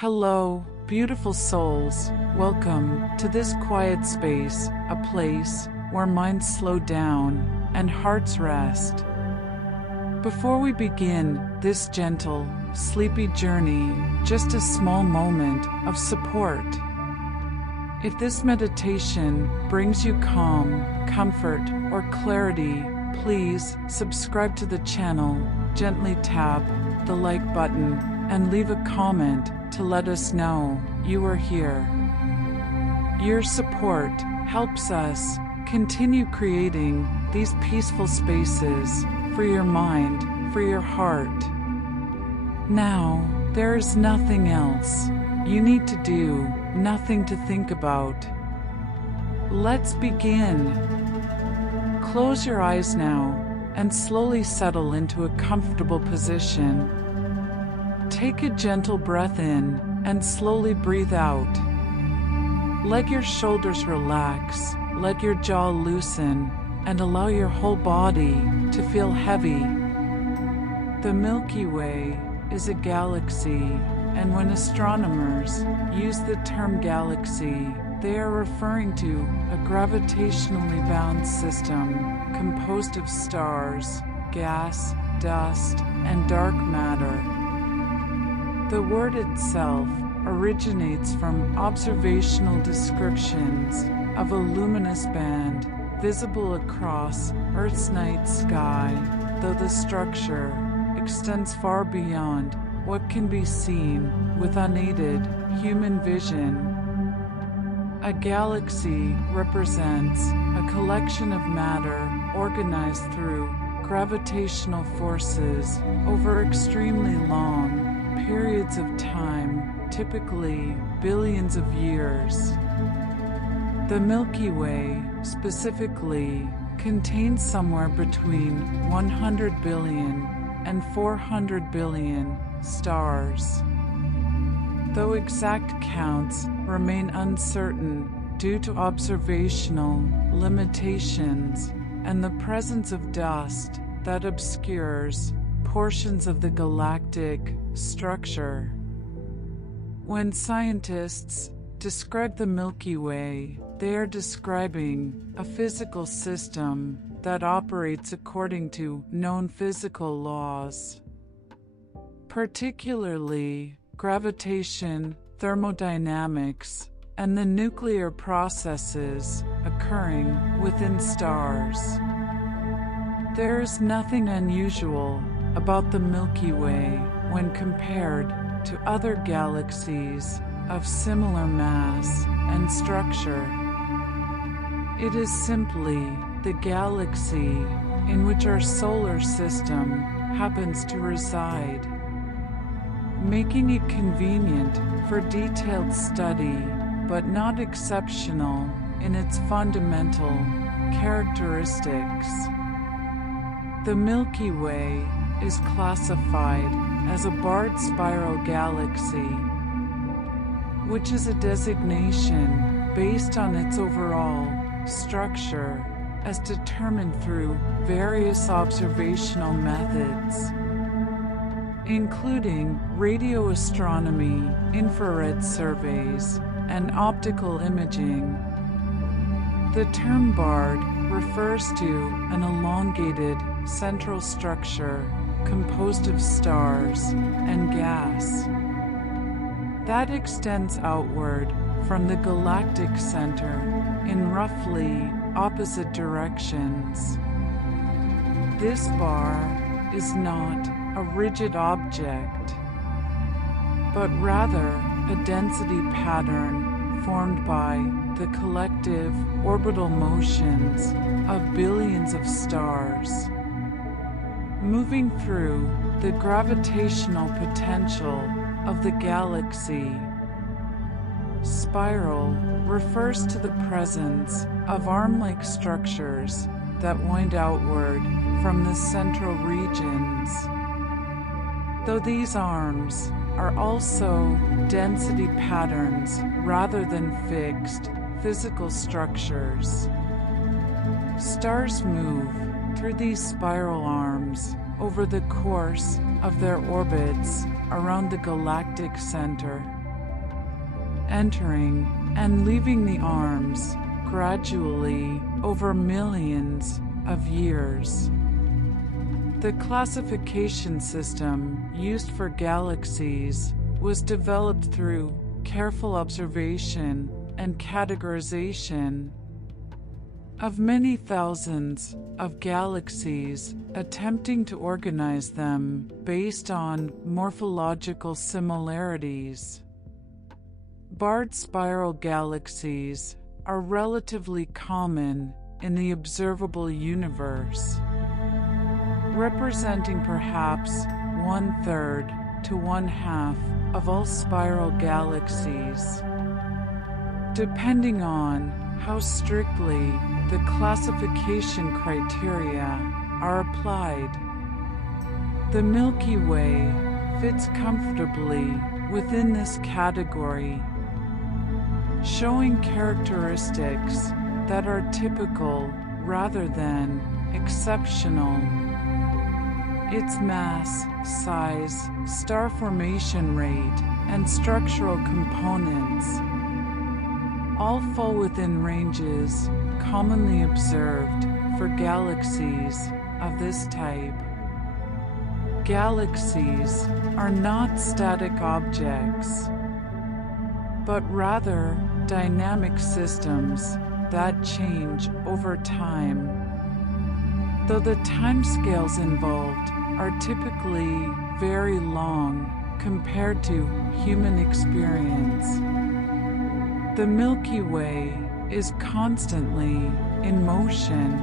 Hello, beautiful souls. Welcome to this quiet space, a place where minds slow down and hearts rest. Before we begin this gentle, sleepy journey, just a small moment of support. If this meditation brings you calm, comfort, or clarity, please subscribe to the channel, gently tap the like button, and leave a comment to let us know you are here. Your support helps us continue creating these peaceful spaces for your mind, for your heart. Now, there is nothing else you need to do, nothing to think about. Let's begin. Close your eyes now and slowly settle into a comfortable position. Take a gentle breath in and slowly breathe out. Let your shoulders relax, let your jaw loosen, and allow your whole body to feel heavy. The Milky Way is a galaxy, and when astronomers use the term galaxy, they are referring to a gravitationally bound system composed of stars, gas, dust, and dark matter. The word itself originates from observational descriptions of a luminous band visible across Earth's night sky, though the structure extends far beyond what can be seen with unaided human vision. A galaxy represents a collection of matter organized through gravitational forces over extremely long periods of time, typically billions of years. The Milky Way, specifically, contains somewhere between 100 billion and 400 billion stars. Though exact counts remain uncertain due to observational limitations and the presence of dust that obscures portions of the galactic structure. When scientists describe the Milky Way, they are describing a physical system that operates according to known physical laws. Particularly, gravitation, thermodynamics, and the nuclear processes occurring within stars. There is nothing unusual about the Milky Way when compared to other galaxies of similar mass and structure. It is simply the galaxy in which our solar system happens to reside, making it convenient for detailed study, but not exceptional in its fundamental characteristics. The Milky Way is classified as a barred spiral galaxy, which is a designation based on its overall structure as determined through various observational methods, including radio astronomy, infrared surveys, and optical imaging. The term barred refers to an elongated central structure composed of stars and gas that extends outward from the galactic center in roughly opposite directions. This bar is not a rigid object, but rather a density pattern formed by the collective orbital motions of billions of stars. Moving through the gravitational potential of the galaxy. Spiral refers to the presence of arm-like structures that wind outward from the central regions. Though these arms are also density patterns rather than fixed physical structures. Stars move through these spiral arms over the course of their orbits around the galactic center, entering and leaving the arms gradually over millions of years. The classification system used for galaxies was developed through careful observation and categorization of many thousands of galaxies, attempting to organize them based on morphological similarities. Barred spiral galaxies are relatively common in the observable universe, representing perhaps 1/3 to 1/2 of all spiral galaxies, depending on how strictly the classification criteria are applied. The Milky Way fits comfortably within this category, showing characteristics that are typical rather than exceptional. Its mass, size, star formation rate, and structural components all fall within ranges commonly observed for galaxies of this type. Galaxies are not static objects, but rather dynamic systems that change over time. Though the timescales involved are typically very long compared to human experience, the Milky Way is constantly in motion,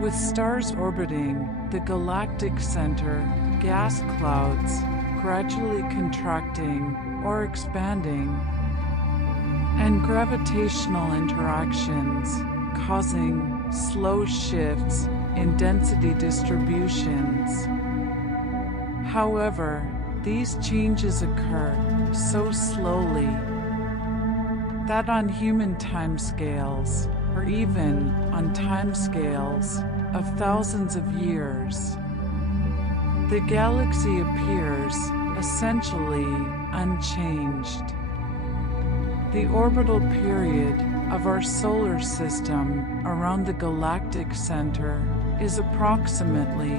with stars orbiting the galactic center, gas clouds gradually contracting or expanding, and gravitational interactions causing slow shifts in density distributions. However, these changes occur so slowly that on human timescales, or even on timescales of thousands of years, the galaxy appears essentially unchanged. The orbital period of our solar system around the galactic center is approximately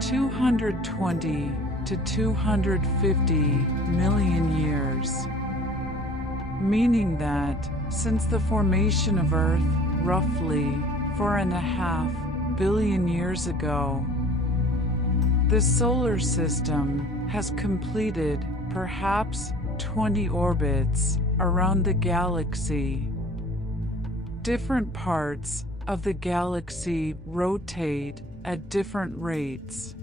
220 to 250 million years, meaning that since the formation of Earth roughly 4.5 billion years ago, the solar system has completed perhaps 20 orbits around the galaxy. Different parts of the galaxy rotate at different rates,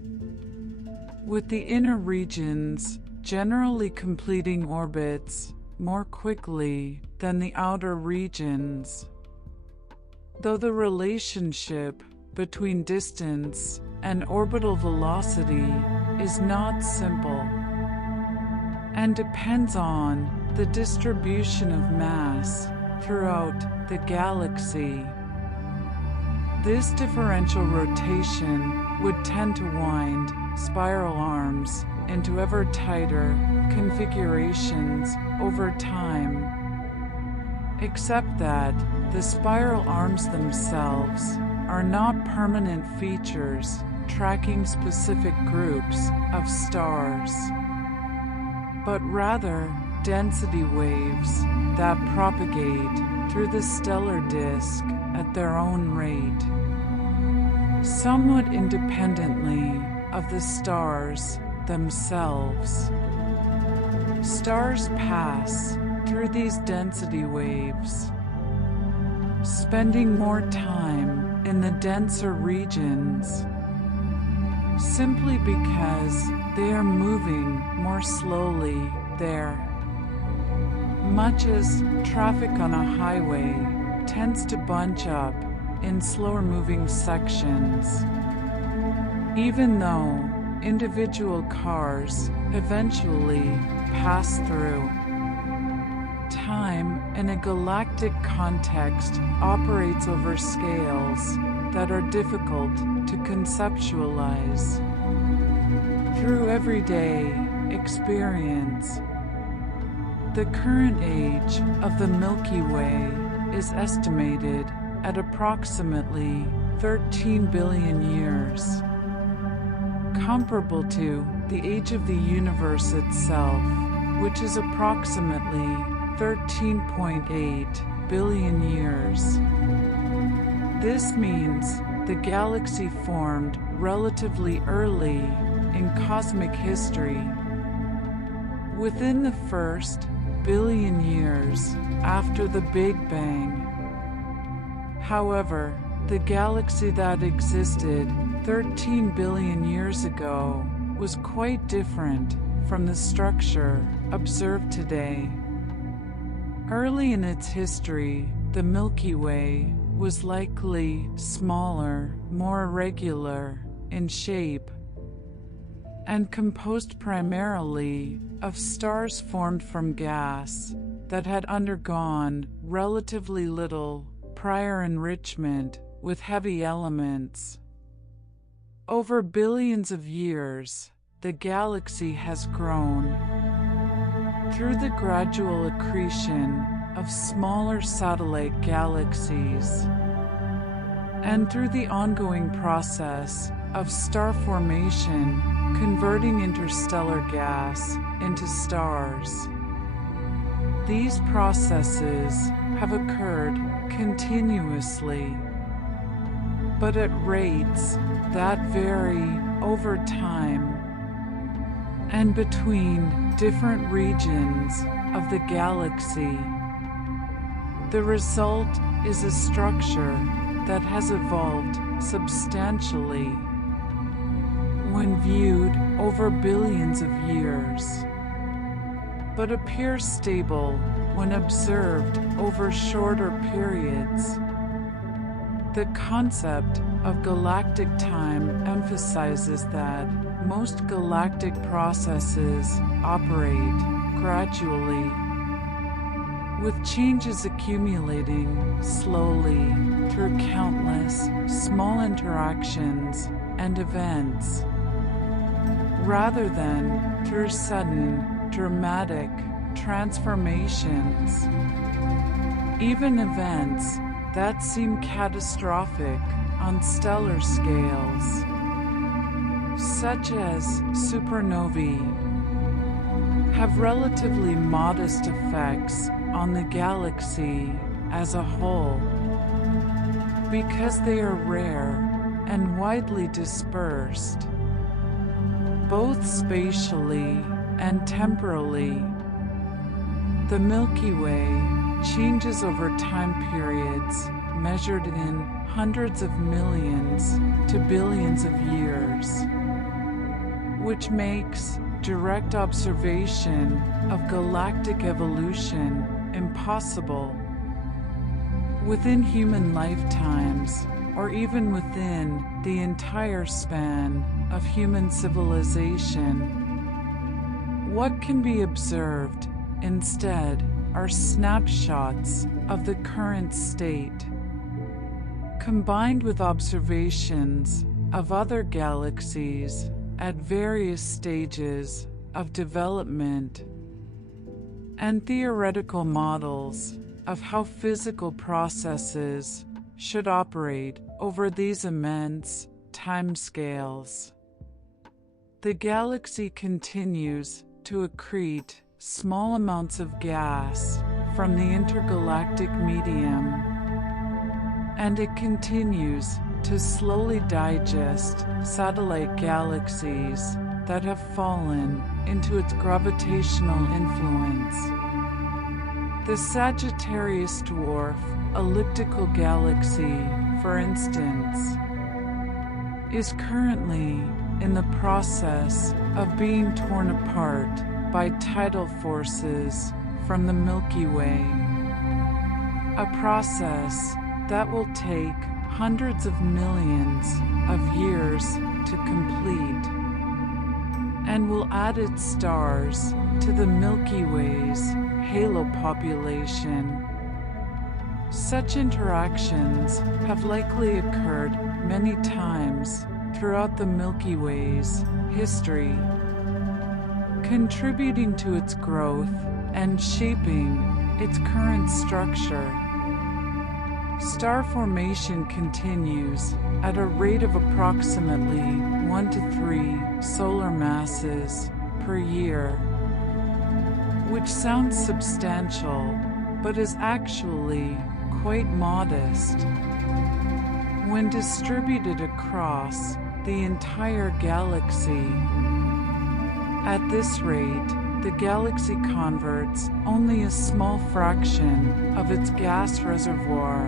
with the inner regions generally completing orbits more quickly than the outer regions. Though the relationship between distance and orbital velocity is not simple and depends on the distribution of mass throughout the galaxy. This differential rotation would tend to wind spiral arms into ever tighter configurations over time, except that the spiral arms themselves are not permanent features tracking specific groups of stars, but rather density waves that propagate through the stellar disk at their own rate, somewhat independently of the stars themselves. Stars pass through these density waves, spending more time in the denser regions, simply because they are moving more slowly there. Much as traffic on a highway tends to bunch up in slower moving sections, even though individual cars eventually pass through. Time in a galactic context operates over scales that are difficult to conceptualize. Through everyday experience, The current age of the Milky Way is estimated at approximately 13 billion years, comparable to the age of the universe itself, which is approximately 13.8 billion years. This means the galaxy formed relatively early in cosmic history, within the first billion years after the Big Bang. However, the galaxy that existed 13 billion years ago was quite different from the structure observed today. Early in its history, the Milky Way was likely smaller, more irregular in shape, and composed primarily of stars formed from gas that had undergone relatively little prior enrichment with heavy elements. Over billions of years, the galaxy has grown. Through the gradual accretion of smaller satellite galaxies, and through the ongoing process of star formation, converting interstellar gas into stars. These processes have occurred continuously, but at rates that vary over time and between different regions of the galaxy. The result is a structure that has evolved substantially when viewed over billions of years, but appears stable when observed over shorter periods. The concept of galactic time emphasizes that most galactic processes operate gradually, with changes accumulating slowly through countless small interactions and events, rather than through sudden, dramatic transformations. Even events that seem catastrophic on stellar scales, such as supernovae, have relatively modest effects on the galaxy as a whole, because they are rare and widely dispersed, both spatially and temporally. The Milky Way changes over time periods measured in hundreds of millions to billions of years, which makes direct observation of galactic evolution impossible. Within human lifetimes, or even within the entire span of human civilization, what can be observed instead are snapshots of the current state, combined with observations of other galaxies at various stages of development, and theoretical models of how physical processes should operate over these immense timescales. The galaxy continues to accrete small amounts of gas from the intergalactic medium, and it continues to slowly digest satellite galaxies that have fallen into its gravitational influence. The Sagittarius dwarf elliptical galaxy, for instance, is currently in the process of being torn apart by tidal forces from the Milky Way, a process that will take hundreds of millions of years to complete, and will add its stars to the Milky Way's halo population. Such interactions have likely occurred many times throughout the Milky Way's history, contributing to its growth and shaping its current structure. Star formation continues at a rate of approximately 1 to 3 solar masses per year, which sounds substantial, but is actually quite modest. When distributed across the entire galaxy, at this rate, the galaxy converts only a small fraction of its gas reservoir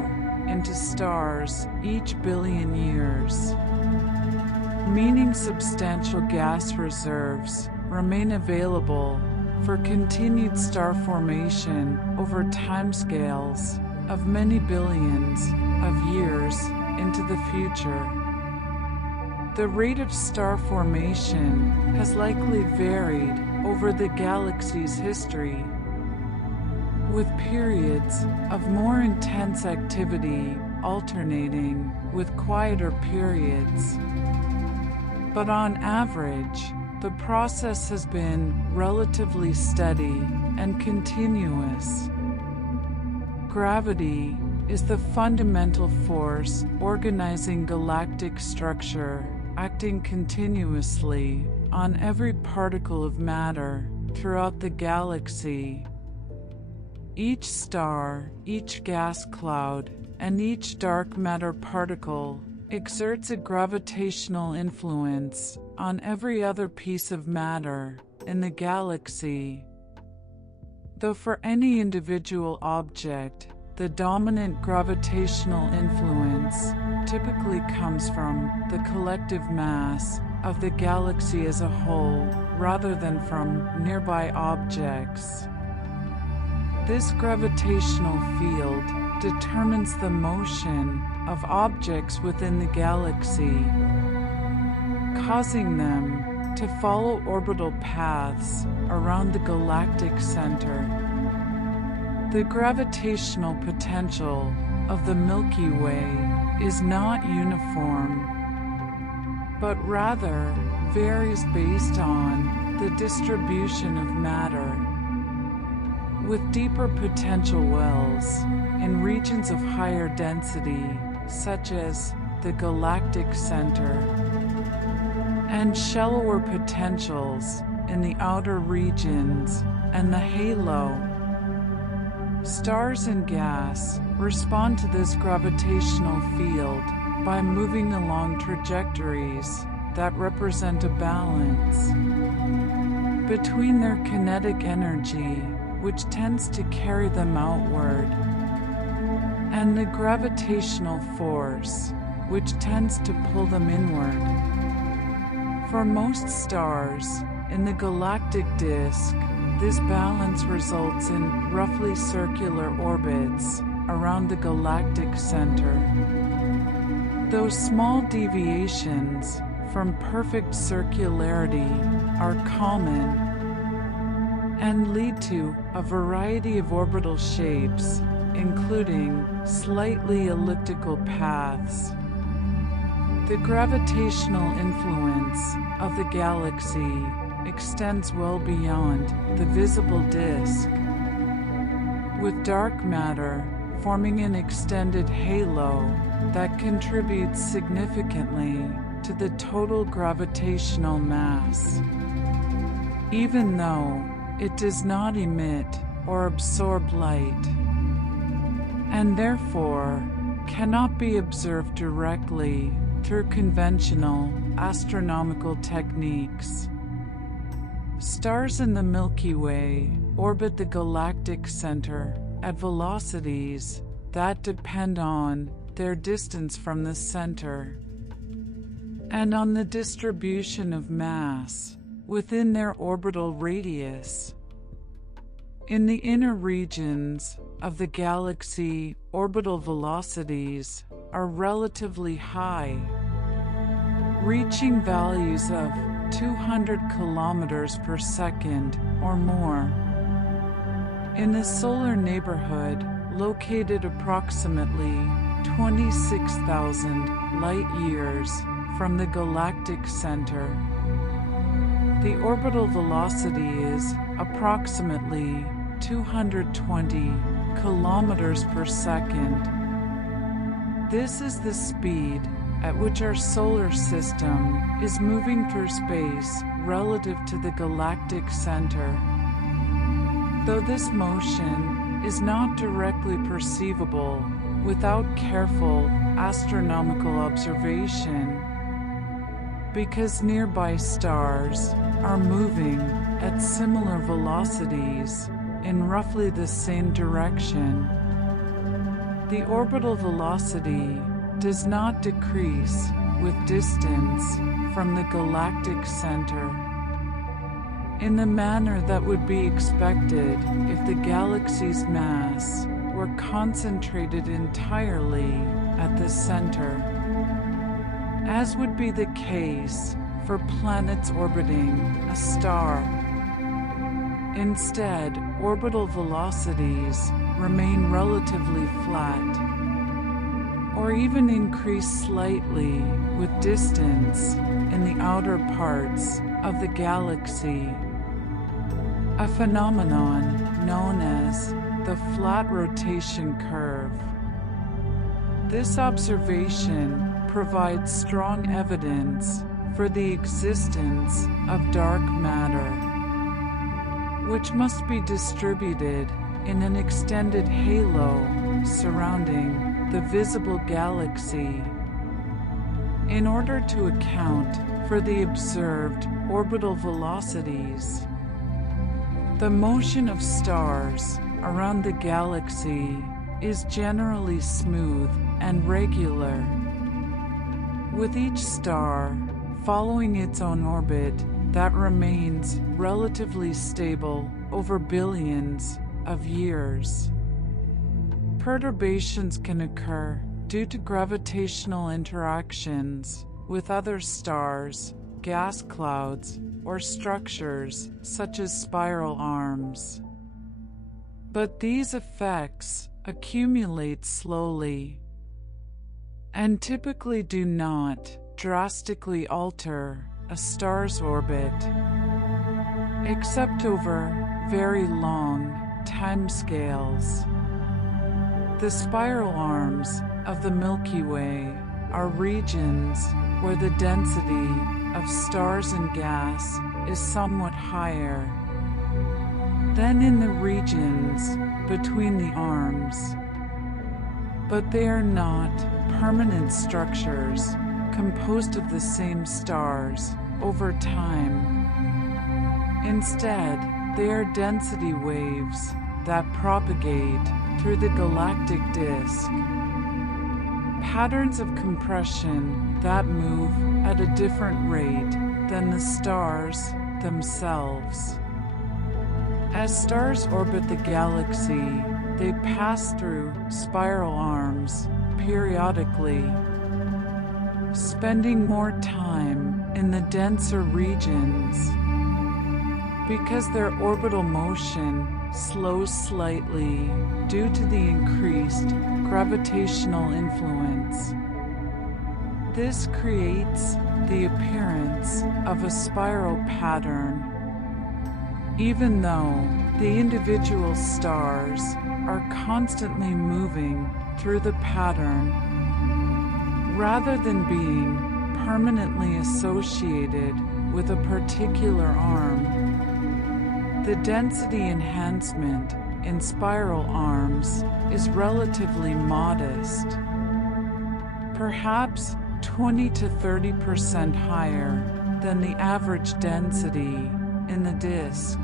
into stars each billion years, meaning substantial gas reserves remain available for continued star formation over timescales of many billions of years into the future. The rate of star formation has likely varied over the galaxy's history, with periods of more intense activity alternating with quieter periods. But on average, the process has been relatively steady and continuous. Gravity is the fundamental force organizing galactic structure, acting continuously on every particle of matter throughout the galaxy. Each star, each gas cloud, and each dark matter particle exerts a gravitational influence on every other piece of matter in the galaxy. Though for any individual object, the dominant gravitational influence typically comes from the collective mass of the galaxy as a whole, rather than from nearby objects. This gravitational field determines the motion of objects within the galaxy, causing them to follow orbital paths around the galactic center. The gravitational potential of the Milky Way is not uniform, but rather varies based on the distribution of matter, with deeper potential wells in regions of higher density, such as the galactic center, and shallower potentials in the outer regions and the halo. Stars and gas respond to this gravitational field by moving along trajectories that represent a balance between their kinetic energy, which tends to carry them outward, and the gravitational force, which tends to pull them inward. For most stars in the galactic disk, this balance results in roughly circular orbits around the galactic center. Those small deviations from perfect circularity are common and lead to a variety of orbital shapes, including slightly elliptical paths. The gravitational influence of the galaxy extends well beyond the visible disk, with dark matter forming an extended halo that contributes significantly to the total gravitational mass. Even though it does not emit or absorb light, and therefore cannot be observed directly through conventional astronomical techniques. Stars in the Milky Way orbit the galactic center at velocities that depend on their distance from the center and on the distribution of mass within their orbital radius. In the inner regions of the galaxy, orbital velocities are relatively high, reaching values of 200 kilometers per second or more. In the solar neighborhood, located approximately 26,000 light-years from the galactic center, the orbital velocity is approximately 220 kilometers per second. This is the speed at which our solar system is moving through space relative to the galactic center. Though this motion is not directly perceivable without careful astronomical observation, because nearby stars are moving at similar velocities in roughly the same direction, the orbital velocity does not decrease with distance from the galactic center, in the manner that would be expected if the galaxy's mass were concentrated entirely at the center, as would be the case for planets orbiting a star. Instead, orbital velocities remain relatively flat, or even increase slightly with distance in the outer parts of the galaxy, a phenomenon known as the flat rotation curve. This observation provides strong evidence for the existence of dark matter, which must be distributed in an extended halo surrounding the visible galaxy in order to account for the observed orbital velocities. The motion of stars around the galaxy is generally smooth and regular, with each star following its own orbit that remains relatively stable over billions of years. Perturbations can occur due to gravitational interactions with other stars, gas clouds, or structures such as spiral arms. But these effects accumulate slowly and typically do not drastically alter a star's orbit, except over very long timescales. The spiral arms of the Milky Way are regions where the density of stars and gas is somewhat higher than in the regions between the arms, but they are not permanent structures composed of the same stars over time. Instead, they are density waves that propagate through the galactic disk, patterns of compression that move at a different rate than the stars themselves. As stars orbit the galaxy, they pass through spiral arms periodically, spending more time in the denser regions. Because their orbital motion slows slightly due to the increased gravitational influence. This creates the appearance of a spiral pattern, even though the individual stars are constantly moving through the pattern, rather than being permanently associated with a particular arm. The density enhancement in spiral arms is relatively modest, perhaps 20 to 30% higher than the average density in the disk.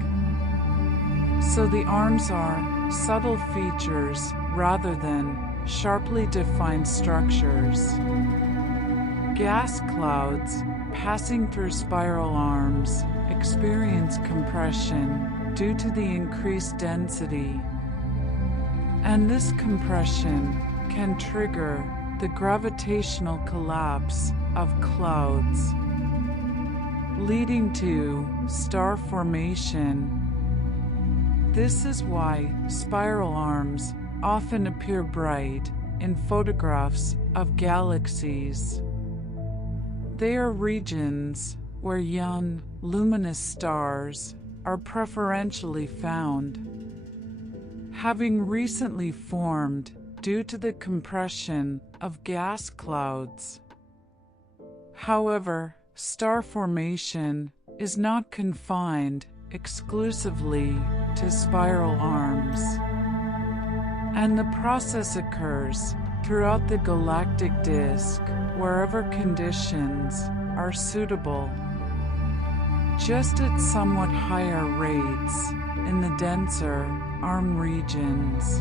So the arms are subtle features rather than sharply defined structures. Gas clouds passing through spiral arms experience compression due to the increased density, and this compression can trigger the gravitational collapse of clouds, leading to star formation. This is why spiral arms often appear bright in photographs of galaxies. They are regions where young, luminous stars are preferentially found. having recently formed due to the compression of gas clouds. However, star formation is not confined exclusively to spiral arms, and the process occurs throughout the galactic disk wherever conditions are suitable, just at somewhat higher rates in the denser arm regions.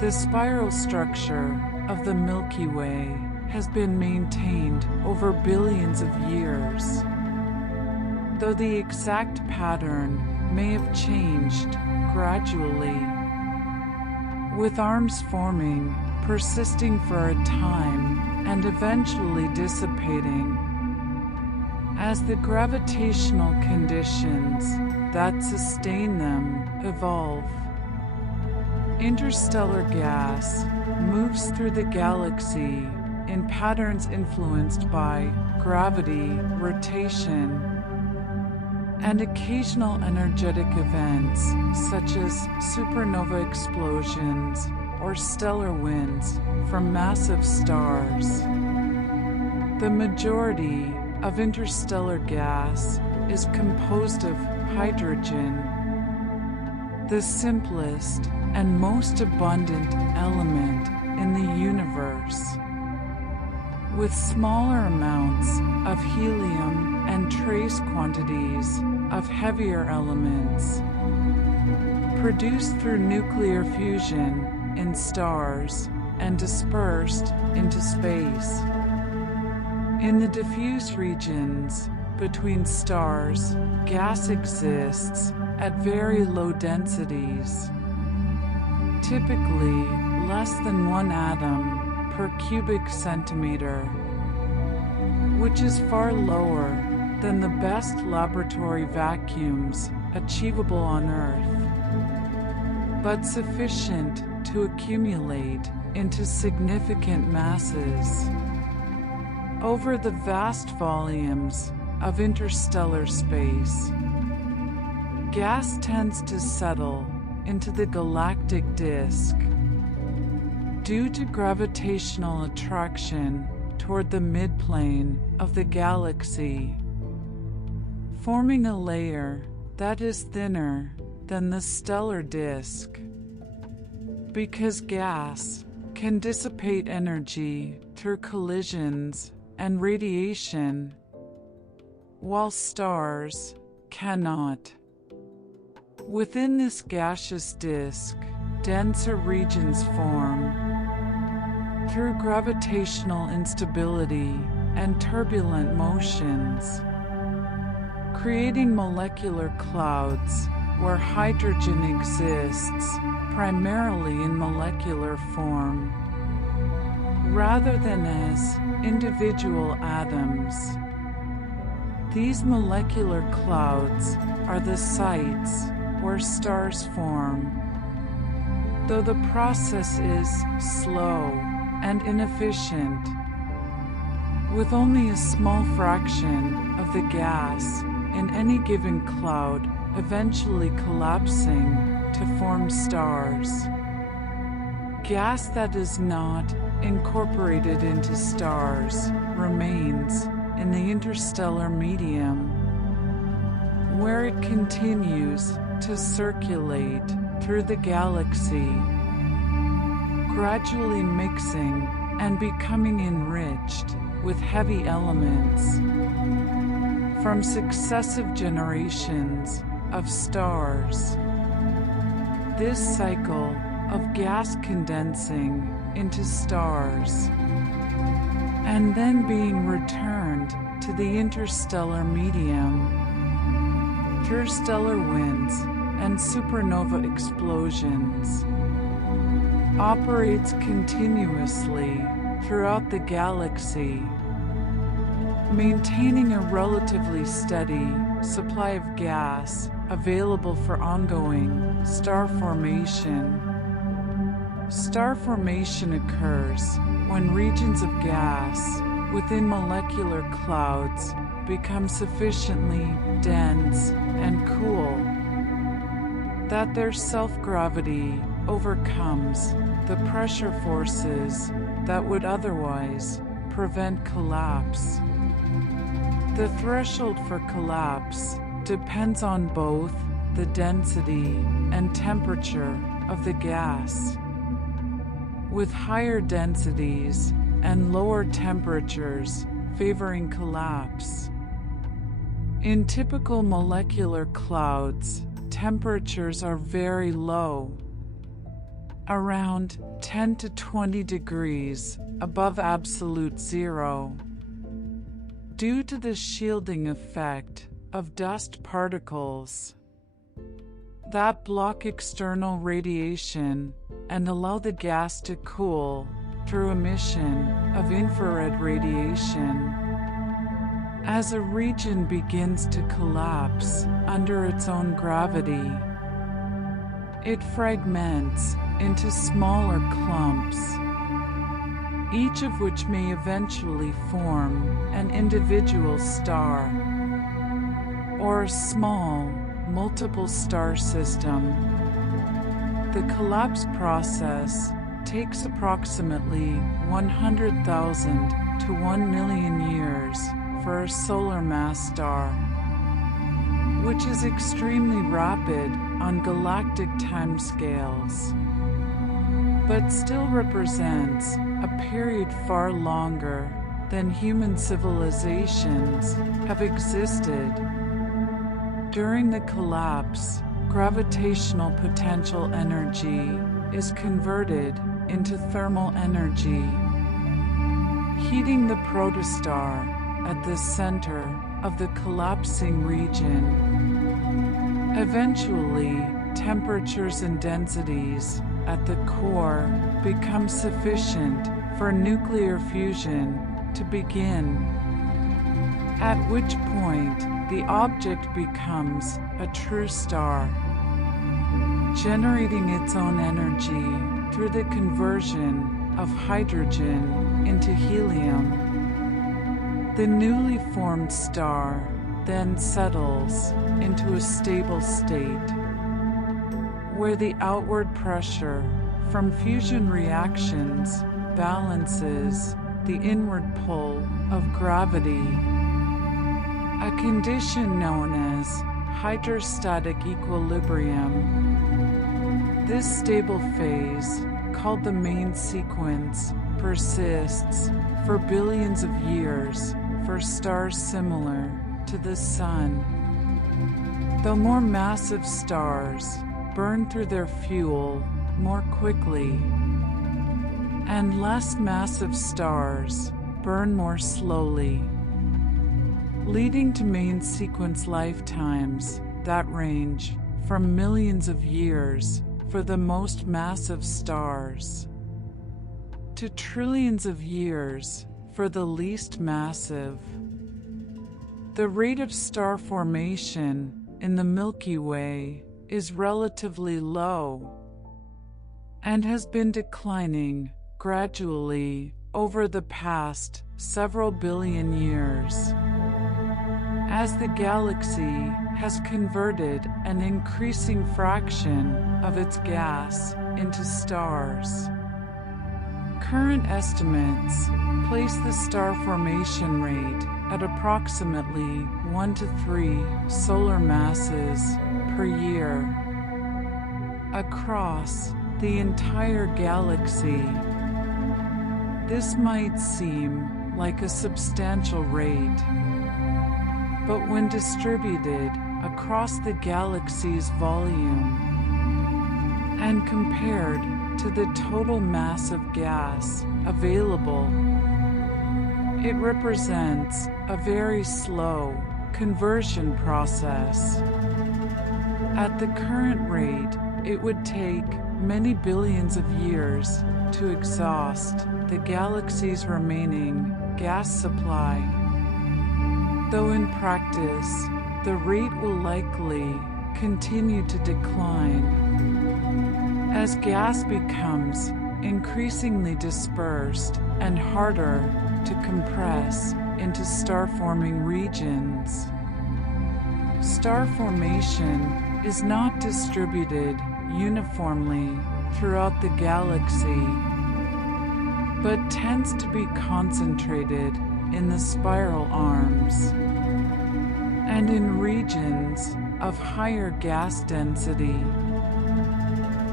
The spiral structure of the Milky Way has been maintained over billions of years, though the exact pattern may have changed gradually, with arms forming, persisting for a time, and eventually dissipating as the gravitational conditions that sustain them evolve. Interstellar gas moves through the galaxy in patterns influenced by gravity, rotation, and occasional energetic events such as supernova explosions or stellar winds from massive stars. The majority of interstellar gas is composed of hydrogen, the simplest and most abundant element in the universe, with smaller amounts of helium and trace quantities of heavier elements produced through nuclear fusion in stars and dispersed into space. In the diffuse regions between stars, gas exists at very low densities, typically less than 1 atom per cubic centimeter, which is far lower than the best laboratory vacuums achievable on Earth, but sufficient to accumulate into significant masses over the vast volumes of interstellar space. Gas tends to settle into the galactic disk due to gravitational attraction toward the midplane of the galaxy, forming a layer that is thinner than the stellar disk. Because gas can dissipate energy through collisions and radiation, while stars cannot. Within this gaseous disk, denser regions form through gravitational instability and turbulent motions, creating molecular clouds where hydrogen exists primarily in molecular form, rather than as individual atoms. These molecular clouds are the sites where stars form, though the process is slow and inefficient, with only a small fraction of the gas in any given cloud eventually collapsing to form stars. Gas that is not incorporated into stars remains in the interstellar medium, where it continues to circulate through the galaxy, gradually mixing and becoming enriched with heavy elements from successive generations of stars. This cycle of gas condensing into stars and then being returned to the interstellar medium through stellar winds and supernova explosions operates continuously throughout the galaxy, maintaining a relatively steady supply of gas available for ongoing star formation. Star formation occurs when regions of gas within molecular clouds become sufficiently dense and cool that their self-gravity overcomes the pressure forces that would otherwise prevent collapse. The threshold for collapse depends on both the density and temperature of the gas, with higher densities and lower temperatures favoring collapse. In typical molecular clouds, temperatures are very low, around 10 to 20 degrees above absolute zero, due to the shielding effect of dust particles that block external radiation and allow the gas to cool through emission of infrared radiation. As a region begins to collapse under its own gravity, it fragments into smaller clumps, each of which may eventually form an individual star or a small, multiple star system. The collapse process takes approximately 100,000 to 1 million years for a solar mass star, which is extremely rapid on galactic timescales, but still represents a period far longer than human civilizations have existed. During the collapse, gravitational potential energy is converted into thermal energy, heating the protostar at the center of the collapsing region. Eventually, temperatures and densities at the core become sufficient for nuclear fusion to begin, at which point the object becomes a true star, generating its own energy through the conversion of hydrogen into helium. The newly formed star then settles into a stable state, where the outward pressure from fusion reactions balances the inward pull of gravity, a condition known as hydrostatic equilibrium. This stable phase, called the main sequence, persists for billions of years for stars similar to the Sun. Though more massive stars burn through their fuel more quickly, and less massive stars burn more slowly, leading to main sequence lifetimes that range from millions of years for the most massive stars to trillions of years for the least massive. The rate of star formation in the Milky Way is relatively low and has been declining gradually over the past several billion years, as the galaxy has converted an increasing fraction of its gas into stars. Current estimates place the star formation rate at approximately 1 to 3 solar masses per year across the entire galaxy. This might seem like a substantial rate, but when distributed across the galaxy's volume and compared to the total mass of gas available, it represents a very slow conversion process. At the current rate, it would take many billions of years to exhaust the galaxy's remaining gas supply, though in practice, the rate will likely continue to decline as gas becomes increasingly dispersed and harder to compress into star-forming regions. Star formation is not distributed uniformly throughout the galaxy, but tends to be concentrated in the spiral arms and in regions of higher gas density.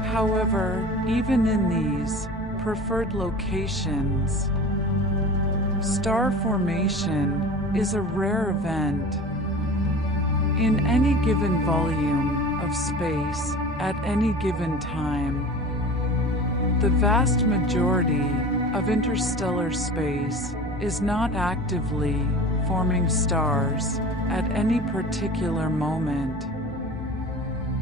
However, even in these preferred locations, star formation is a rare event. In any given volume of space at any given time, the vast majority of interstellar space is not actively forming stars at any particular moment,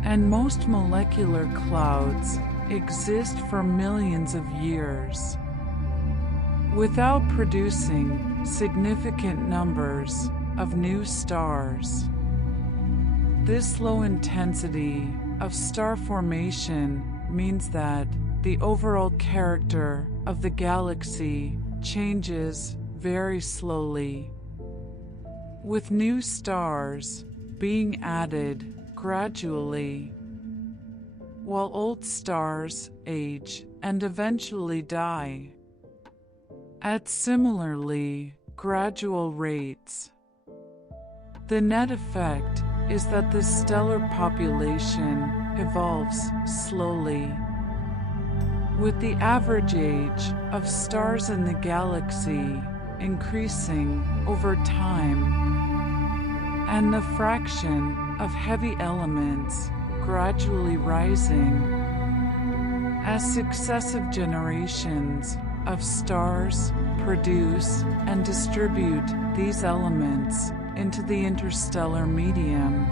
and most molecular clouds exist for millions of years without producing significant numbers of new stars. This low intensity of star formation means that the overall character of the galaxy changes very slowly, with new stars being added gradually, while old stars age and eventually die at similarly gradual rates. The net effect is that the stellar population evolves slowly, with the average age of stars in the galaxy increasing over time, and the fraction of heavy elements gradually rising as successive generations of stars produce and distribute these elements into the interstellar medium.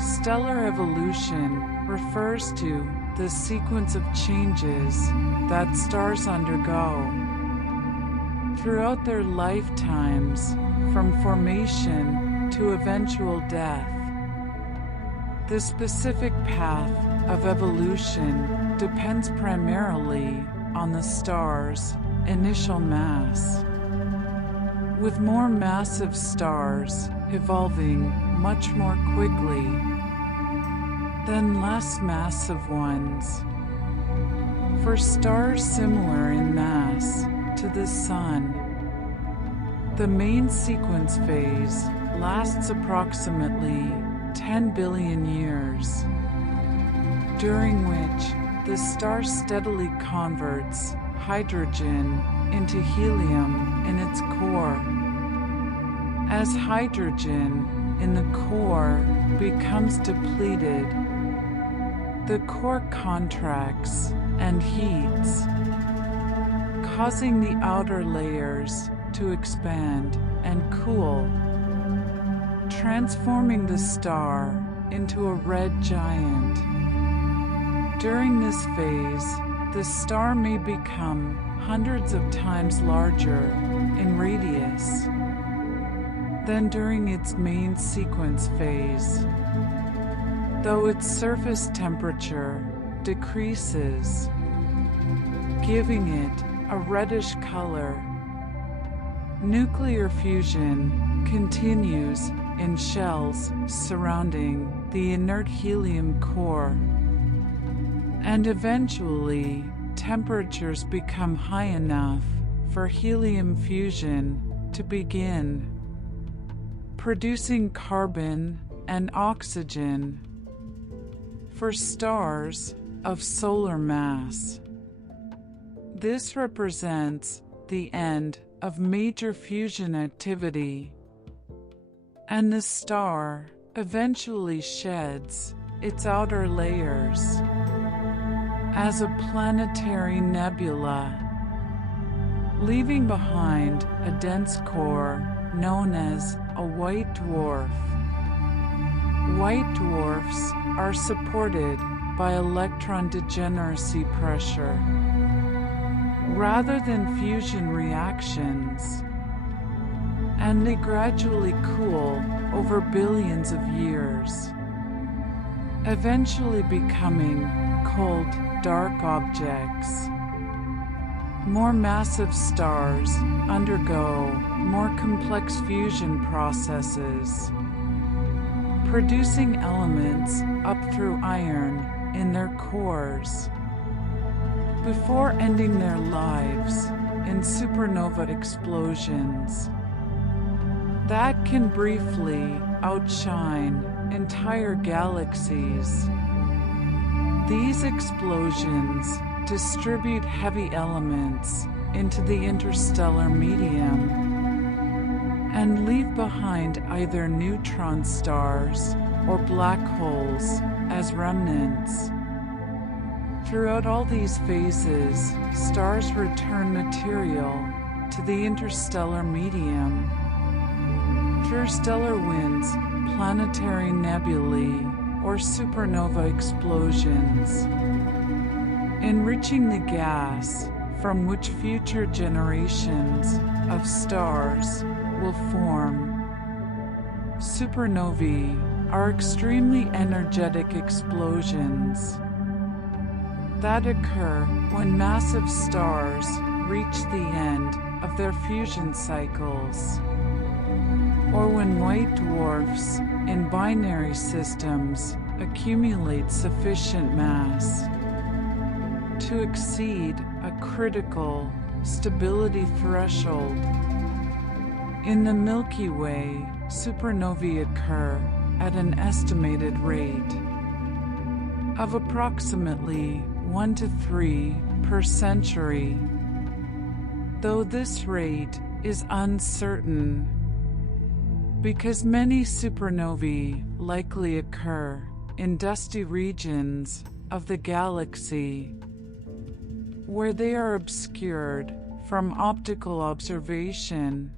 Stellar evolution refers to the sequence of changes that stars undergo throughout their lifetimes, from formation to eventual death. The specific path of evolution depends primarily on the star's initial mass, with more massive stars evolving much more quickly than less massive ones. For stars similar in mass to the Sun, the main sequence phase lasts approximately 10 billion years, during which the star steadily converts hydrogen into helium in its core. As hydrogen in the core becomes depleted, the core contracts and heats, causing the outer layers to expand and cool, transforming the star into a red giant. During this phase, the star may become hundreds of times larger in radius than during its main sequence phase, though its surface temperature decreases, giving it a reddish color. Nuclear fusion continues in shells surrounding the inert helium core, and eventually temperatures become high enough for helium fusion to begin, producing carbon and oxygen. For stars of solar mass, this represents the end of major fusion activity, and the star eventually sheds its outer layers as a planetary nebula, leaving behind a dense core known as a white dwarf. White dwarfs are supported by electron degeneracy pressure rather than fusion reactions, and they gradually cool over billions of years, eventually becoming cold, dark objects. More massive stars undergo more complex fusion processes, producing elements up through iron in their cores, before ending their lives in supernova explosions that can briefly outshine entire galaxies. These explosions distribute heavy elements into the interstellar medium and leave behind either neutron stars or black holes as remnants. Throughout all these phases, stars return material to the interstellar medium through stellar winds, planetary nebulae, or supernova explosions, enriching the gas from which future generations of stars will form. Supernovae are extremely energetic explosions that occur when massive stars reach the end of their fusion cycles, or when white dwarfs in binary systems accumulate sufficient mass to exceed a critical stability threshold. In the Milky Way, supernovae occur at an estimated rate of approximately 1 to 3 per century, though this rate is uncertain because many supernovae likely occur in dusty regions of the galaxy, where they are obscured from optical observation.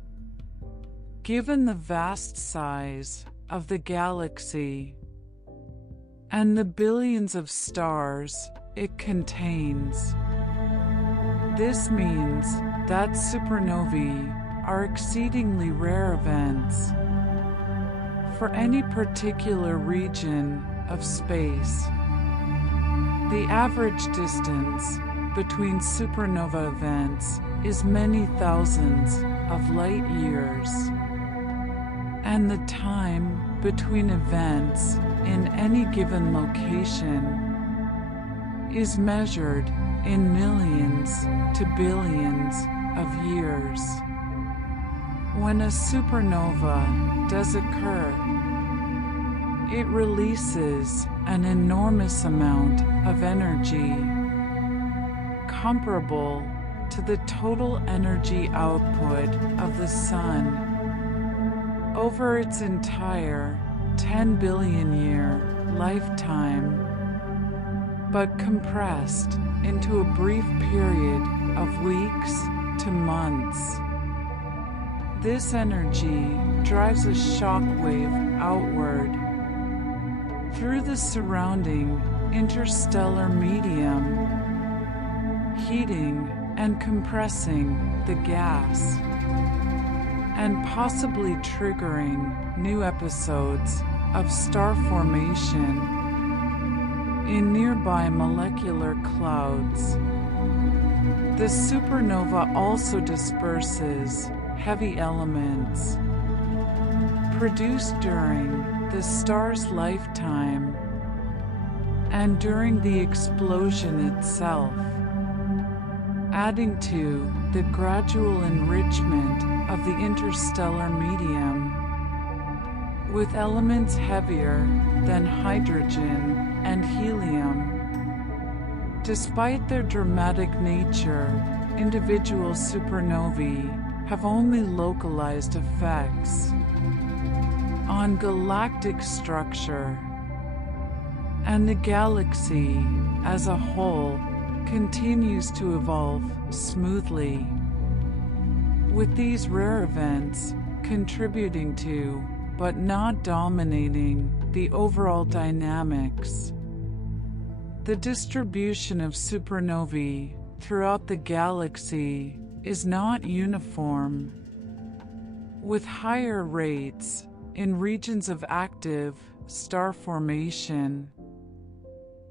Given the vast size of the galaxy and the billions of stars it contains, this means that supernovae are exceedingly rare events for any particular region of space. The average distance between supernova events is many thousands of light years, and the time between events in any given location is measured in millions to billions of years. When a supernova does occur, it releases an enormous amount of energy, comparable to the total energy output of the Sun over its entire 10 billion year lifetime, but compressed into a brief period of weeks to months. This energy drives a shock wave outward through the surrounding interstellar medium, heating and compressing the gas, and possibly triggering new episodes of star formation in nearby molecular clouds. The supernova also disperses heavy elements produced during the star's lifetime and during the explosion itself, adding to the gradual enrichment of the interstellar medium with elements heavier than hydrogen and helium. Despite their dramatic nature, individual supernovae have only localized effects on galactic structure, and the galaxy as a whole continues to evolve smoothly, with these rare events contributing to, but not dominating, the overall dynamics. The distribution of supernovae throughout the galaxy is not uniform, with higher rates in regions of active star formation,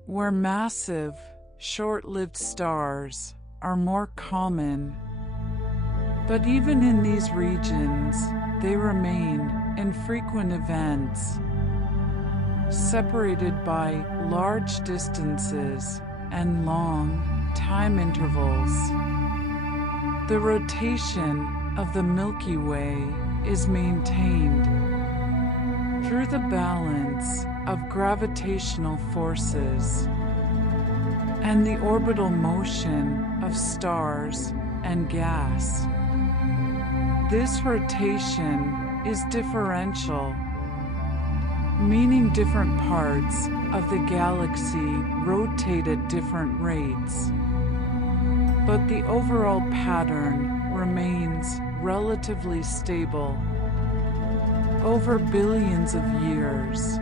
where massive, short-lived stars are more common. But even in these regions, they remain infrequent events, separated by large distances and long time intervals. The rotation of the Milky Way is maintained through the balance of gravitational forces and the orbital motion of stars and gas. This rotation is differential, meaning different parts of the galaxy rotate at different rates, but the overall pattern remains relatively stable over billions of years.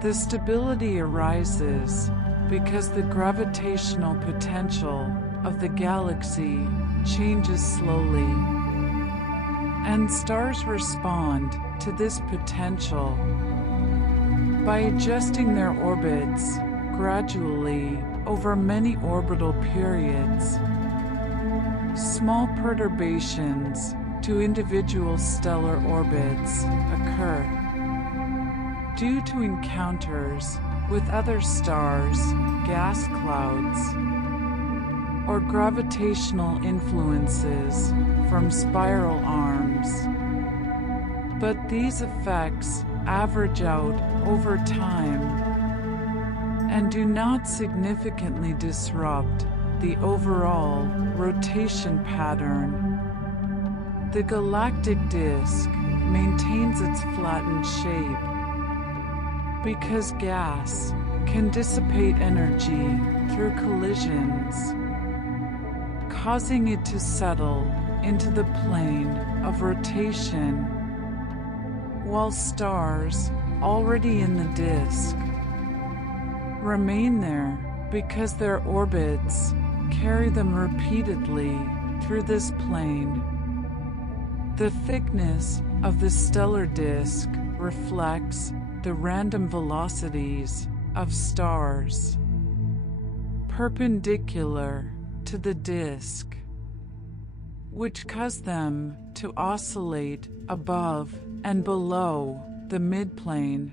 The stability arises because the gravitational potential of the galaxy changes slowly, and stars respond to this potential by adjusting their orbits gradually over many orbital periods. Small perturbations to individual stellar orbits occur due to encounters with other stars, gas clouds, or gravitational influences from spiral arms. But these effects average out over time and do not significantly disrupt the overall rotation pattern. The galactic disk maintains its flattened shape because gas can dissipate energy through collisions, causing it to settle into the plane of rotation, while stars already in the disk remain there because their orbits carry them repeatedly through this plane. The thickness of the stellar disk reflects the random velocities of stars perpendicular to the disk, which cause them to oscillate above and below the midplane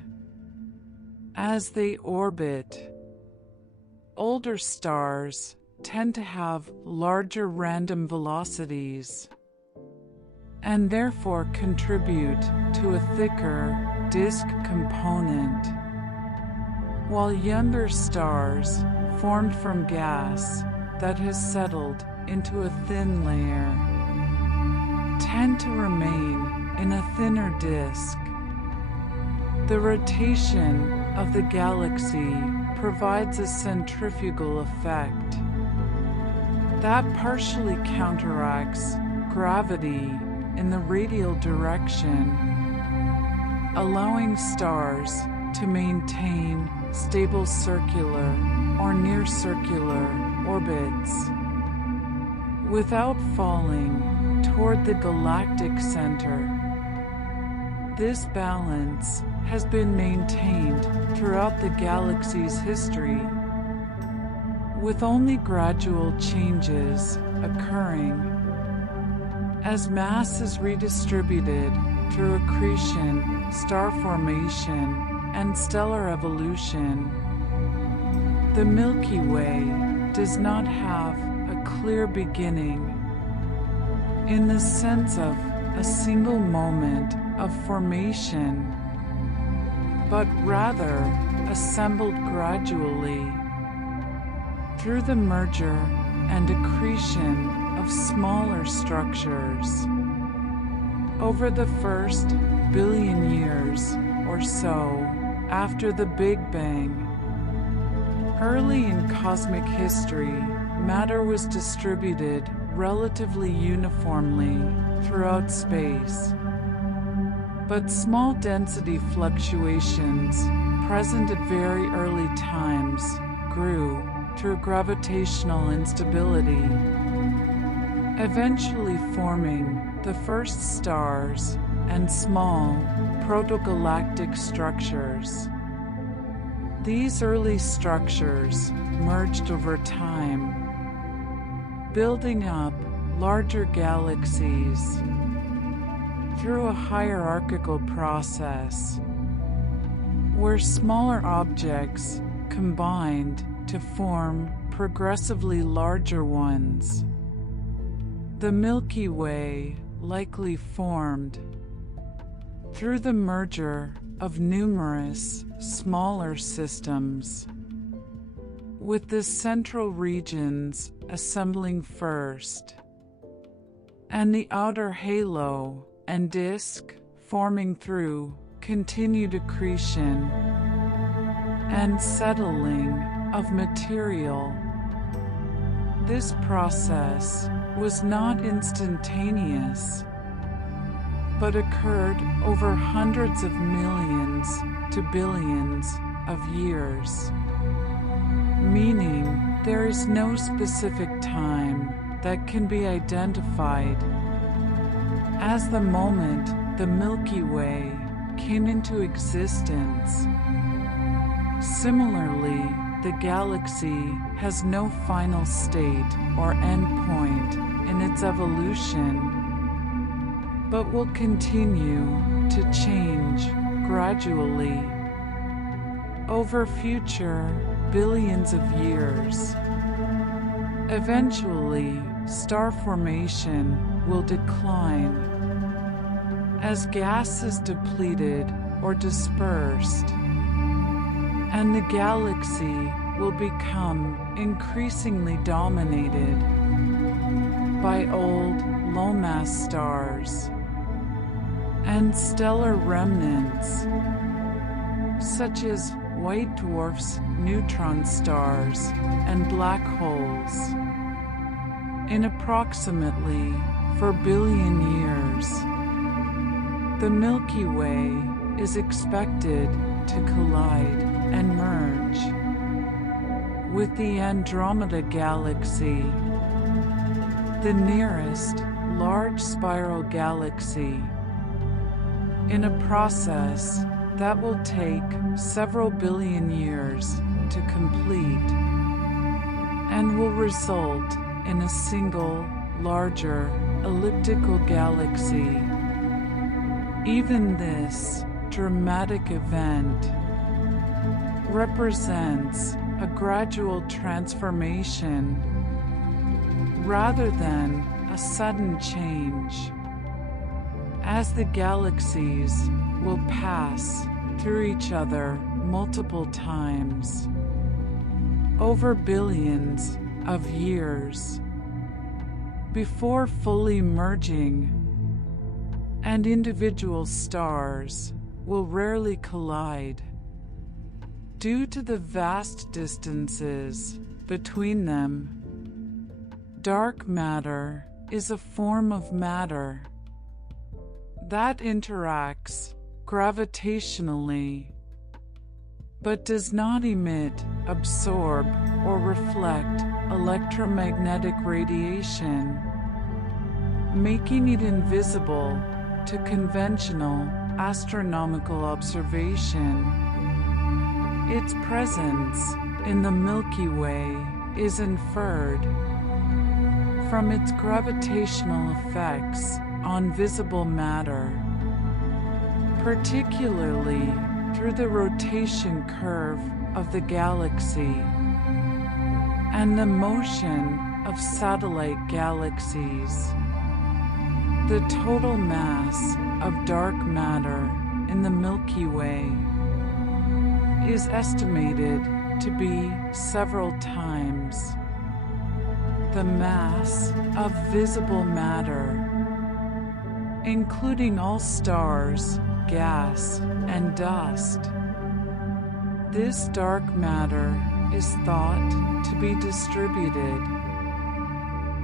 as they orbit. Older stars tend to have larger random velocities and therefore contribute to a thicker disk component, while younger stars formed from gas that has settled into a thin layer tend to remain in a thinner disk. The rotation of the galaxy provides a centrifugal effect that partially counteracts gravity in the radial direction, allowing stars to maintain stable circular or near circular orbits without falling toward the galactic center. This balance has been maintained throughout the galaxy's history, with only gradual changes occurring as mass is redistributed through accretion, star formation, and stellar evolution. The Milky Way does not have a clear beginning in the sense of a single moment of formation, but rather assembled gradually through the merger and accretion of smaller structures. Over the first billion years or so after the Big Bang, early in cosmic history, matter was distributed relatively uniformly throughout space. But small density fluctuations present at very early times grew through gravitational instability, eventually forming the first stars and small protogalactic structures. These early structures merged over time, building up larger galaxies through a hierarchical process, where smaller objects combined to form progressively larger ones. The Milky Way likely formed through the merger of numerous smaller systems, with the central regions assembling first, and the outer halo and disk forming through continued accretion and settling of material. This process was not instantaneous, but occurred over hundreds of millions to billions of years, meaning there is no specific time that can be identified as the moment the Milky Way came into existence. Similarly, the galaxy has no final state or endpoint in its evolution, but will continue to change gradually over future billions of years. Eventually, star formation will decline as gas is depleted or dispersed, and the galaxy will become increasingly dominated by old, low-mass stars and stellar remnants, such as white dwarfs, neutron stars, and black holes. In approximately 4 billion years, the Milky Way is expected to collide and merge with the Andromeda Galaxy, the nearest large spiral galaxy, in a process that will take several billion years to complete and will result in a single, larger, elliptical galaxy. Even this dramatic event represents a gradual transformation rather than a sudden change, as the galaxies will pass through each other multiple times over billions of years before fully merging, and individual stars will rarely collide due to the vast distances between them. Dark matter is a form of matter that interacts gravitationally but does not emit, absorb, or reflect electromagnetic radiation, making it invisible to conventional astronomical observation. Its presence in the Milky Way is inferred from its gravitational effects on visible matter, particularly through the rotation curve of the galaxy and the motion of satellite galaxies. The total mass of dark matter in the Milky Way is estimated to be several times the mass of visible matter, including all stars, gas, and dust. This dark matter is thought to be distributed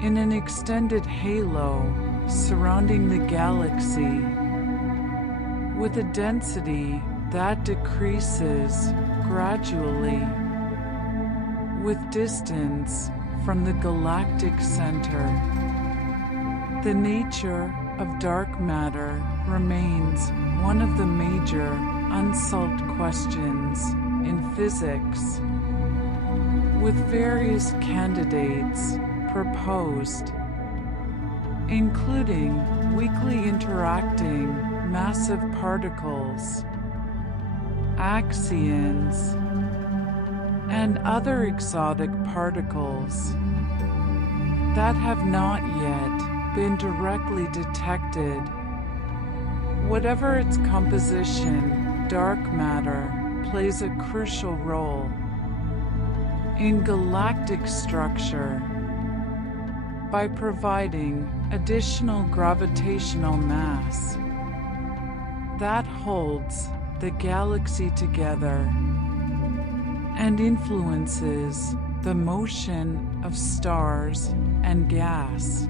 in an extended halo surrounding the galaxy, with a density that decreases gradually with distance from the galactic center. The nature of dark matter remains one of the major unsolved questions in physics, with various candidates proposed, including weakly interacting massive particles, axions, and other exotic particles that have not yet been directly detected. Whatever its composition, dark matter plays a crucial role in galactic structure by providing additional gravitational mass that holds the galaxy together and influences the motion of stars and gas.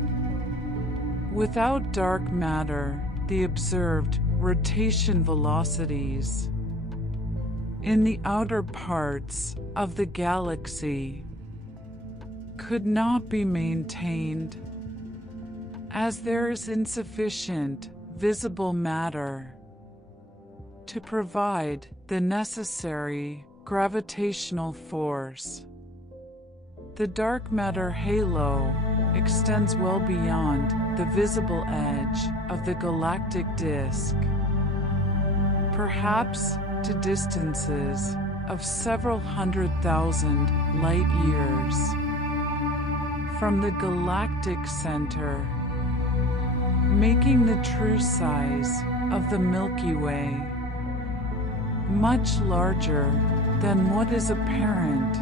Without dark matter, the observed rotation velocities in the outer parts of the galaxy could not be maintained, as there is insufficient visible matter to provide the necessary gravitational force. The dark matter halo extends well beyond the visible edge of the galactic disk, perhaps to distances of several 100,000 light years from the galactic center, making the true size of the Milky Way much larger than what is apparent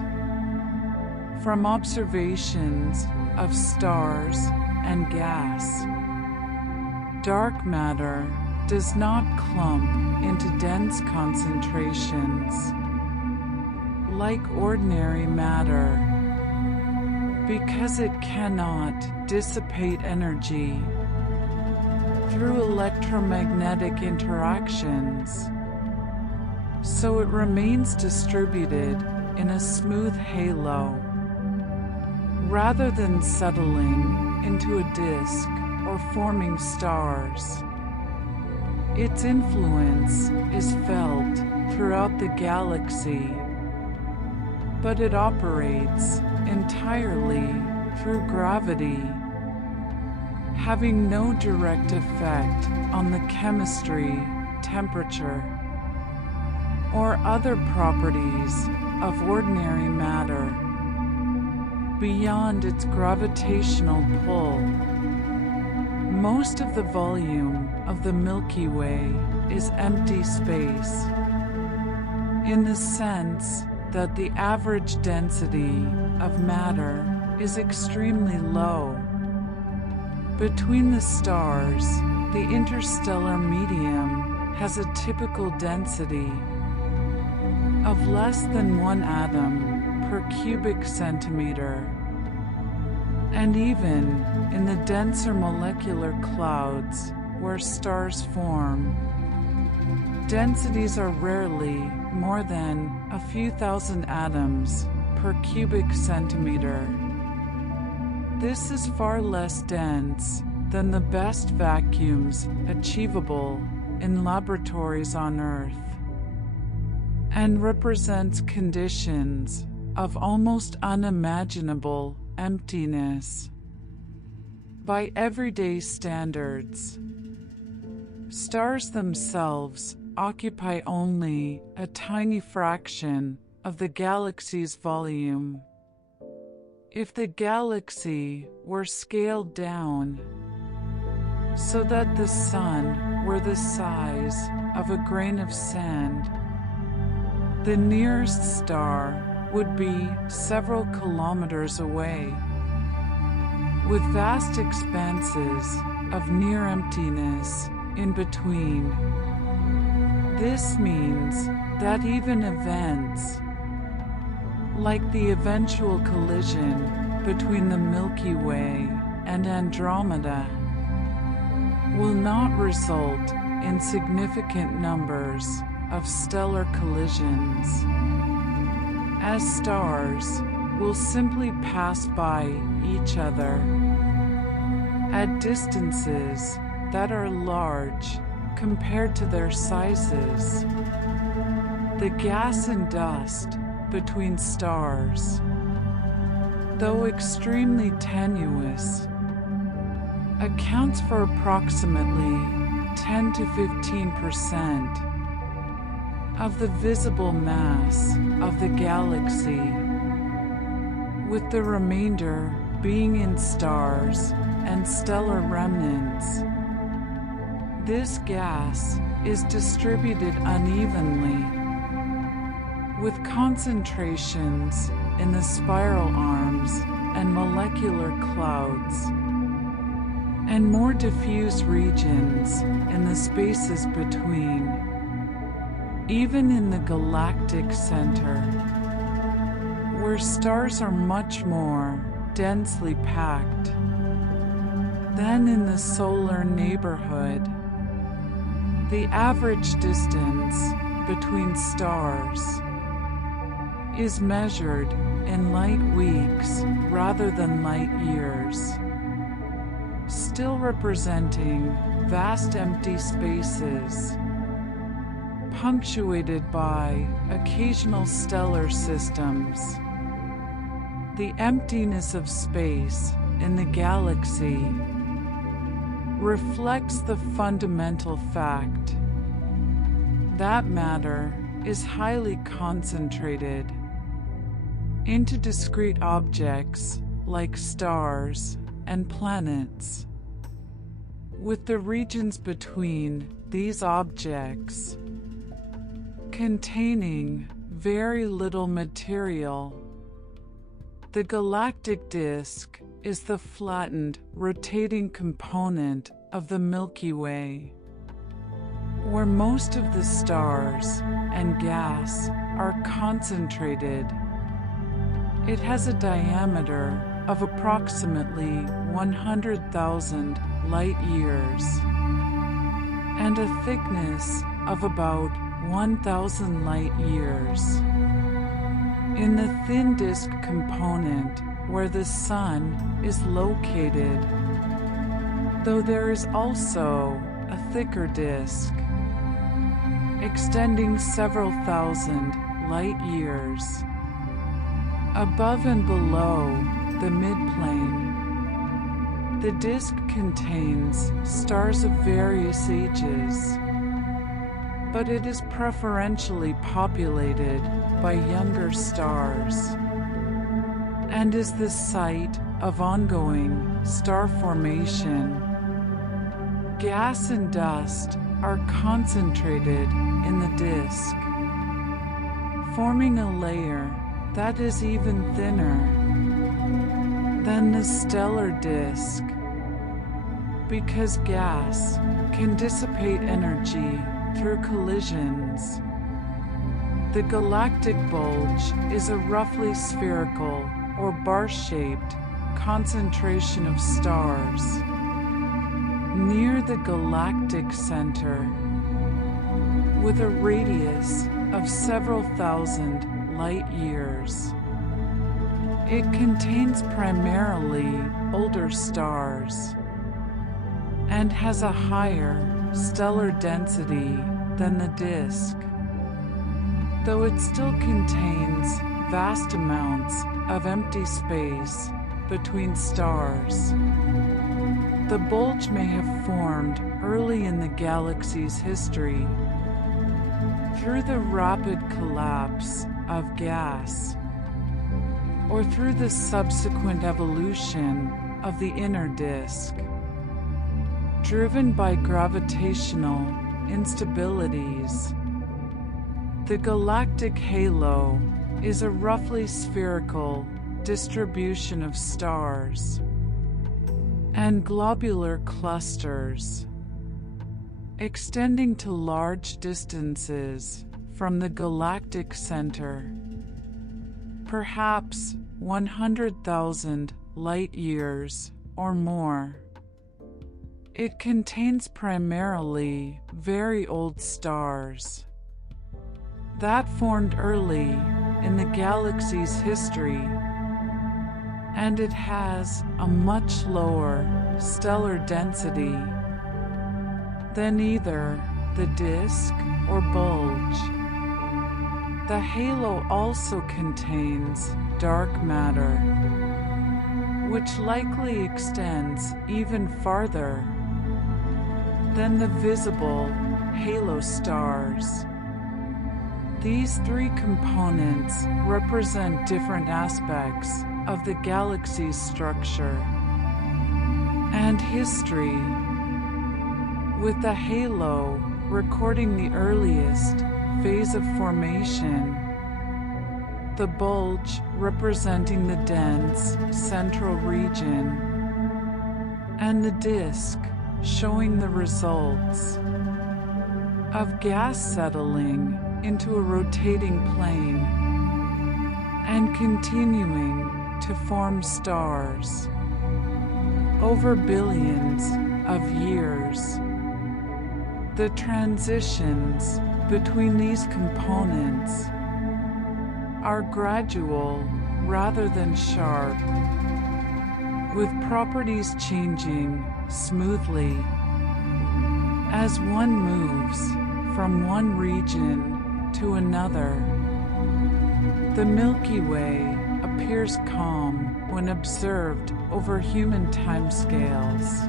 from observations of stars and gas. Dark matter does not clump into dense concentrations like ordinary matter because it cannot dissipate energy through electromagnetic interactions, so it remains distributed in a smooth halo rather than settling into a disk or forming stars. Its influence is felt throughout the galaxy, but it operates entirely through gravity, having no direct effect on the chemistry, temperature, or other properties of ordinary matter beyond its gravitational pull. Most of the volume of the Milky Way is empty space, in the sense that the average density of matter is extremely low. Between the stars, the interstellar medium has a typical density of less than 1 atom per cubic centimeter, and even in the denser molecular clouds where stars form, densities are rarely more than a few thousand atoms per cubic centimeter. This is far less dense than the best vacuums achievable in laboratories on Earth, and represents conditions of almost unimaginable emptiness by everyday standards. Stars themselves occupy only a tiny fraction of the galaxy's volume. If the galaxy were scaled down so that the Sun were the size of a grain of sand, the nearest star would be several kilometers away, with vast expanses of near emptiness in between. This means that even events like the eventual collision between the Milky Way and Andromeda will not result in significant numbers of stellar collisions, as stars will simply pass by each other at distances that are large compared to their sizes. The gas and dust between stars, though extremely tenuous, accounts for approximately 10 to 15% of the visible mass of the galaxy, with the remainder being in stars and stellar remnants. This gas is distributed unevenly, with concentrations in the spiral arms and molecular clouds, and more diffuse regions in the spaces between. Even in the galactic center, where stars are much more densely packed than in the solar neighborhood, the average distance between stars is measured in light weeks rather than light years, still representing vast empty spaces, punctuated by occasional stellar systems. The emptiness of space in the galaxy reflects the fundamental fact that matter is highly concentrated into discrete objects like stars and planets, with the regions between these objects containing very little material. The galactic disk is the flattened, rotating component of the Milky Way, where most of the stars and gas are concentrated. It has a diameter of approximately 100,000 light years and a thickness of about 1,000 light years. In the thin disk component where the Sun is located, though there is also a thicker disk, extending several thousand light years. Above and below the midplane, the disk contains stars of various ages, but it is preferentially populated by younger stars, and is the site of ongoing star formation. Gas and dust are concentrated in the disk, forming a layer that is even thinner than the stellar disk, because gas can dissipate energy through collisions. The galactic bulge is a roughly spherical or bar-shaped concentration of stars near the galactic center, with a radius of several thousand light years. It contains primarily older stars and has a higher stellar density than the disk, though it still contains vast amounts of empty space between stars. The bulge may have formed early in the galaxy's history through the rapid collapse of gas, or through the subsequent evolution of the inner disk, driven by gravitational instabilities. The galactic halo is a roughly spherical distribution of stars and globular clusters, extending to large distances from the galactic center, perhaps 100,000 light years or more. It contains primarily very old stars that formed early in the galaxy's history, and it has a much lower stellar density than either the disk or bulge. The halo also contains dark matter, which likely extends even farther than the visible halo stars. These three components represent different aspects of the galaxy's structure and history, with the halo recording the earliest phase of formation, the bulge representing the dense central region, and the disk showing the results of gas settling into a rotating plane and continuing to form stars over billions of years. The transitions between these components are gradual rather than sharp, with properties changing smoothly as one moves from one region to another. The Milky Way appears calm when observed over human timescales,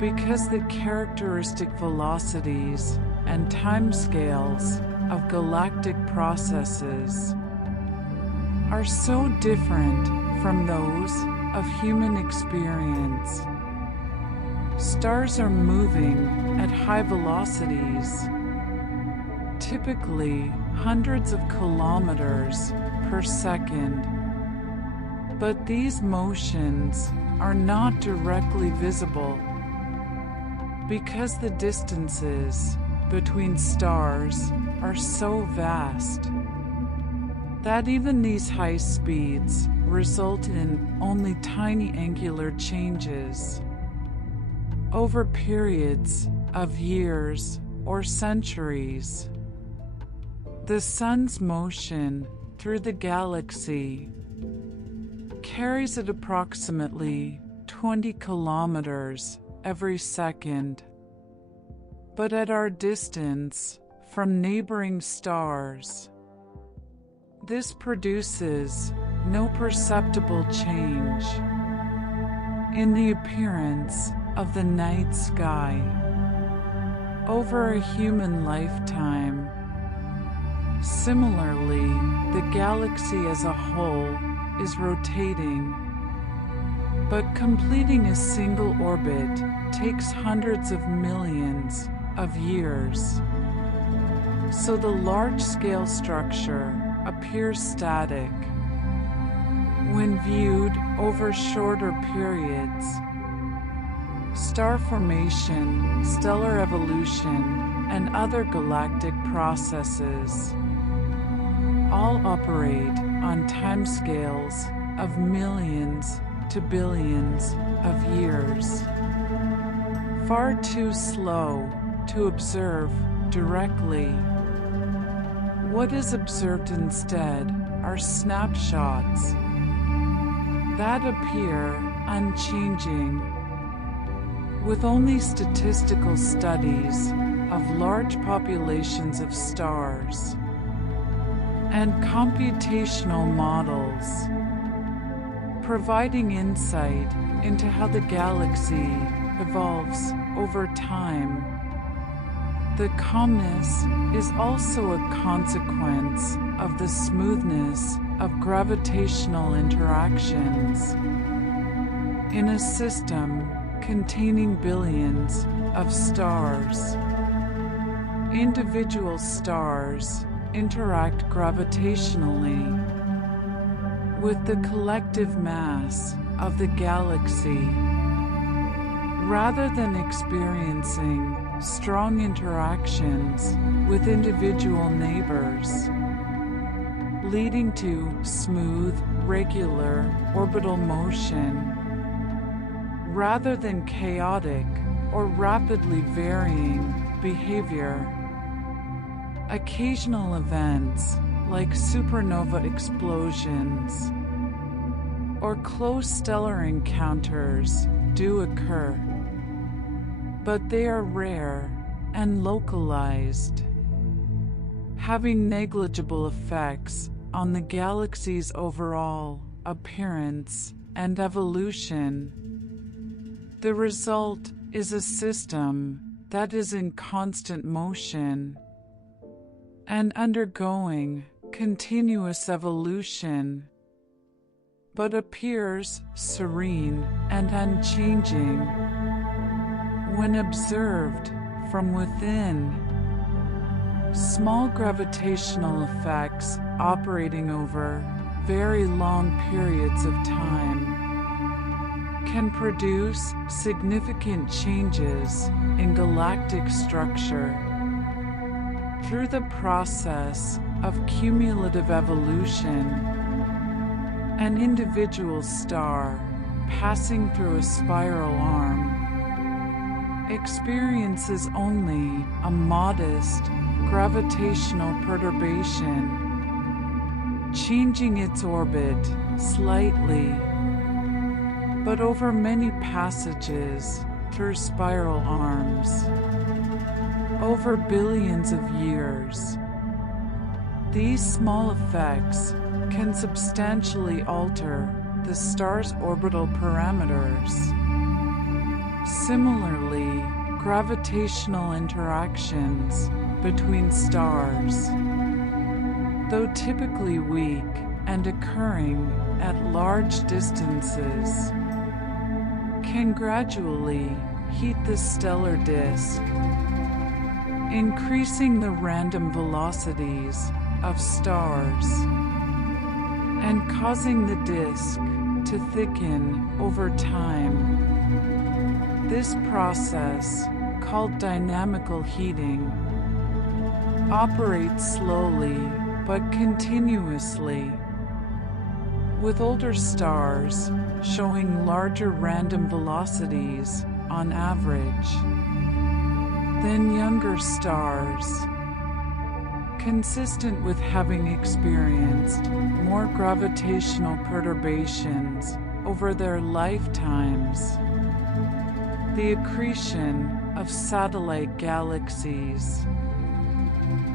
because the characteristic velocities and timescales of galactic processes are so different from those of human experience. Stars are moving at high velocities, typically hundreds of kilometers per second. But these motions are not directly visible because the distances between stars are so vast that even these high speeds result in only tiny angular changes over periods of years or centuries. The sun's motion through the galaxy carries at approximately 20 kilometers every second. But at our distance from neighboring stars, this produces no perceptible change in the appearance of the night sky over a human lifetime. Similarly, the galaxy as a whole is rotating, but completing a single orbit takes hundreds of millions of years. So the large-scale structure appears static when viewed over shorter periods. Star formation, stellar evolution, and other galactic processes all operate on timescales of millions to billions of years, far too slow to observe directly. What is observed instead are snapshots that appear unchanging, with only statistical studies of large populations of stars and computational models providing insight into how the galaxy evolves over time. The calmness is also a consequence of the smoothness of gravitational interactions in a system containing billions of stars. Individual stars interact gravitationally with the collective mass of the galaxy, rather than experiencing strong interactions with individual neighbors, leading to smooth, regular orbital motion, rather than chaotic or rapidly varying behavior. Occasional events like supernova explosions or close stellar encounters do occur, but they are rare and localized, having negligible effects on the galaxy's overall appearance and evolution. The result is a system that is in constant motion, and undergoing continuous evolution, but appears serene and unchanging when observed from within. Small gravitational effects operating over very long periods of time can produce significant changes in galactic structure. Through the process of cumulative evolution, an individual star passing through a spiral arm experiences only a modest gravitational perturbation, changing its orbit slightly, but over many passages through spiral arms, over billions of years. These small effects can substantially alter the star's orbital parameters. Similarly, gravitational interactions between stars, though typically weak and occurring at large distances, can gradually heat the stellar disk, increasing the random velocities of stars and causing the disk to thicken over time. This process, called dynamical heating, operates slowly but continuously, with older stars showing larger random velocities on average than younger stars, consistent with having experienced more gravitational perturbations over their lifetimes. The accretion of satellite galaxies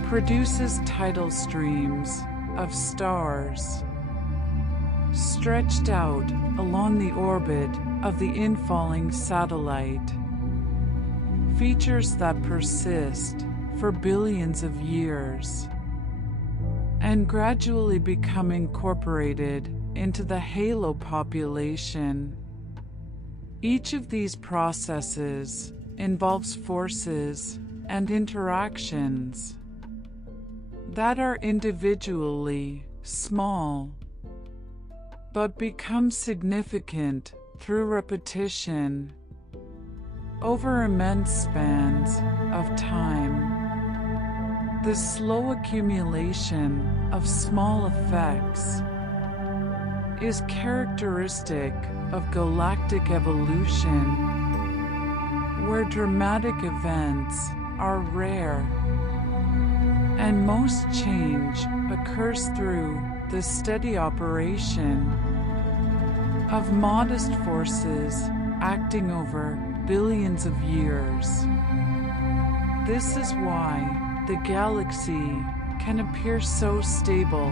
produces tidal streams of stars stretched out along the orbit of the infalling satellite, features that persist for billions of years and gradually become incorporated into the halo population. Each of these processes involves forces and interactions that are individually small but become significant through repetition over immense spans of time. The slow accumulation of small effects is characteristic of galactic evolution, where dramatic events are rare, and most change occurs through the steady operation of modest forces acting over billions of years. This is why the galaxy can appear so stable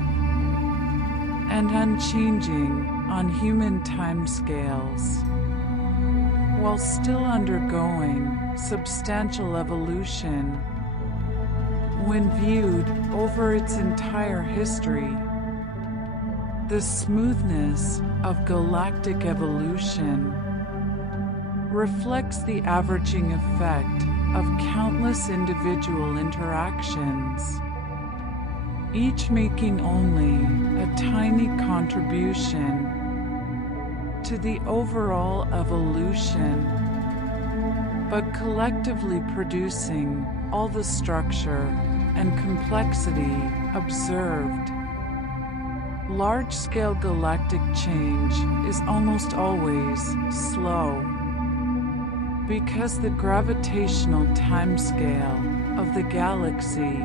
and unchanging on human timescales, while still undergoing substantial evolution when viewed over its entire history. The smoothness of galactic evolution reflects the averaging effect of countless individual interactions, each making only a tiny contribution to the overall evolution, but collectively producing all the structure and complexity observed. Large-scale galactic change is almost always slow, because the gravitational timescale of the galaxy,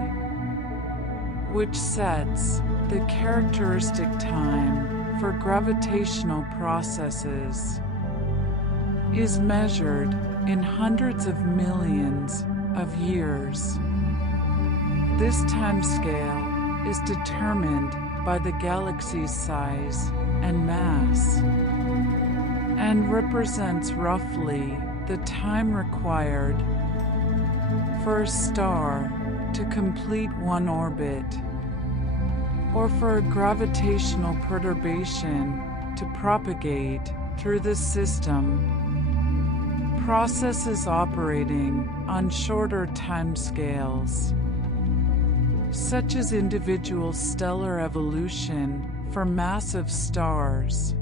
which sets the characteristic time for gravitational processes, is measured in hundreds of millions of years. This timescale is determined by the galaxy's size and mass, and represents roughly the time required for a star to complete one orbit, or for a gravitational perturbation to propagate through the system. Processes operating on shorter timescales, such as individual stellar evolution for massive stars,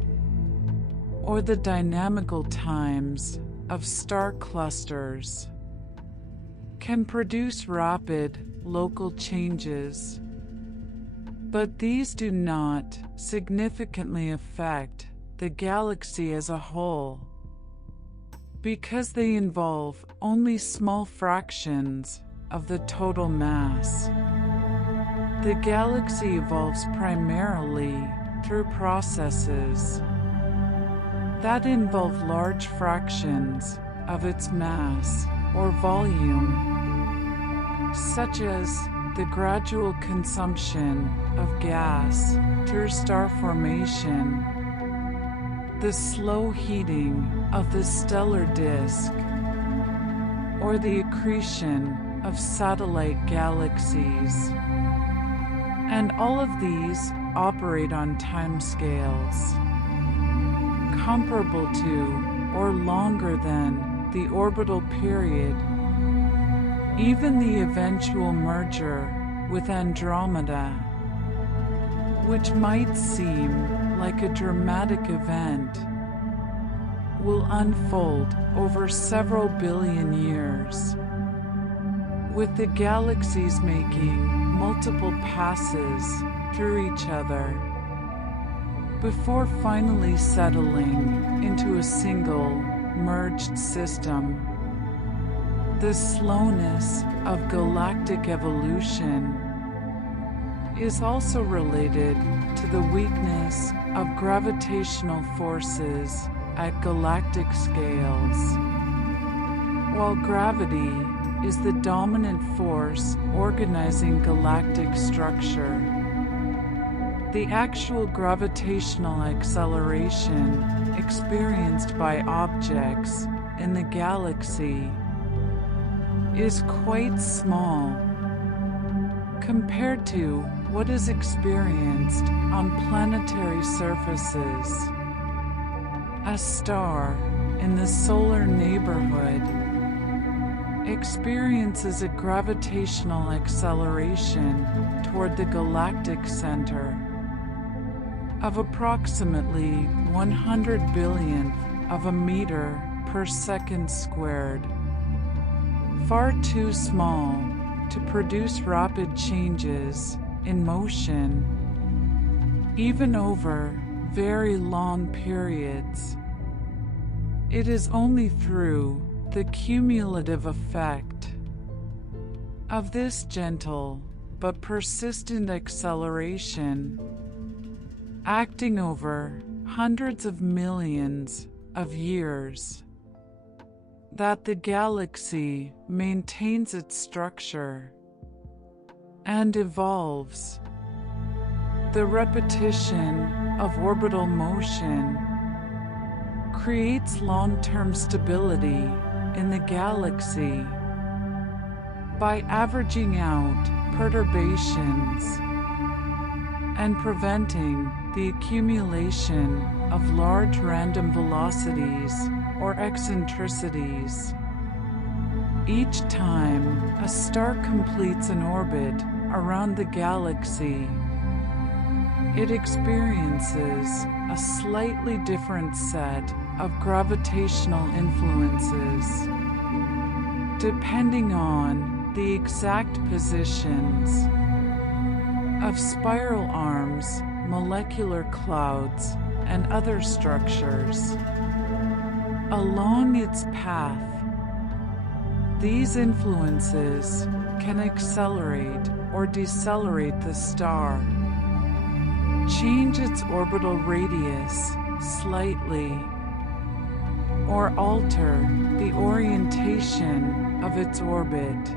or the dynamical times of star clusters, can produce rapid local changes. But these do not significantly affect the galaxy as a whole, because they involve only small fractions of the total mass. The galaxy evolves primarily through processes that involve large fractions of its mass or volume, such as the gradual consumption of gas through star formation, the slow heating of the stellar disk, or the accretion of satellite galaxies. And all of these operate on timescales comparable to or longer than the orbital period. Even the eventual merger with Andromeda, which might seem like a dramatic event, will unfold over several billion years, with the galaxies making multiple passes through each other before finally settling into a single, merged system. The slowness of galactic evolution is also related to the weakness of gravitational forces at galactic scales. While gravity is the dominant force organizing galactic structure, the actual gravitational acceleration experienced by objects in the galaxy is quite small compared to what is experienced on planetary surfaces. A star in the solar neighborhood experiences a gravitational acceleration toward the galactic center of approximately 100 billionth of a meter per second squared, far too small to produce rapid changes in motion, even over very long periods. It is only through the cumulative effect of this gentle but persistent acceleration, acting over hundreds of millions of years, that the galaxy maintains its structure and evolves. The repetition of orbital motion creates long-term stability in the galaxy by averaging out perturbations and preventing the accumulation of large random velocities or eccentricities. Each time a star completes an orbit around the galaxy, it experiences a slightly different set of gravitational influences, depending on the exact positions of spiral arms, molecular clouds, and other structures along its path. These influences can accelerate or decelerate the star, change its orbital radius slightly, or alter the orientation of its orbit.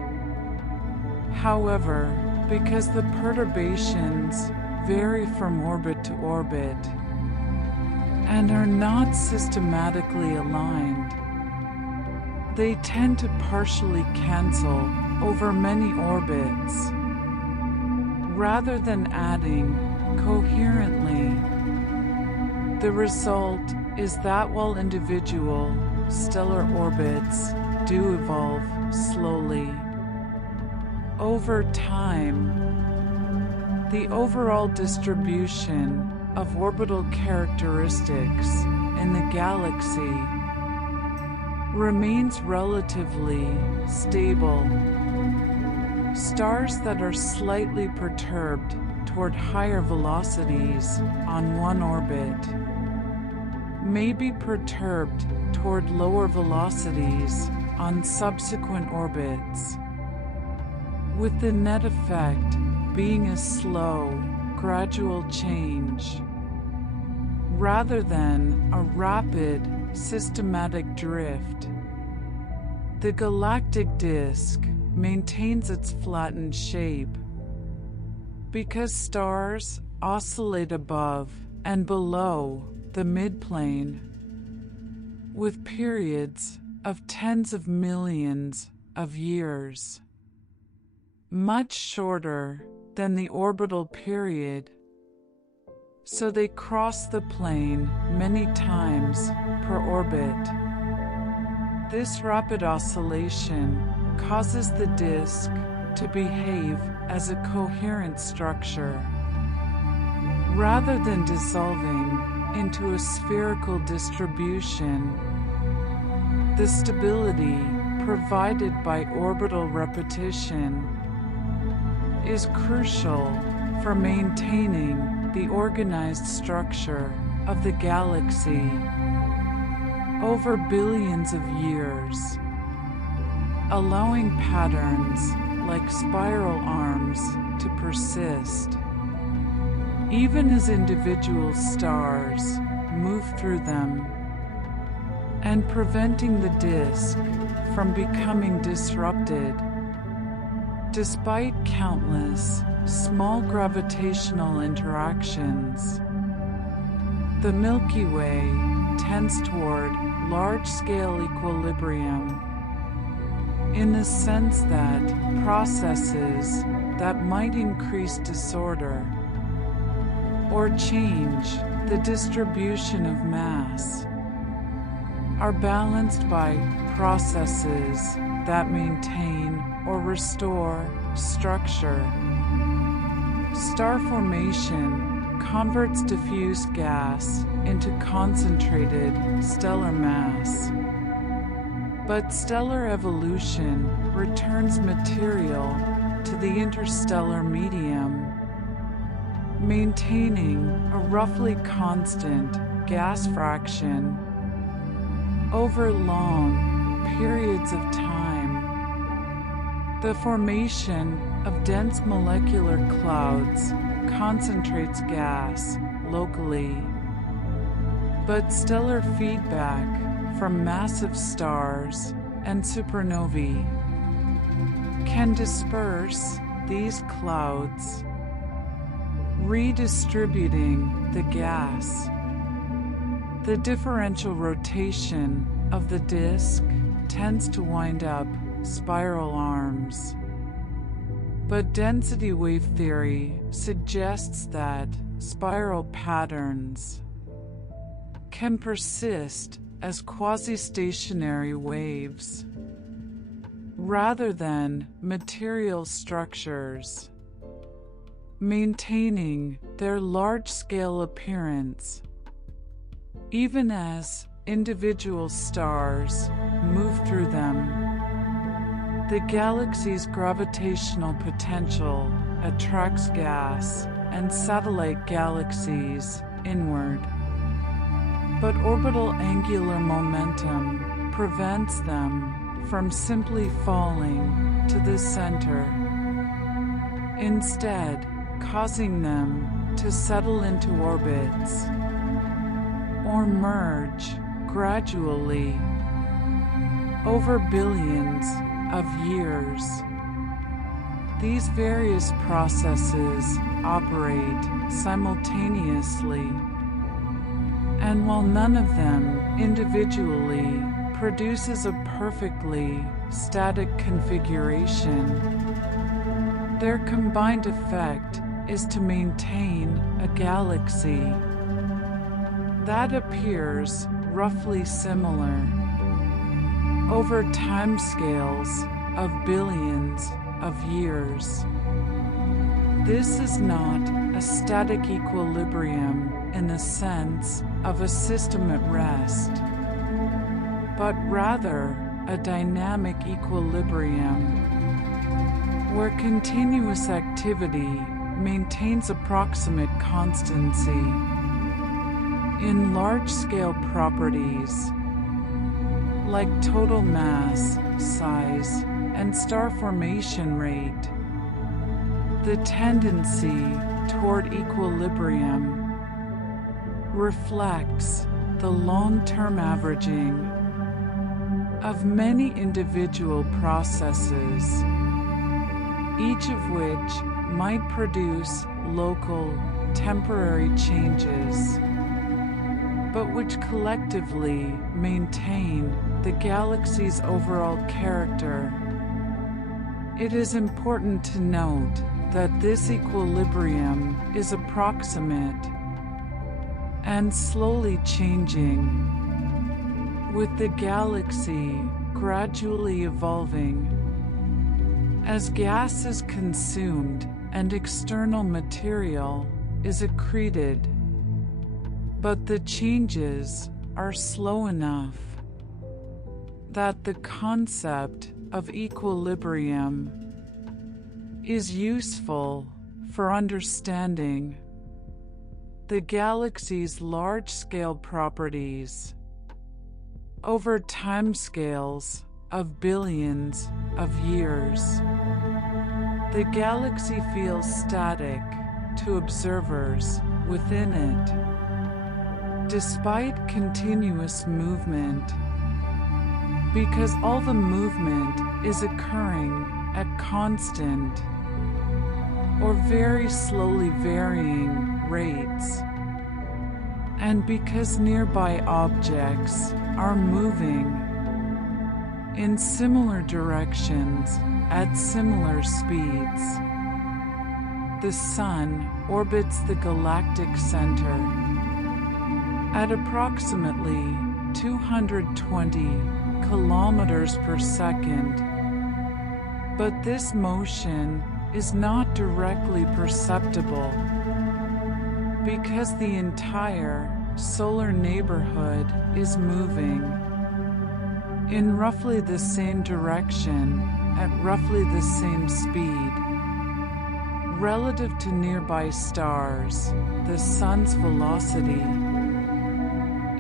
However, because the perturbations vary from orbit to orbit and are not systematically aligned, they tend to partially cancel over many orbits, rather than adding coherently. The result is that while individual stellar orbits do evolve slowly over time, the overall distribution of orbital characteristics in the galaxy remains relatively stable. Stars that are slightly perturbed toward higher velocities on one orbit may be perturbed toward lower velocities on subsequent orbits, with the net effect being a slow, gradual change, rather than a rapid, systematic drift. The galactic disk maintains its flattened shape because stars oscillate above and below the midplane, with periods of tens of millions of years, much shorter than the orbital period, so they cross the plane many times per orbit. This rapid oscillation causes the disk to behave as a coherent structure, rather than dissolving into a spherical distribution. The stability provided by orbital repetition is crucial for maintaining the organized structure of the galaxy over billions of years, allowing patterns like spiral arms to persist, even as individual stars move through them, and preventing the disk from becoming disrupted. Despite countless small gravitational interactions, the Milky Way tends toward large-scale equilibrium, in the sense that processes that might increase disorder or change the distribution of mass are balanced by processes that maintain or restore structure. Star formation converts diffuse gas into concentrated stellar mass, but stellar evolution returns material to the interstellar medium, maintaining a roughly constant gas fraction over long periods of time. The formation of dense molecular clouds concentrates gas locally, but stellar feedback from massive stars and supernovae can disperse these clouds, redistributing the gas. The differential rotation of the disk tends to wind up spiral arms, but density wave theory suggests that spiral patterns can persist as quasi-stationary waves, rather than material structures, maintaining their large-scale appearance, even as individual stars move through them. The galaxy's gravitational potential attracts gas and satellite galaxies inward, but orbital angular momentum prevents them from simply falling to the center, instead causing them to settle into orbits or merge gradually over billions of years. These various processes operate simultaneously, and while none of them individually produces a perfectly static configuration. Their combined effect is to maintain a galaxy that appears roughly similar over timescales of billions of years. This is not a static equilibrium in the sense of a system at rest, but rather a dynamic equilibrium where continuous activity maintains approximate constancy. In large-scale properties, like total mass, size, and star formation rate, the tendency toward equilibrium reflects the long-term averaging of many individual processes, each of which might produce local, temporary changes, but which collectively maintain the galaxy's overall character. It is important to note that this equilibrium is approximate and slowly changing, with the galaxy gradually evolving as gas is consumed and external material is accreted. But the changes are slow enough that the concept of equilibrium is useful for understanding the galaxy's large-scale properties over timescales of billions of years. The galaxy feels static to observers within it, despite continuous movement, because all the movement is occurring at constant or very slowly varying rates, and because nearby objects are moving in similar directions at similar speeds. The Sun orbits the galactic center at approximately 220 kilometers per second, but this motion is not directly perceptible because the entire solar neighborhood is moving in roughly the same direction at roughly the same speed. Relative to nearby stars, the Sun's velocity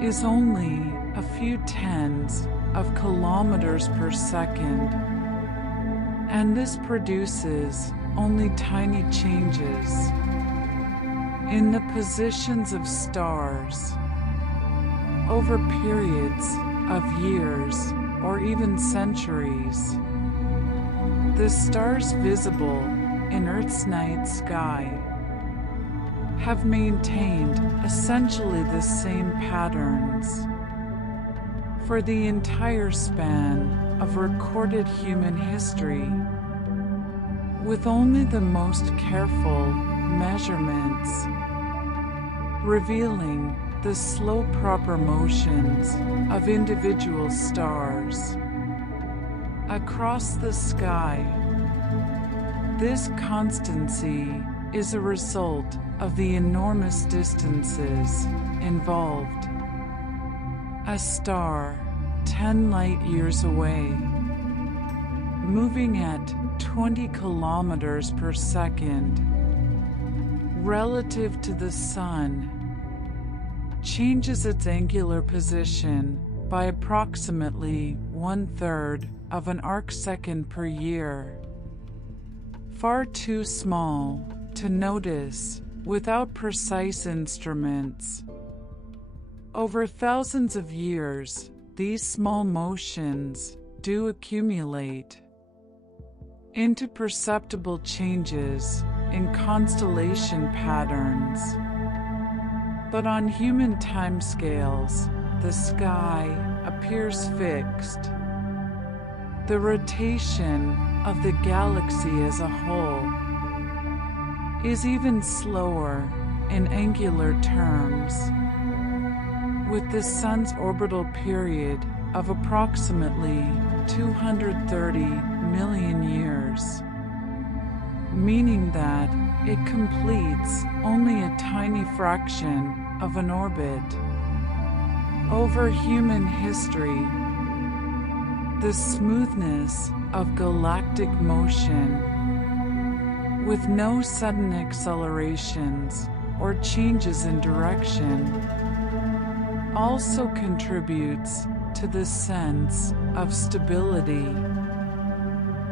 is only a few tens of kilometers per second, and this produces only tiny changes in the positions of stars over periods of years or even centuries. The stars visible in Earth's night sky have maintained essentially the same patterns for the entire span of recorded human history, with only the most careful measurements revealing the slow proper motions of individual stars across the sky. This constancy is a result of the enormous distances involved. A star 10 light years away, moving at 20 kilometers per second relative to the Sun, changes its angular position by approximately 1/3 of an arcsecond per year. Far too small to notice without precise instruments. Over thousands of years, these small motions do accumulate into perceptible changes in constellation patterns. But on human timescales, the sky appears fixed. The rotation of the galaxy as a whole is even slower in angular terms, with the Sun's orbital period of approximately 230 million years, meaning that it completes only a tiny fraction of an orbit over human history. The smoothness of galactic motion, with no sudden accelerations or changes in direction, also contributes to the sense of stability.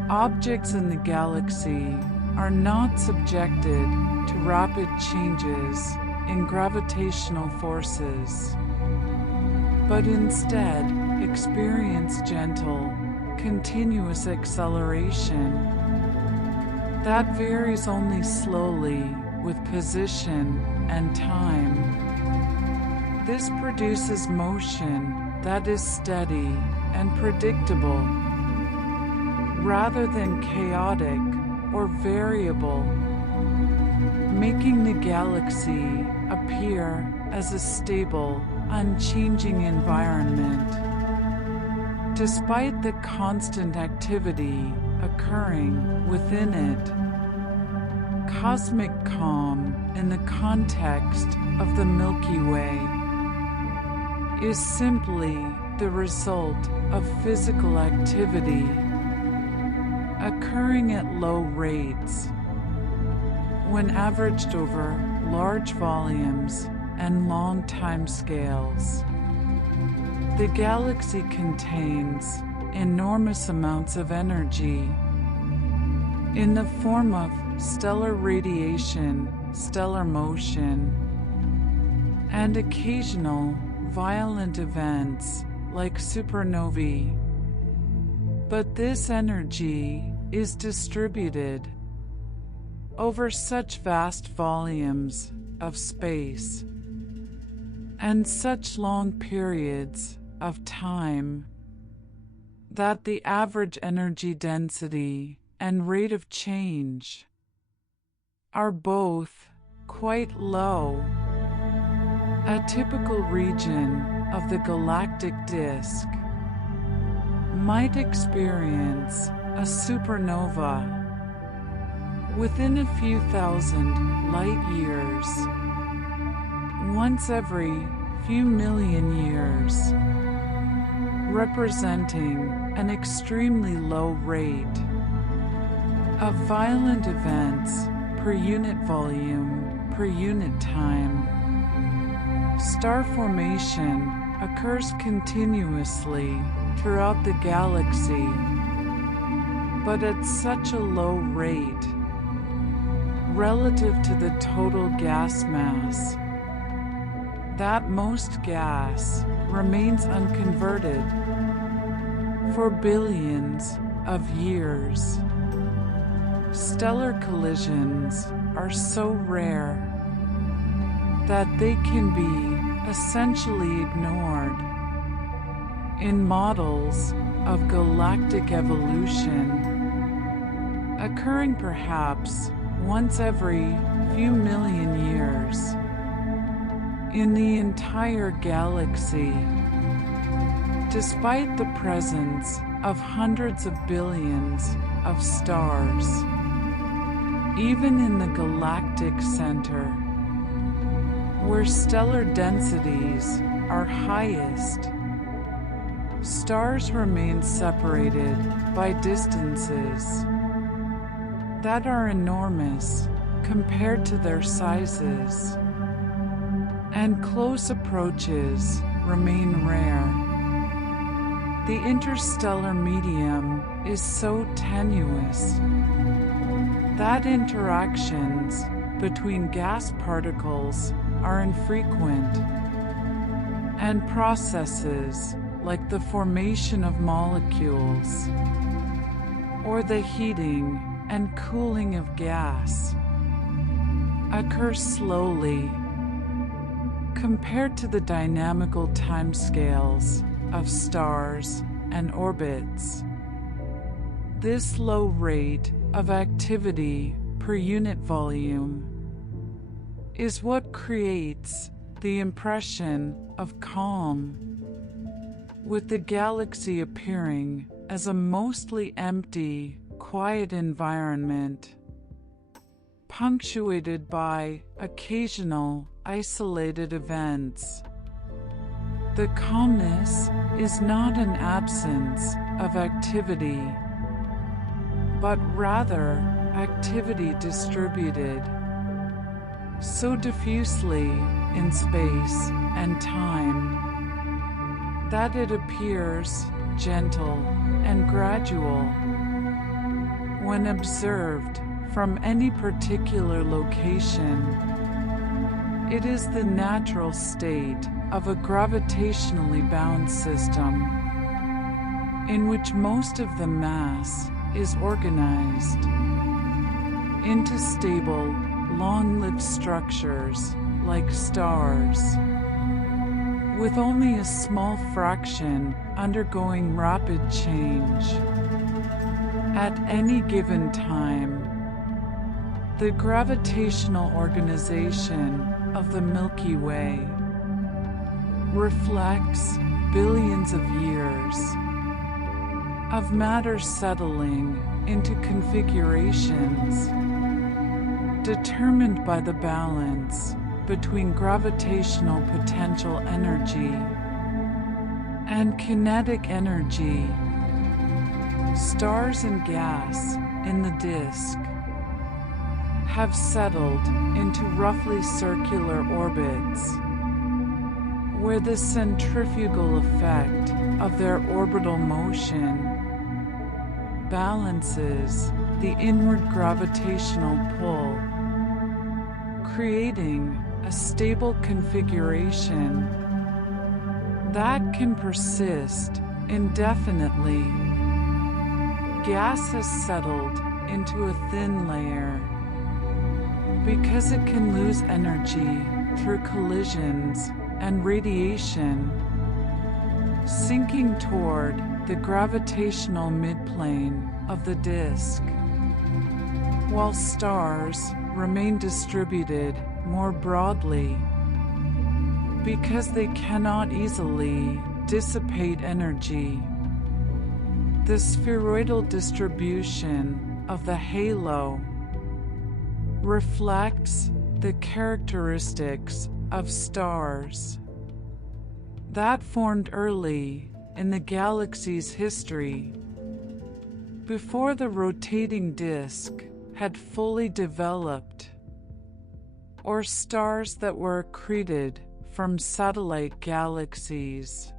Objects in the galaxy are not subjected to rapid changes in gravitational forces, but instead experience gentle, continuous acceleration that varies only slowly with position and time. This produces motion that is steady and predictable, rather than chaotic or variable, making the galaxy appear as a stable, unchanging environment. Despite the constant activity occurring within it, cosmic calm in the context of the Milky Way is simply the result of physical activity occurring at low rates when averaged over large volumes and long time scales. The galaxy contains enormous amounts of energy in the form of stellar radiation, stellar motion, and occasional violent events like supernovae. But this energy is distributed over such vast volumes of space and such long periods of time that the average energy density and rate of change are both quite low. A typical region of the galactic disk might experience a supernova within a few thousand light years, once every few million years, representing an extremely low rate of violent events per unit volume, per unit time. Star formation occurs continuously throughout the galaxy, but at such a low rate relative to the total gas mass that most gas remains unconverted for billions of years. Stellar collisions are so rare that they can be essentially ignored. In models of galactic evolution, occurring perhaps once every few million years in the entire galaxy, despite the presence of hundreds of billions of stars, even in the galactic center, where stellar densities are highest, stars remain separated by distances that are enormous compared to their sizes, and close approaches remain rare. The interstellar medium is so tenuous that interactions between gas particles are infrequent, and processes like the formation of molecules or the heating and cooling of gas occur slowly compared to the dynamical timescales of stars and orbits. This low rate of activity per unit volume is what creates the impression of calm, with the galaxy appearing as a mostly empty, quiet environment, punctuated by occasional isolated events. The calmness is not an absence of activity, but rather activity distributed so diffusely in space and time that it appears gentle and gradual when observed from any particular location. It is the natural state of a gravitationally bound system in which most of the mass is organized into stable, long-lived structures like stars, with only a small fraction undergoing rapid change. At any given time, the gravitational organization of the Milky Way reflects billions of years of matter settling into configurations determined by the balance between gravitational potential energy and kinetic energy. Stars and gas in the disk have settled into roughly circular orbits, where the centrifugal effect of their orbital motion balances the inward gravitational pull, creating a stable configuration that can persist indefinitely. Gas has settled into a thin layer because it can lose energy through collisions and radiation, sinking toward the gravitational midplane of the disk, while stars remain distributed more broadly because they cannot easily dissipate energy. The spheroidal distribution of the halo reflects the characteristics of stars that formed early in the galaxy's history, before the rotating disk had fully developed, or stars that were accreted from satellite galaxies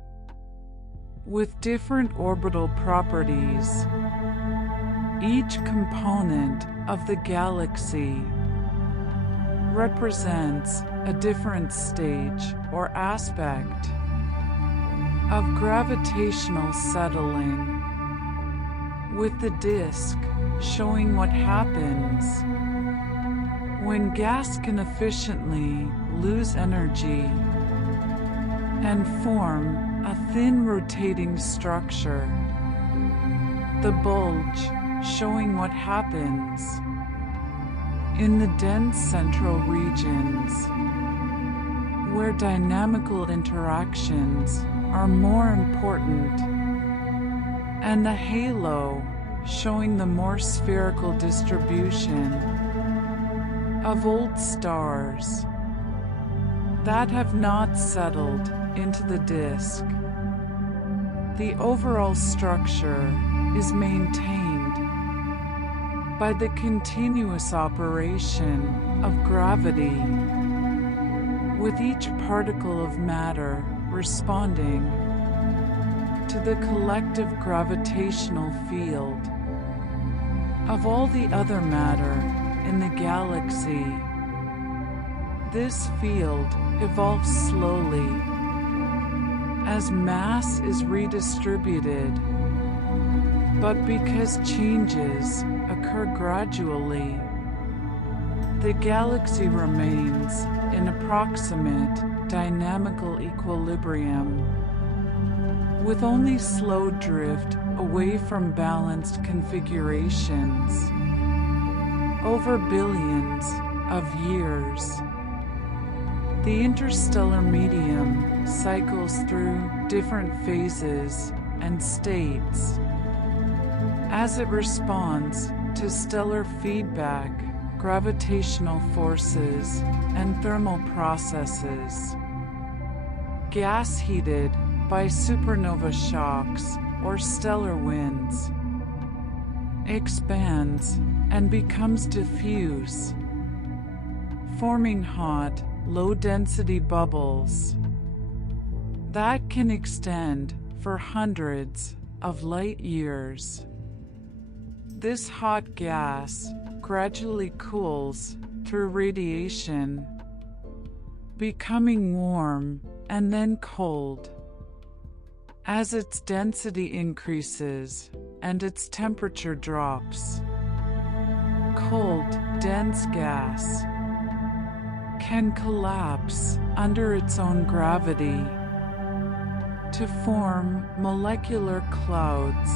with different orbital properties. Each component of the galaxy represents a different stage or aspect of gravitational settling, with the disk showing what happens when gas can efficiently lose energy and form a thin rotating structure. The bulge showing what happens in the dense central regions, where dynamical interactions are more important, and the halo showing the more spherical distribution of old stars that have not settled into the disk. The overall structure is maintained by the continuous operation of gravity, with each particle of matter responding to the collective gravitational field of all the other matter in the galaxy. This field evolves slowly as mass is redistributed, but because changes occur gradually, the galaxy remains in approximate dynamical equilibrium with only slow drift away from balanced configurations over billions of years. The interstellar medium cycles through different phases and states as it responds to stellar feedback, gravitational forces, and thermal processes. Gas heated by supernova shocks or stellar winds expands and becomes diffuse, forming hot, low-density bubbles that can extend for hundreds of light years. This hot gas gradually cools through radiation, becoming warm and then cold. As its density increases and its temperature drops, cold, dense gas can collapse under its own gravity to form molecular clouds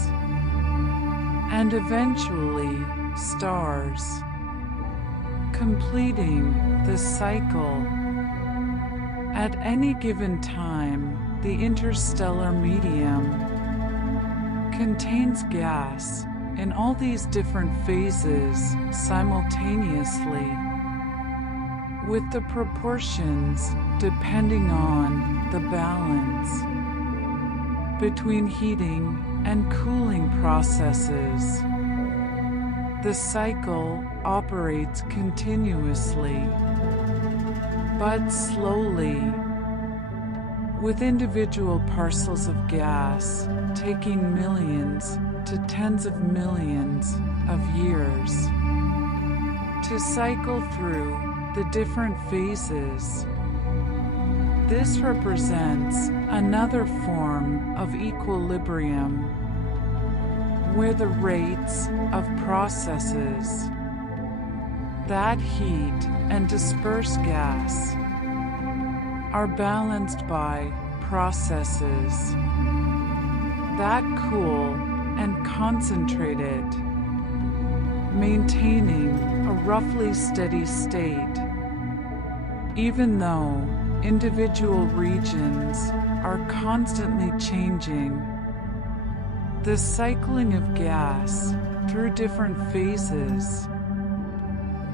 and eventually stars, completing the cycle. At any given time, the interstellar medium contains gas in all these different phases simultaneously, with the proportions depending on the balance between heating and cooling processes. The cycle operates continuously, but slowly, with individual parcels of gas taking millions to tens of millions of years to cycle through the different phases. This represents another form of equilibrium, where the rates of processes that heat and disperse gas are balanced by processes that cool and concentrate it, maintaining a roughly steady state. Even though individual regions are constantly changing, the cycling of gas through different phases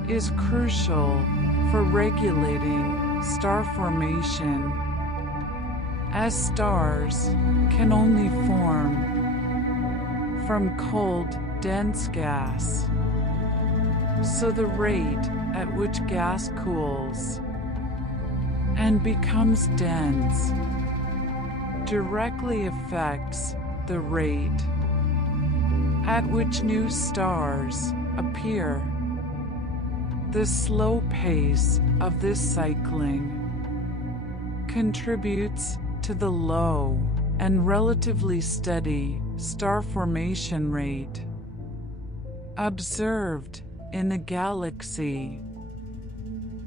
is crucial for regulating star formation, as stars can only form from cold, dense gas. So the rate at which gas cools and becomes dense directly affects the rate at which new stars appear. The slow pace of this cycling contributes to the low and relatively steady star formation rate observed in the galaxy,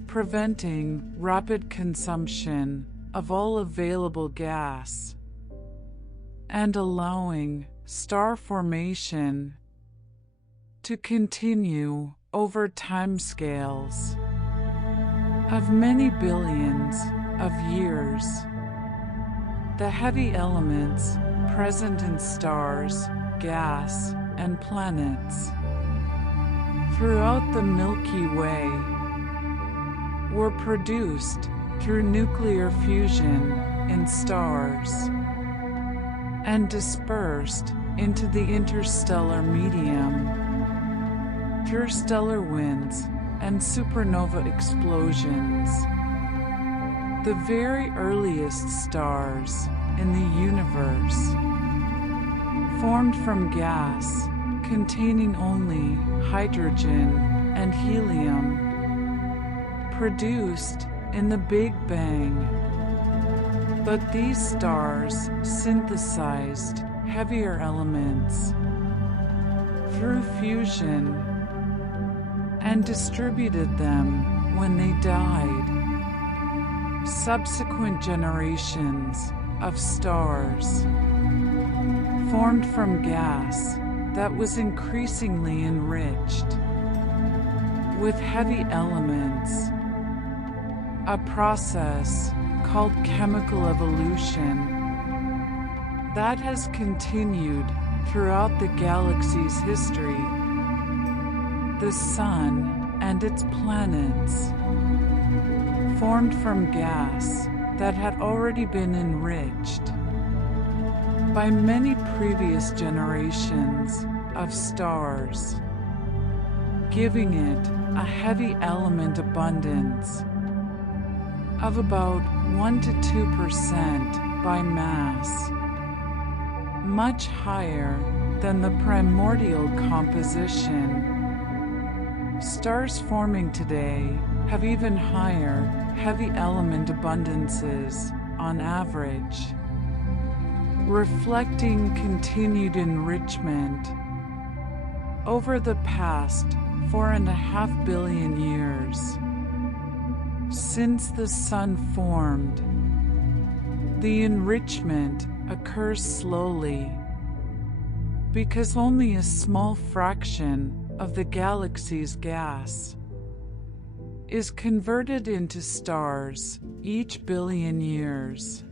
preventing rapid consumption of all available gas and allowing star formation to continue over timescales of many billions of years. The heavy elements present in stars, gas, and planets throughout the Milky Way were produced through nuclear fusion in stars and dispersed into the interstellar medium through stellar winds and supernova explosions. The very earliest stars in the universe formed from gas containing only hydrogen and helium, produced in the Big Bang. But these stars synthesized heavier elements through fusion and distributed them when they died. Subsequent generations of stars, formed from gas that was increasingly enriched with heavy elements, a process called chemical evolution that has continued throughout the galaxy's history. The Sun and its planets formed from gas that had already been enriched by many previous generations of stars, giving it a heavy element abundance of about 1 to 2% by mass, much higher than the primordial composition. Stars forming today have even higher heavy element abundances on average, reflecting continued enrichment over the past 4.5 billion years. Since the Sun formed, the enrichment occurs slowly because only a small fraction of the galaxy's gas is converted into stars each billion years,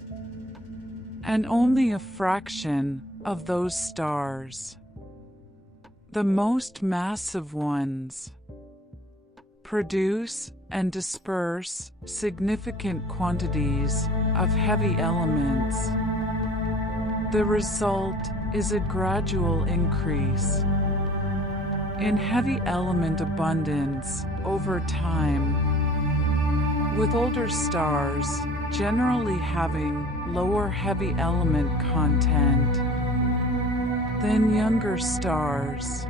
and only a fraction of those stars, the most massive ones, produce and disperse significant quantities of heavy elements. The result is a gradual increase in heavy element abundance over time, with older stars generally having lower heavy element content than younger stars,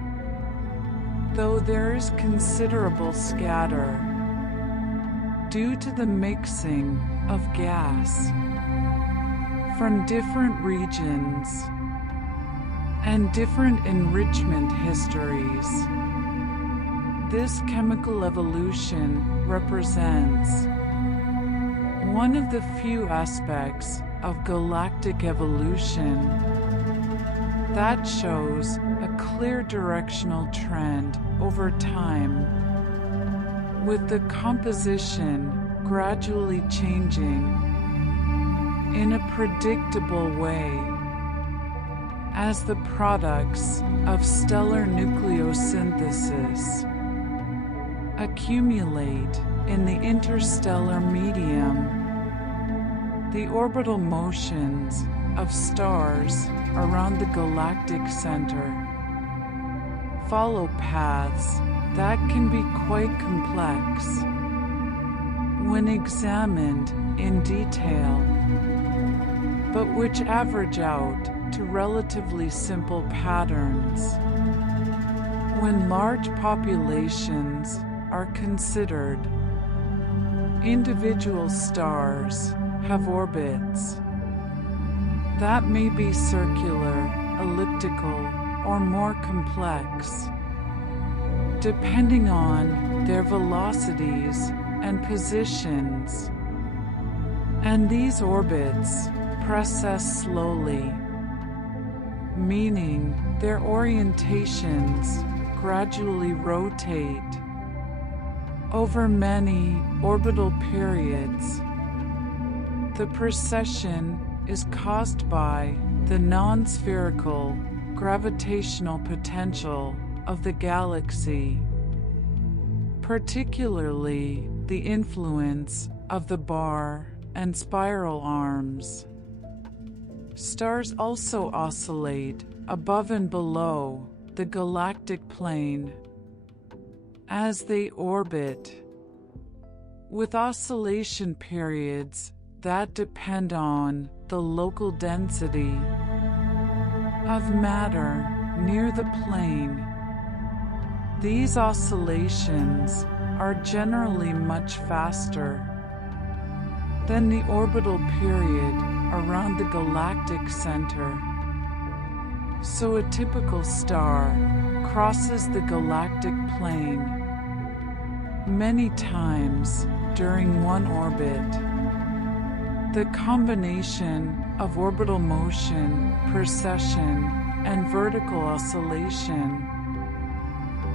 though there is considerable scatter due to the mixing of gas from different regions and different enrichment histories. This chemical evolution represents one of the few aspects of galactic evolution that shows a clear directional trend over time, with the composition gradually changing in a predictable way as the products of stellar nucleosynthesis accumulate in the interstellar medium. The orbital motions of stars around the galactic center follow paths that can be quite complex when examined in detail, but which average out to relatively simple patterns. When large populations are considered, individual stars have orbits that may be circular, elliptical, or more complex, depending on their velocities and positions. And these orbits precess slowly, meaning their orientations gradually rotate over many orbital periods. The precession is caused by the non-spherical gravitational potential of the galaxy, particularly the influence of the bar and spiral arms. Stars also oscillate above and below the galactic plane as they orbit, with oscillation periods that depend on the local density of matter near the plane. These oscillations are generally much faster than the orbital period around the galactic center. So a typical star crosses the galactic plane many times during one orbit. The combination of orbital motion, precession, and vertical oscillation,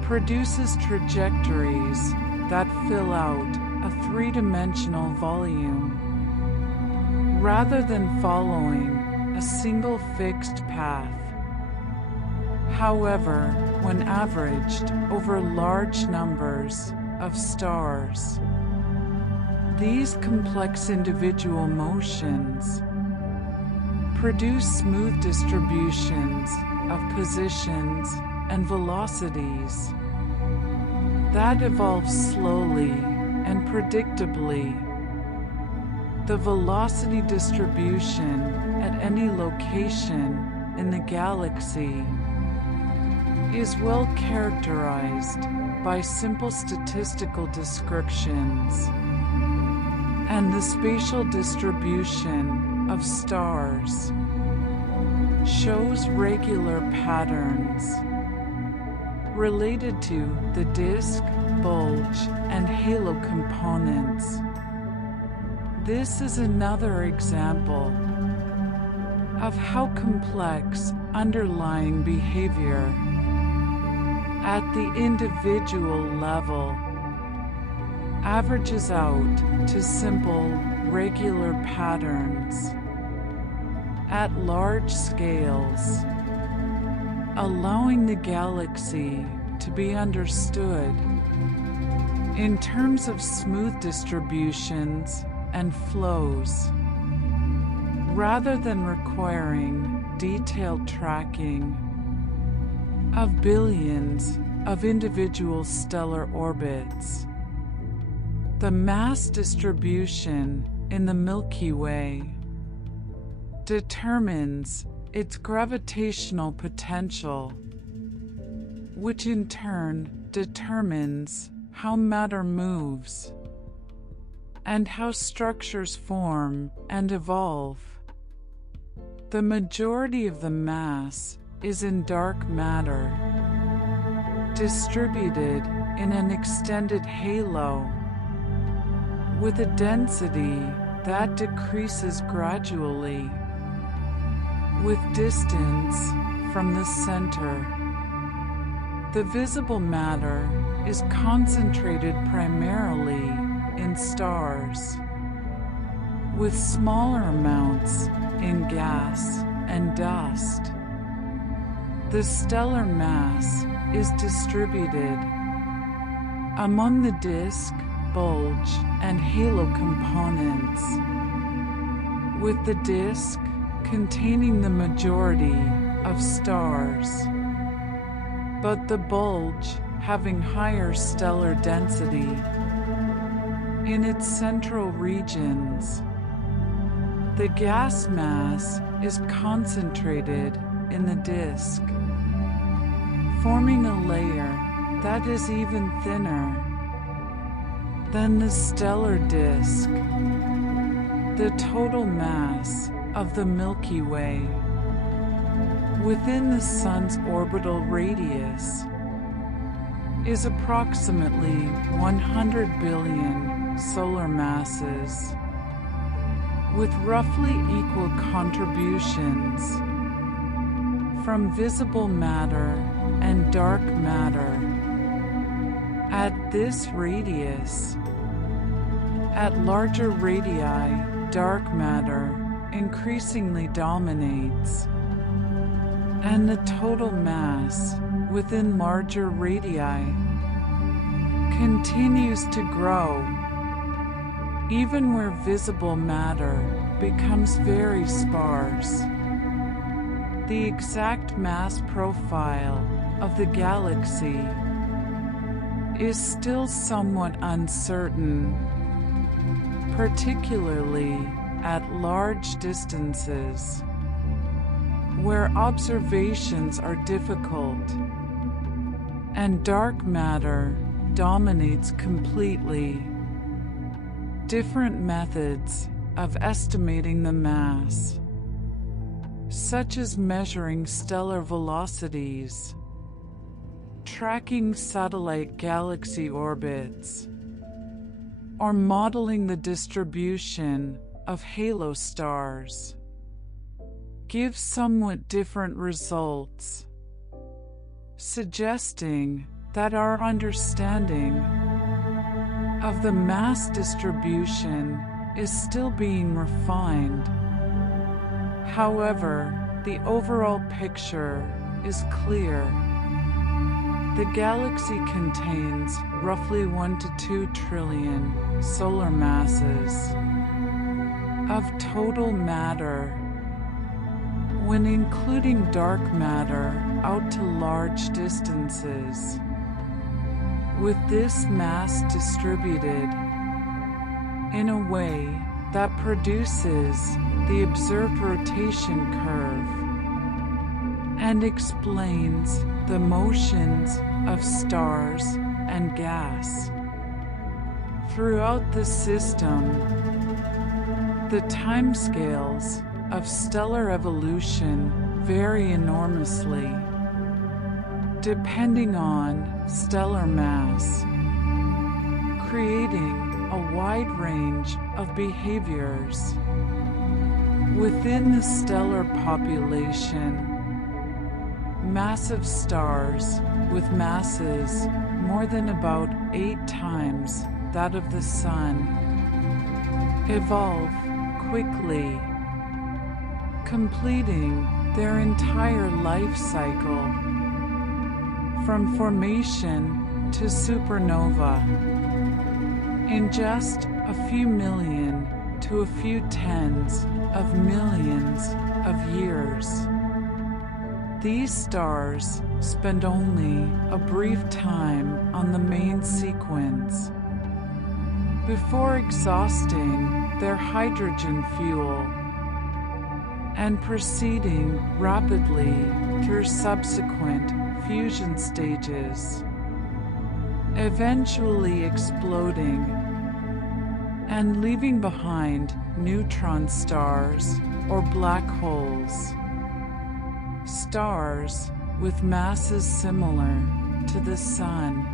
produces trajectories that fill out a three-dimensional volume, rather than following a single fixed path. However, when averaged over large numbers of stars, these complex individual motions produce smooth distributions of positions and velocities that evolve slowly and predictably. The velocity distribution at any location in the galaxy is well characterized by simple statistical descriptions, and the spatial distribution of stars shows regular patterns related to the disk, bulge, and halo components. This is another example of how complex underlying behavior at the individual level averages out to simple, regular patterns at large scales, allowing the galaxy to be understood in terms of smooth distributions and flows, rather than requiring detailed tracking of billions of individual stellar orbits. The mass distribution in the Milky Way determines its gravitational potential, which in turn determines how matter moves and how structures form and evolve. The majority of the mass is in dark matter, distributed in an extended halo, with a density that decreases gradually with distance from the center. The visible matter is concentrated primarily in stars, with smaller amounts in gas and dust. The stellar mass is distributed among the disk, bulge, and halo components, with the disk containing the majority of stars, but the bulge having higher stellar density in its central regions. The gas mass is concentrated in the disk, forming a layer that is even thinner than the stellar disk. The total mass of the Milky Way within the Sun's orbital radius is approximately 100 billion solar masses, with roughly equal contributions from visible matter and dark matter. At this radius, at larger radii, dark matter increasingly dominates, and the total mass within larger radii continues to grow, even where visible matter becomes very sparse. The exact mass profile of the galaxy is still somewhat uncertain, particularly at large distances, where observations are difficult, and dark matter dominates completely. Different methods of estimating the mass, such as measuring stellar velocities, tracking satellite galaxy orbits, or modeling the distribution of halo stars, give somewhat different results, suggesting that our understanding of the mass distribution is still being refined. However, the overall picture is clear. The galaxy contains roughly 1 to 2 trillion solar masses of total matter, when including dark matter out to large distances. With this mass distributed in a way that produces the observed rotation curve and explains the motions of stars and gas throughout the system. The timescales of stellar evolution vary enormously, depending on stellar mass, creating a wide range of behaviors within the stellar population. Massive stars with masses more than about 8 times that of the Sun evolve quickly, completing their entire life cycle from formation to supernova in just a few million to a few tens of millions of years. These stars spend only a brief time on the main sequence before exhausting their hydrogen fuel and proceeding rapidly through subsequent fusion stages, eventually exploding and leaving behind neutron stars or black holes. Stars with masses similar to the Sun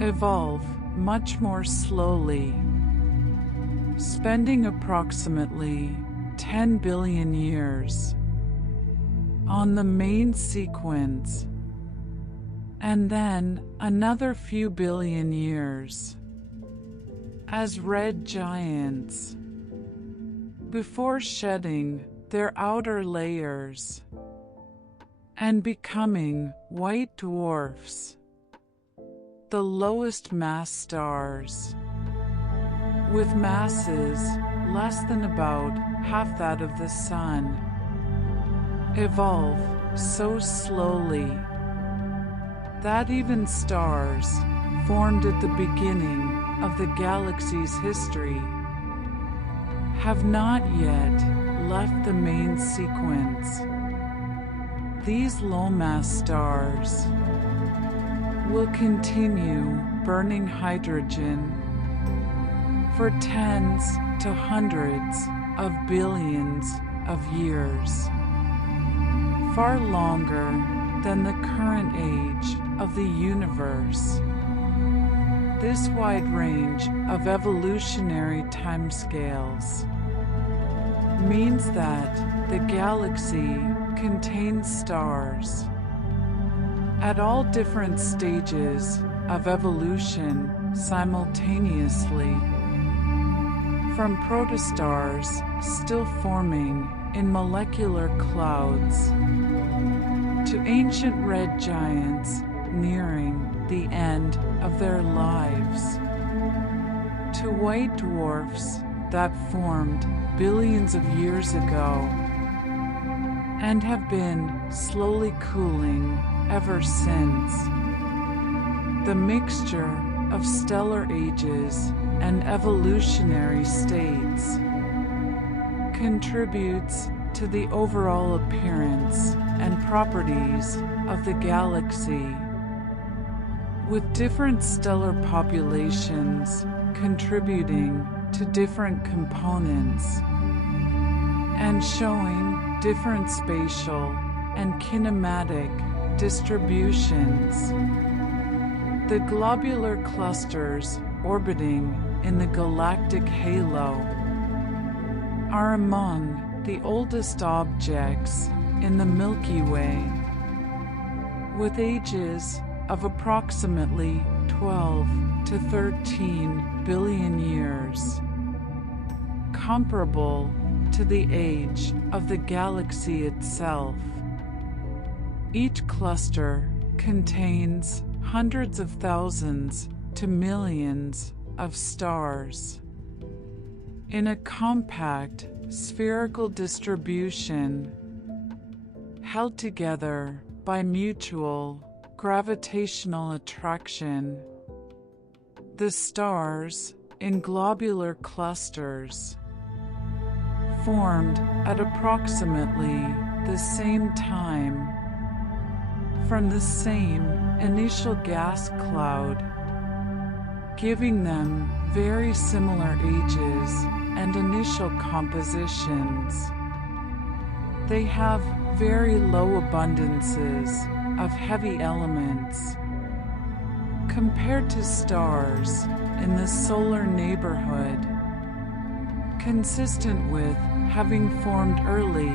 evolve much more slowly, spending approximately 10 billion years on the main sequence, and then another few billion years as red giants before shedding their outer layers and becoming white dwarfs, the lowest mass stars, with masses less than about half that of the Sun, evolve so slowly that even stars formed at the beginning of the galaxy's history have not yet left the main sequence. These low-mass stars will continue burning hydrogen for tens to hundreds of billions of years, far longer than the current age of the universe. This wide range of evolutionary timescales means that the galaxy contains stars at all different stages of evolution simultaneously, from protostars still forming in molecular clouds to ancient red giants nearing the end of their lives, to white dwarfs that formed billions of years ago and have been slowly cooling ever since. The mixture of stellar ages and evolutionary states contributes to the overall appearance and properties of the galaxy, with different stellar populations contributing to different components and showing different spatial and kinematic distributions. The globular clusters orbiting in the galactic halo are among the oldest objects in the Milky Way, with ages of approximately 12 to 13 billion years, comparable to the age of the galaxy itself. Each cluster contains hundreds of thousands to millions of stars in a compact spherical distribution held together by mutual gravitational attraction. The stars, in globular clusters, formed at approximately the same time from the same initial gas cloud, giving them very similar ages and initial compositions. They have very low abundances of heavy elements compared to stars in the solar neighborhood, consistent with having formed early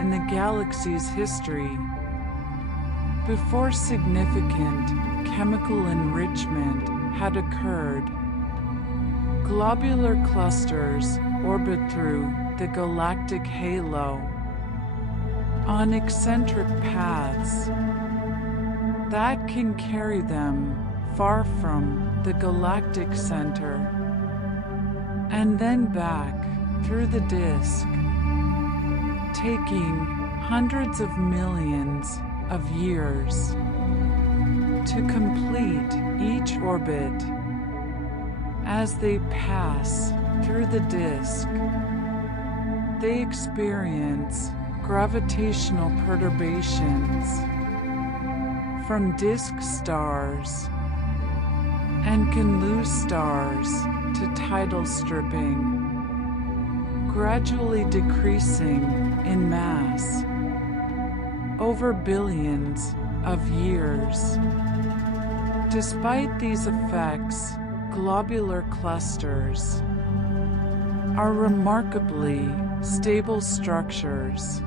in the galaxy's history, before significant chemical enrichment had occurred. Globular clusters orbit through the galactic halo on eccentric paths that can carry them far from the galactic center and then back through the disk, taking hundreds of millions of years to complete each orbit. As they pass through the disk, they experience gravitational perturbations from disk stars and can lose stars to tidal stripping, gradually decreasing in mass over billions of years. Despite these effects, globular clusters are remarkably stable structures,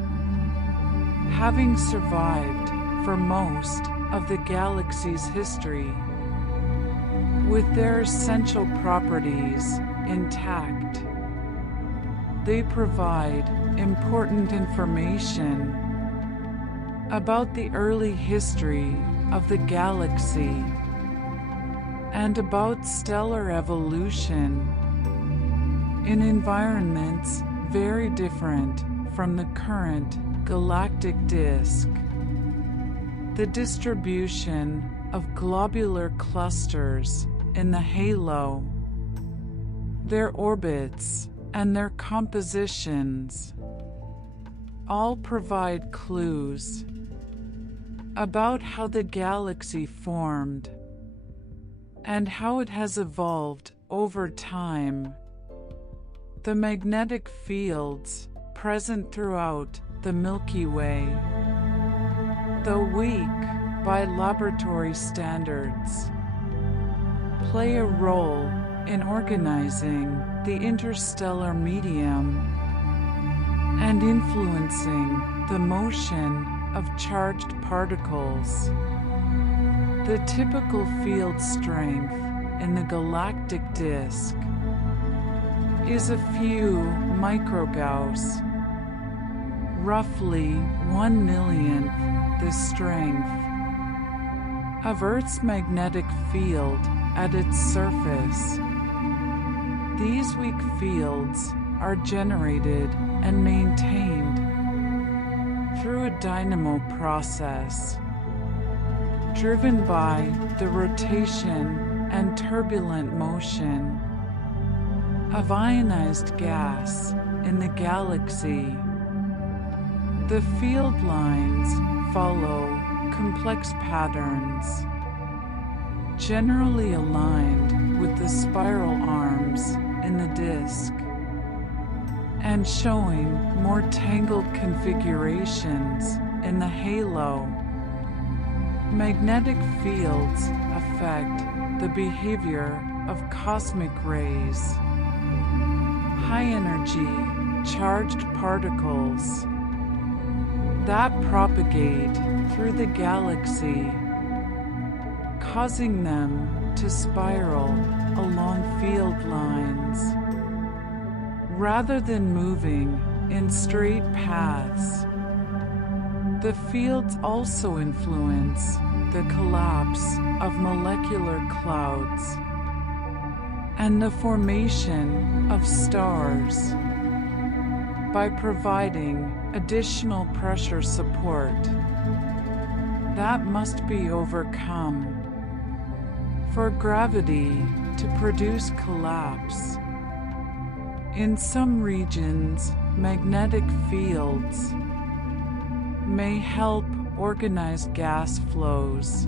having survived for most of the galaxy's history, with their essential properties intact. They provide important information about the early history of the galaxy and about stellar evolution in environments very different from the current galactic disk. The distribution of globular clusters in the halo, their orbits, and their compositions all provide clues about how the galaxy formed and how it has evolved over time. The magnetic fields present throughout the Milky Way, though weak by laboratory standards, play a role in organizing the interstellar medium and influencing the motion of charged particles. The typical field strength in the galactic disk is a few microgauss, roughly 1/millionth the strength of Earth's magnetic field at its surface. These weak fields are generated and maintained through a dynamo process, driven by the rotation and turbulent motion of ionized gas in the galaxy. The field lines follow complex patterns, generally aligned with the spiral arms in the disk, and showing more tangled configurations in the halo. Magnetic fields affect the behavior of cosmic rays, high-energy charged particles that propagate through the galaxy, causing them to spiral along field lines. Rather than moving in straight paths, the fields also influence the collapse of molecular clouds and the formation of stars by providing additional pressure support that must be overcome for gravity to produce collapse. In some regions, magnetic fields may help organize gas flows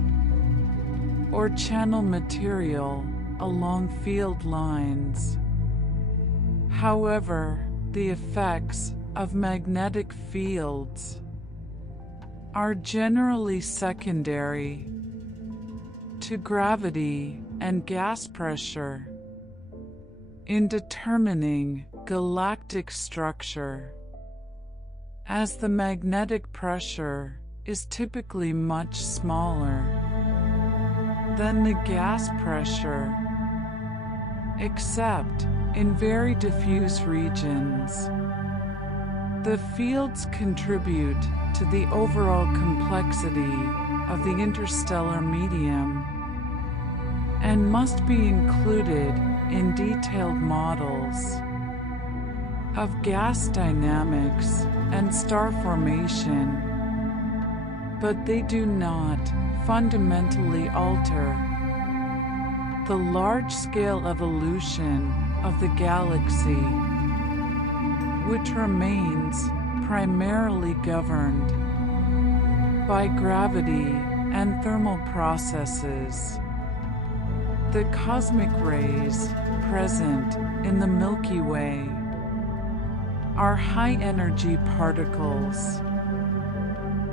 or channel material along field lines. However, the effects of magnetic fields are generally secondary to gravity and gas pressure in determining galactic structure, as the magnetic pressure is typically much smaller than the gas pressure, except in very diffuse regions. The fields contribute to the overall complexity of the interstellar medium and must be included in detailed models of gas dynamics and star formation, but they do not fundamentally alter the large-scale evolution of the galaxy, which remains primarily governed by gravity and thermal processes. The cosmic rays present in the Milky Way are high-energy particles,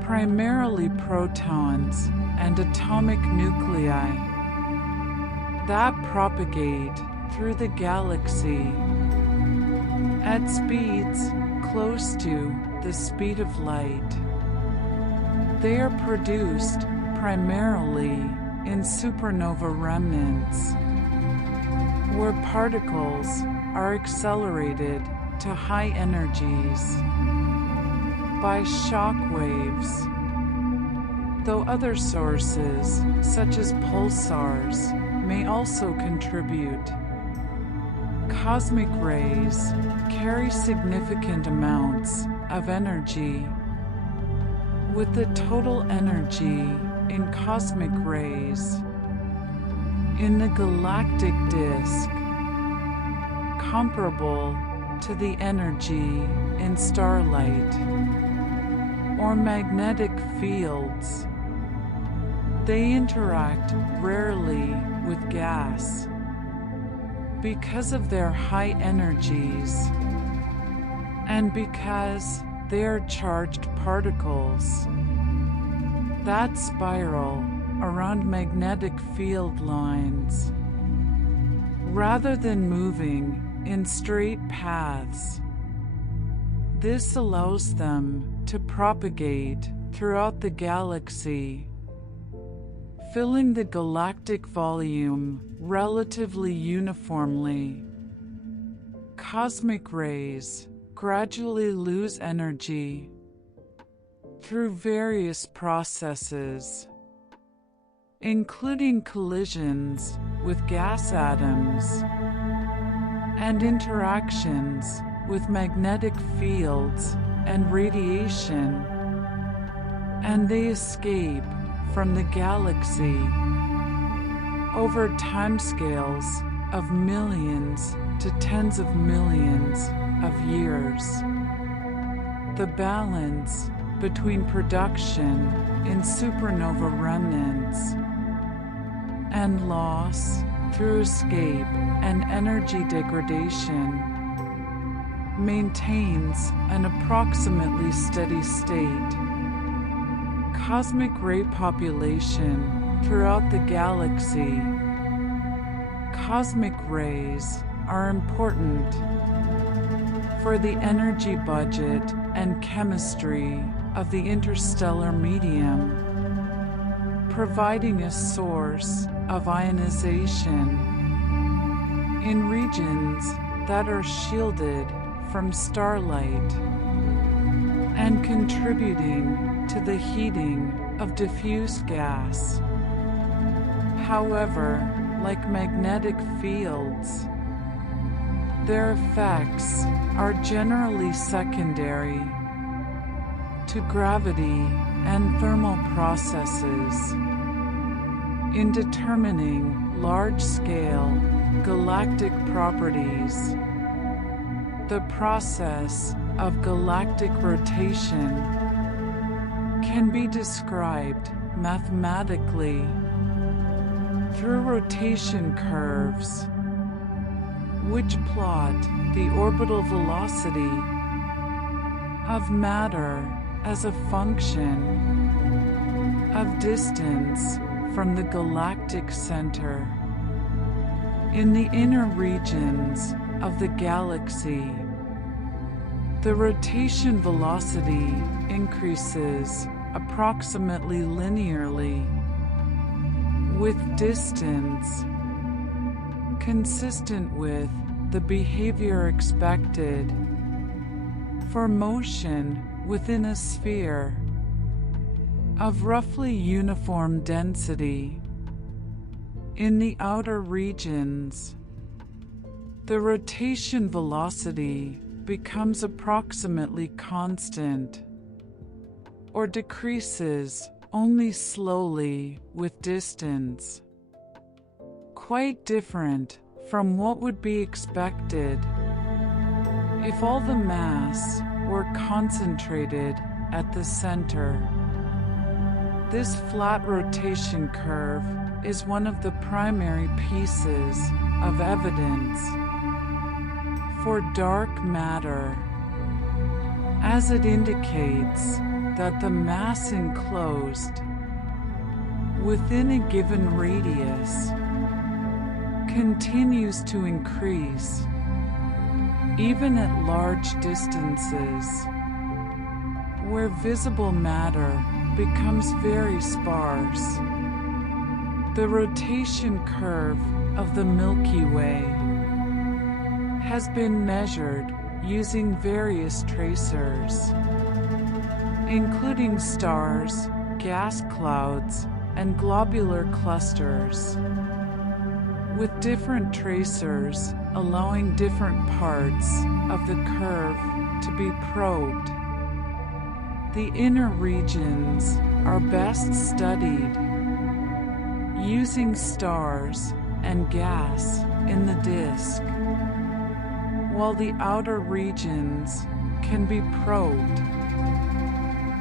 primarily protons and atomic nuclei, that propagate through the galaxy at speeds close to the speed of light. They are produced primarily in supernova remnants, where particles are accelerated to high energies by shock waves, though other sources, such as pulsars, may also contribute. Cosmic rays carry significant amounts of energy, with the total energy in cosmic rays in the galactic disk comparable to the energy in starlight or magnetic fields. They interact rarely with gas because of their high energies and because they are charged particles that spiral around magnetic field lines. Rather than moving in straight paths, this allows them to propagate throughout the galaxy, filling the galactic volume relatively uniformly. Cosmic rays gradually lose energy through various processes, including collisions with gas atoms and interactions with magnetic fields and radiation, and they escape from the galaxy over timescales of millions to tens of millions of years. The balance between production in supernova remnants and loss through escape and energy degradation maintains an approximately steady state. Cosmic ray population throughout the galaxy. Cosmic rays are important for the energy budget and chemistry of the interstellar medium, providing a source of ionization in regions that are shielded from starlight and contributing to the heating of diffuse gas. However, like magnetic fields, their effects are generally secondary to gravity and thermal processes in determining large-scale galactic properties. The process of galactic rotation can be described mathematically through rotation curves, which plot the orbital velocity of matter as a function of distance from the galactic center. In the inner regions of the galaxy, the rotation velocity increases approximately linearly with distance, consistent with the behavior expected for motion within a sphere of roughly uniform density. In the outer regions, the rotation velocity becomes approximately constant or decreases only slowly with distance, quite different from what would be expected if all the mass were concentrated at the center. This flat rotation curve is one of the primary pieces of evidence for dark matter, as it indicates that the mass enclosed within a given radius continues to increase even at large distances, where visible matter becomes very sparse. The rotation curve of the Milky Way has been measured using various tracers, including stars, gas clouds, and globular clusters, with different tracers allowing different parts of the curve to be probed. The inner regions are best studied using stars and gas in the disk, while the outer regions can be probed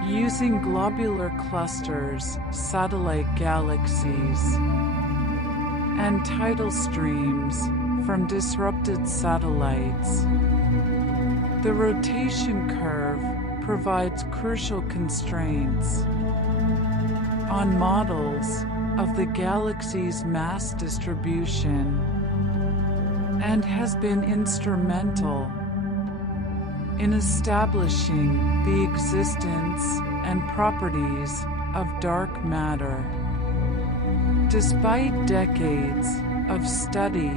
using globular clusters, satellite galaxies, and tidal streams from disrupted satellites. The rotation curve provides crucial constraints on models of the galaxy's mass distribution and has been instrumental in establishing the existence and properties of dark matter. Despite decades of study,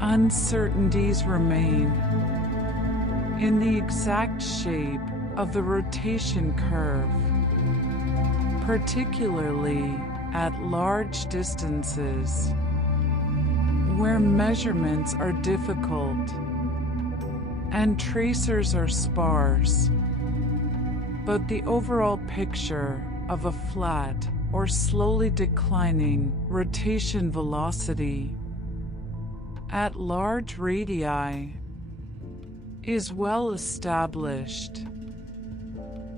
uncertainties remain in the exact shape of the rotation curve, particularly at large distances, where measurements are difficult and tracers are sparse. But the overall picture of a flat or slowly declining rotation velocity at large radii is well established.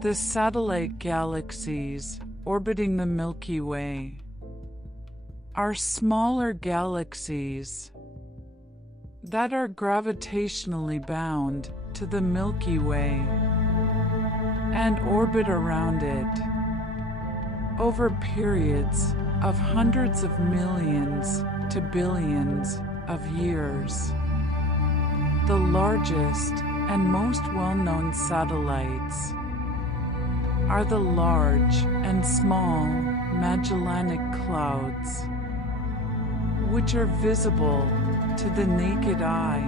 The satellite galaxies orbiting the Milky Way are smaller galaxies that are gravitationally bound to the Milky Way and orbit around it over periods of hundreds of millions to billions of years. The largest and most well-known satellites are the Large and Small Magellanic Clouds, which are visible to the naked eye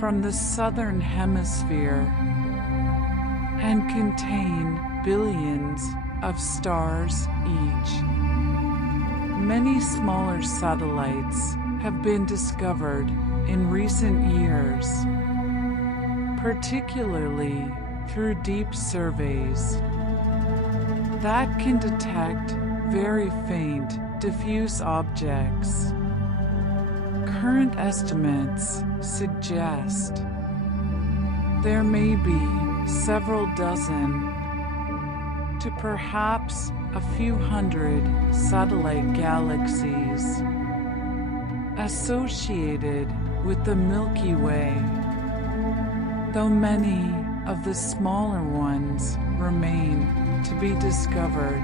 from the southern hemisphere and contain billions of stars each. Many smaller satellites have been discovered in recent years, particularly through deep surveys that can detect very faint, diffuse objects. Current estimates suggest there may be several dozen to perhaps a few hundred satellite galaxies associated with the Milky Way, though many of the smaller ones remain to be discovered.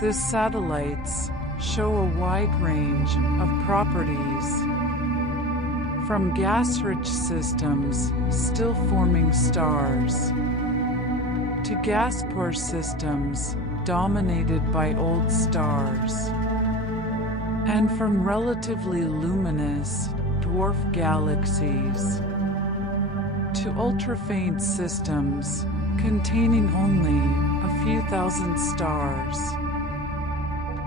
The satellites show a wide range of properties, from gas-rich systems still forming stars to gas-poor systems dominated by old stars, and from relatively luminous dwarf galaxies to ultra-faint systems containing only a few thousand stars.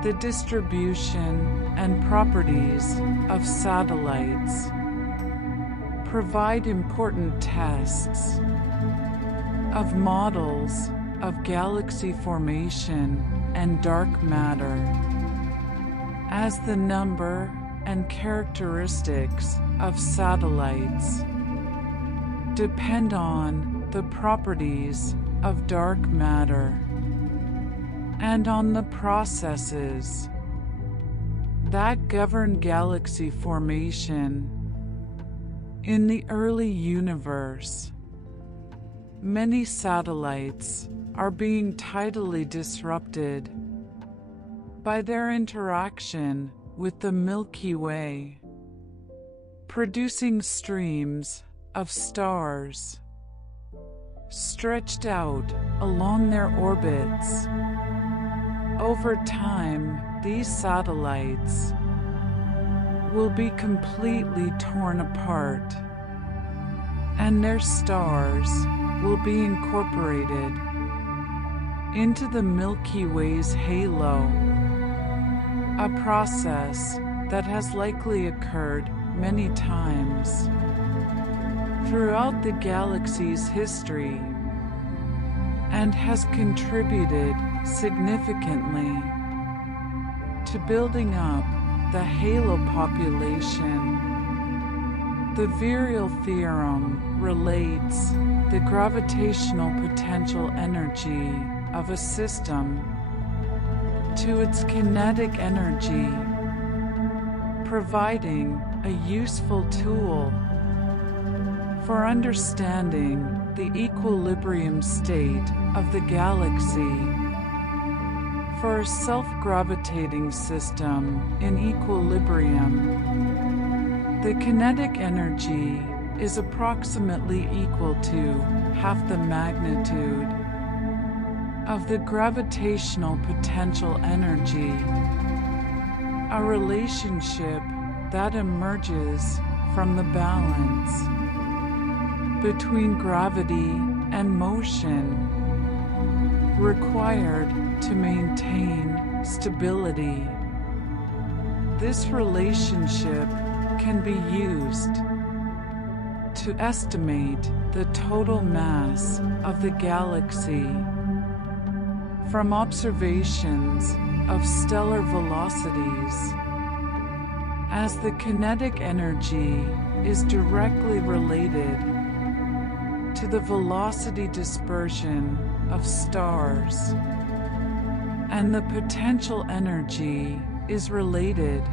The distribution and properties of satellites provide important tests of models of galaxy formation and dark matter, as the number and characteristics of satellites depend on the properties of dark matter and on the processes that govern galaxy formation. In the early universe, many satellites are being tidally disrupted by their interaction with the Milky Way, producing streams of stars stretched out along their orbits. Over time, these satellites will be completely torn apart, and their stars will be incorporated into the Milky Way's halo, a process that has likely occurred many times throughout the galaxy's history and has contributed significantly to building up the halo population. The virial theorem relates the gravitational potential energy of a system to its kinetic energy, providing a useful tool for understanding the equilibrium state of the galaxy. For a self-gravitating system in equilibrium, the kinetic energy is approximately equal to half the magnitude of the gravitational potential energy, a relationship that emerges from the balance between gravity and motion required to maintain stability. This relationship can be used to estimate the total mass of the galaxy from observations of stellar velocities, as the kinetic energy is directly related to the velocity dispersion of stars, and the potential energy is related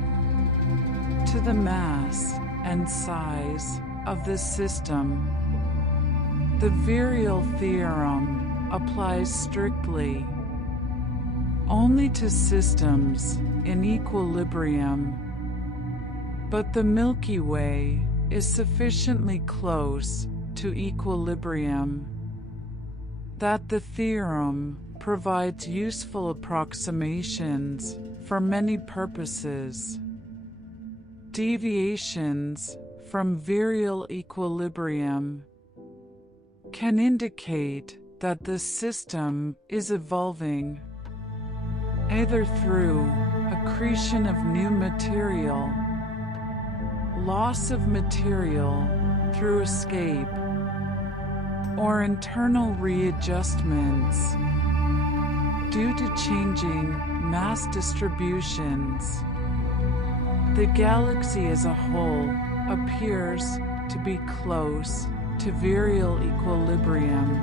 to the mass and size of the system. The virial theorem applies strictly only to systems in equilibrium, but the Milky Way is sufficiently close to equilibrium that the theorem provides useful approximations for many purposes. Deviations from virial equilibrium can indicate that the system is evolving, either through accretion of new material, loss of material through escape, or internal readjustments due to changing mass distributions. The galaxy as a whole appears to be close to virial equilibrium,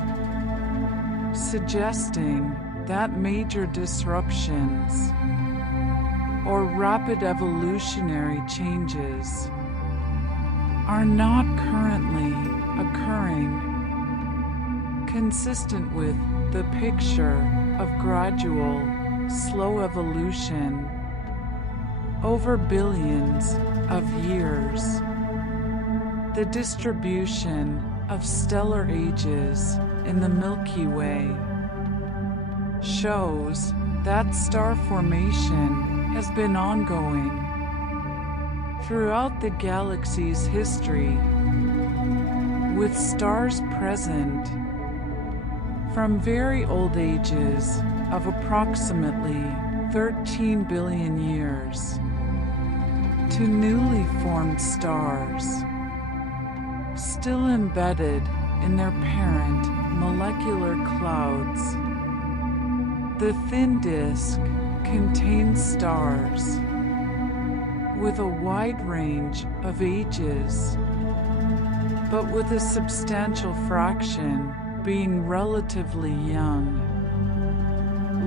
suggesting that major disruptions or rapid evolutionary changes are not currently occurring, consistent with the picture of gradual, slow evolution over billions of years. The distribution of stellar ages in the Milky Way shows that star formation has been ongoing throughout the galaxy's history, with stars present from very old ages of approximately 13 billion years to newly formed stars still embedded in their parent molecular clouds. The thin disk contains stars with a wide range of ages, but with a substantial fraction being relatively young,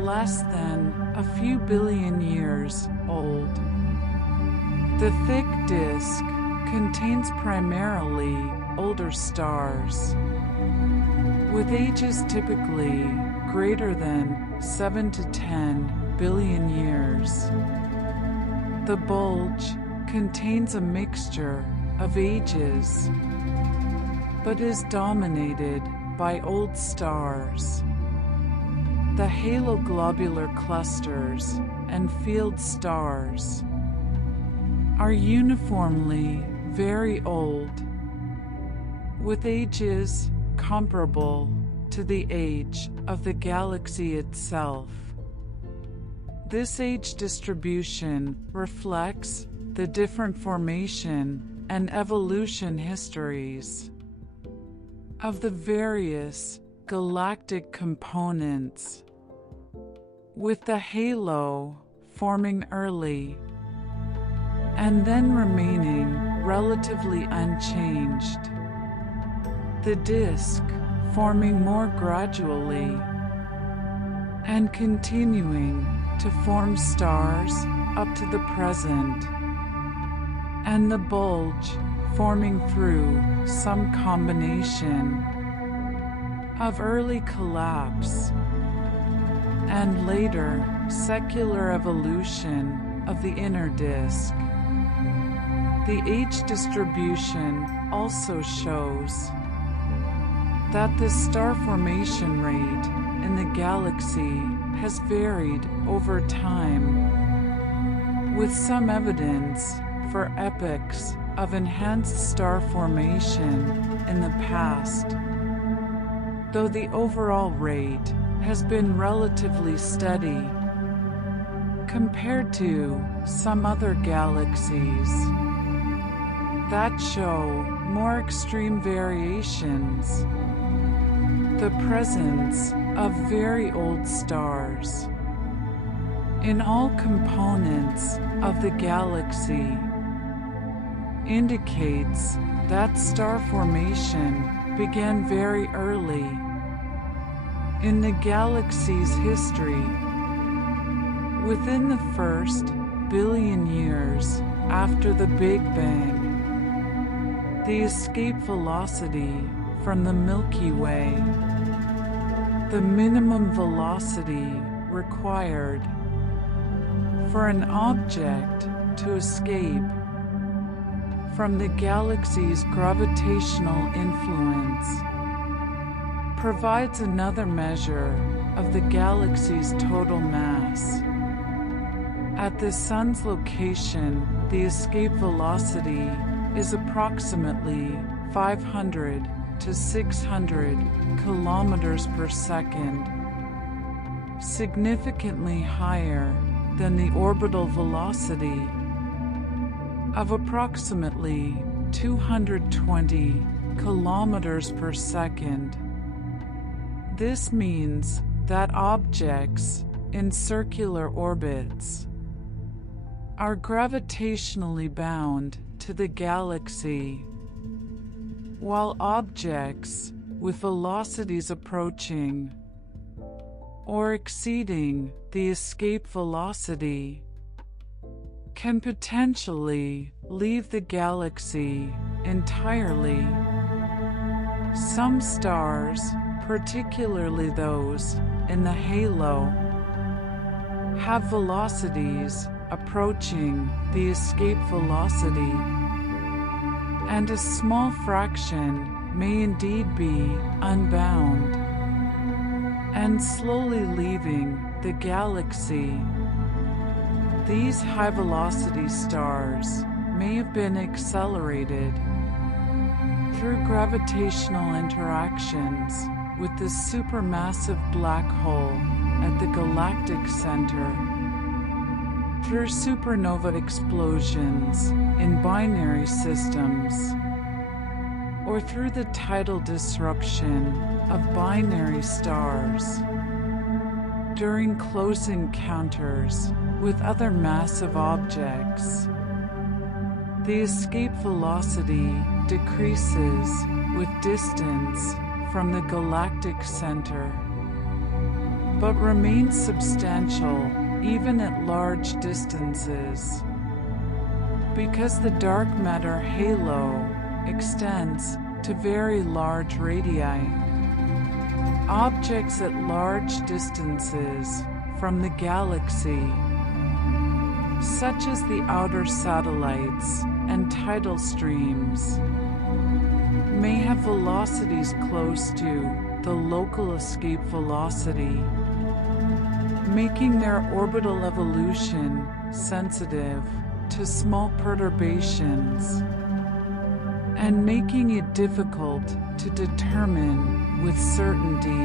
less than a few billion years old. The thick disk contains primarily older stars, with ages typically greater than 7 to 10 billion years. The bulge contains a mixture of ages, but is dominated by old stars. The haloglobular clusters and field stars are uniformly very old, with ages comparable to the age of the galaxy itself. This age distribution reflects the different formation and evolution histories of the various galactic components, with the halo forming early and then remaining relatively unchanged, the disk forming more gradually and continuing to form stars up to the present, and the bulge forming through some combination of early collapse and later secular evolution of the inner disk. The age distribution also shows that the star formation rate in the galaxy has varied over time, with some evidence for epochs of enhanced star formation in the past, though the overall rate has been relatively steady compared to some other galaxies that show more extreme variations. The presence of very old stars in all components of the galaxy indicates that star formation began very early in the galaxy's history, within the first billion years after the Big Bang. The escape velocity from the Milky Way, the minimum velocity required for an object to escape from the galaxy's gravitational influence provides another measure of the galaxy's total mass. At the Sun's location, the escape velocity is approximately 500 to 600 kilometers per second, significantly higher than the orbital velocity of approximately 220 kilometers per second. This means that objects in circular orbits are gravitationally bound to the galaxy, while objects with velocities approaching or exceeding the escape velocity can potentially leave the galaxy entirely. Some stars, particularly those in the halo, have velocities approaching the escape velocity, and a small fraction may indeed be unbound and slowly leaving the galaxy. These high-velocity stars may have been accelerated through gravitational interactions with the supermassive black hole at the galactic center, through supernova explosions in binary systems, or through the tidal disruption of binary stars during close encounters with other massive objects. The escape velocity decreases with distance from the galactic center, but remains substantial even at large distances, because the dark matter halo extends to very large radii. Objects at large distances from the galaxy, such as the outer satellites and tidal streams, may have velocities close to the local escape velocity, making their orbital evolution sensitive to small perturbations and making it difficult to determine with certainty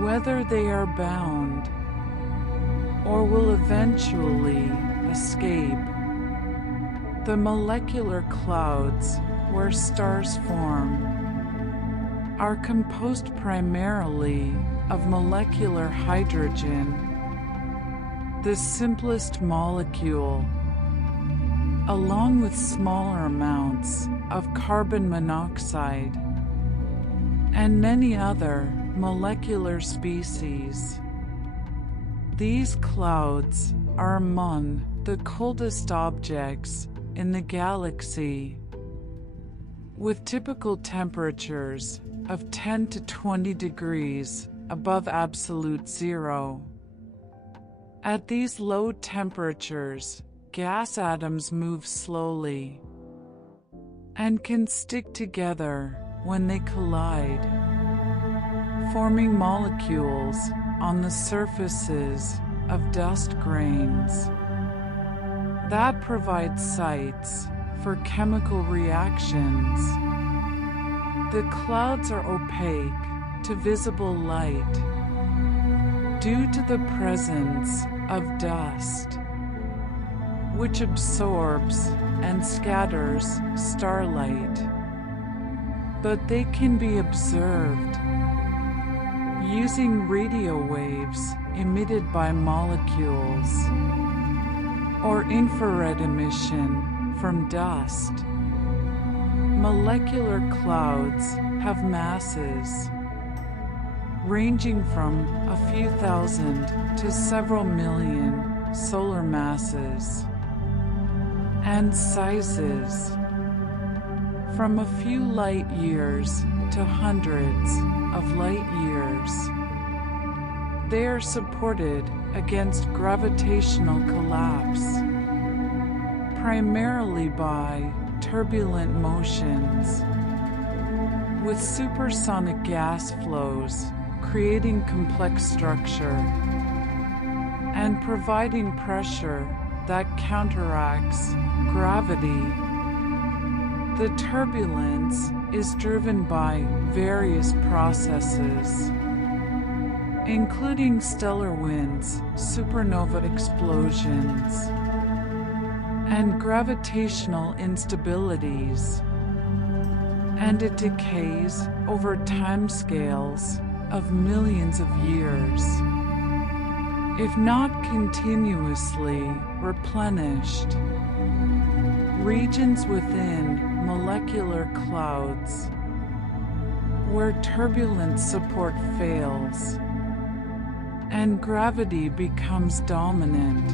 whether they are bound or will eventually escape. The molecular clouds where stars form are composed primarily of molecular hydrogen, the simplest molecule, along with smaller amounts of carbon monoxide and many other molecular species. These clouds are among the coldest objects in the galaxy, with typical temperatures of 10 to 20 degrees above absolute zero. At these low temperatures, gas atoms move slowly and can stick together when they collide, forming molecules on the surfaces of dust grains that provide sites for chemical reactions. The clouds are opaque to visible light due to the presence of dust, which absorbs and scatters starlight, but they can be observed using radio waves emitted by molecules or infrared emission from dust. Molecular clouds have masses ranging from a few thousand to several million solar masses, and sizes from a few light years to hundreds of light years. They are supported against gravitational collapse, primarily by turbulent motions, with supersonic gas flows creating complex structure and providing pressure that counteracts gravity. The turbulence is driven by various processes, including stellar winds, supernova explosions, and gravitational instabilities, and it decays over timescales of millions of years, if not continuously replenished. Regions within molecular clouds, where turbulent support fails and gravity becomes dominant,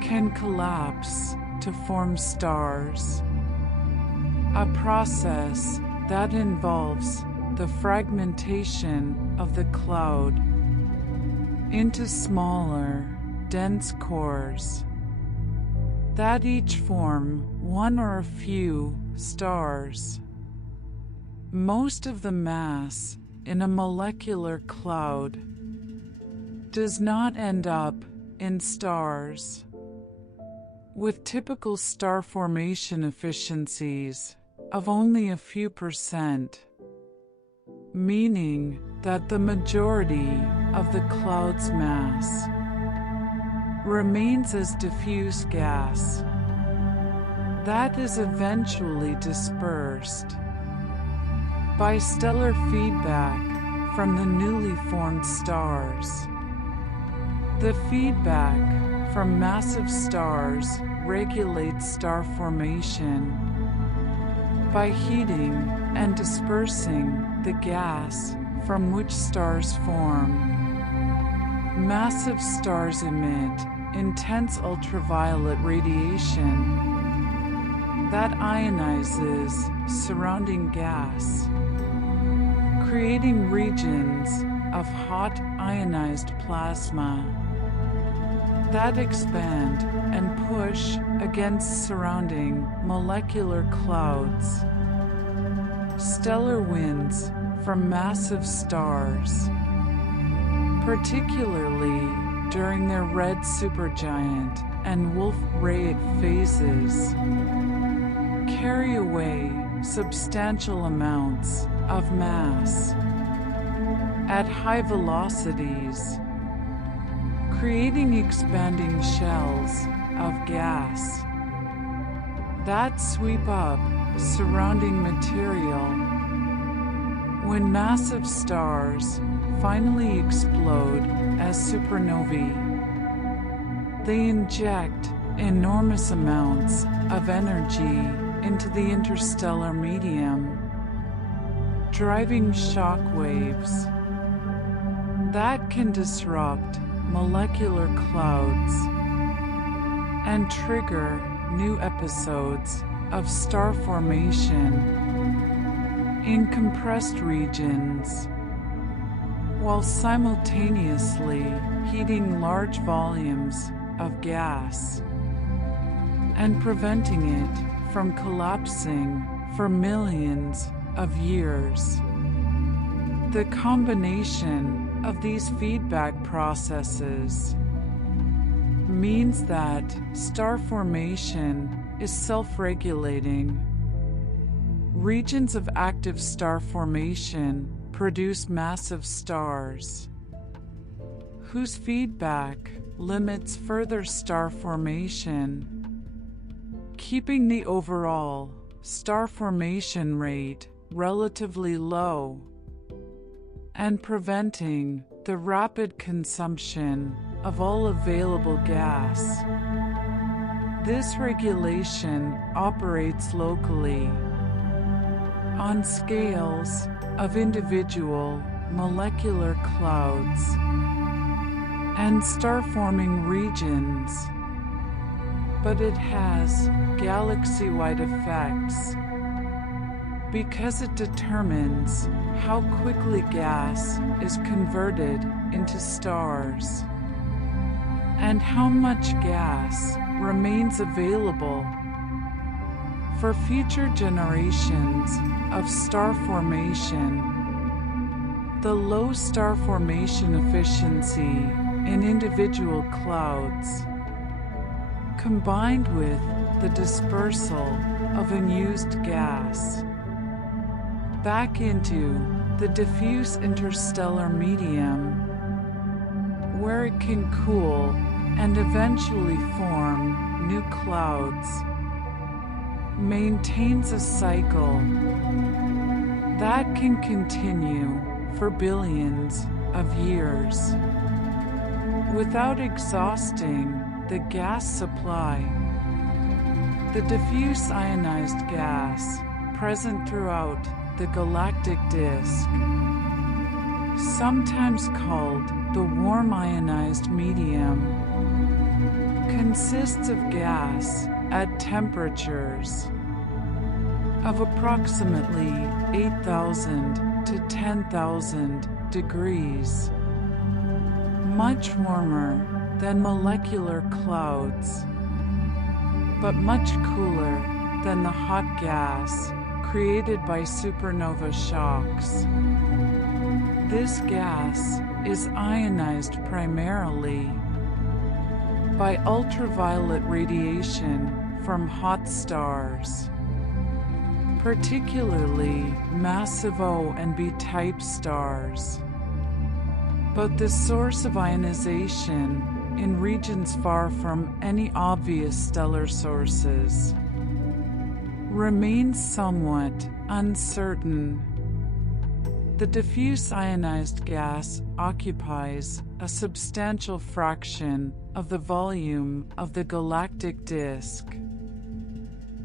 can collapse to form stars, a process that involves the fragmentation of the cloud into smaller, dense cores that each form one or a few stars. Most of the mass in a molecular cloud does not end up in stars, with typical star formation efficiencies of only a few percent, meaning that the majority of the cloud's mass remains as diffuse gas that is eventually dispersed by stellar feedback from the newly formed stars. The feedback from massive stars regulates star formation by heating and dispersing the gas from which stars form. Massive stars emit intense ultraviolet radiation that ionizes surrounding gas, creating regions of hot ionized plasma that expand and push against surrounding molecular clouds. Stellar winds from massive stars, particularly during their red supergiant and Wolf-Rayet phases, carry away substantial amounts of mass at high velocities, creating expanding shells of gas that sweep up surrounding material. When massive stars finally explode as supernovae, they inject enormous amounts of energy into the interstellar medium, driving shock waves that can disrupt molecular clouds and trigger new episodes of star formation in compressed regions, while simultaneously heating large volumes of gas and preventing it from collapsing for millions of years. The combination of these feedback processes means that star formation is self-regulating. Regions of active star formation produce massive stars, whose feedback limits further star formation, keeping the overall star formation rate relatively low and preventing the rapid consumption of all available gas. This regulation operates locally on scales of individual molecular clouds and star-forming regions, but it has galaxy-wide effects because it determines how quickly gas is converted into stars and how much gas remains available for future generations of star formation. The low star formation efficiency in individual clouds, combined with the dispersal of unused gas back into the diffuse interstellar medium, where it can cool and eventually form new clouds, maintains a cycle that can continue for billions of years without exhausting the gas supply. The diffuse ionized gas present throughout the galactic disk, sometimes called the warm ionized medium, consists of gas at temperatures of approximately 8,000 to 10,000 degrees, much warmer than molecular clouds, but much cooler than the hot gas created by supernova shocks. This gas is ionized primarily by ultraviolet radiation from hot stars, particularly massive O and B-type stars. But the source of ionization in regions far from any obvious stellar sources remains somewhat uncertain. The diffuse ionized gas occupies a substantial fraction of the volume of the galactic disk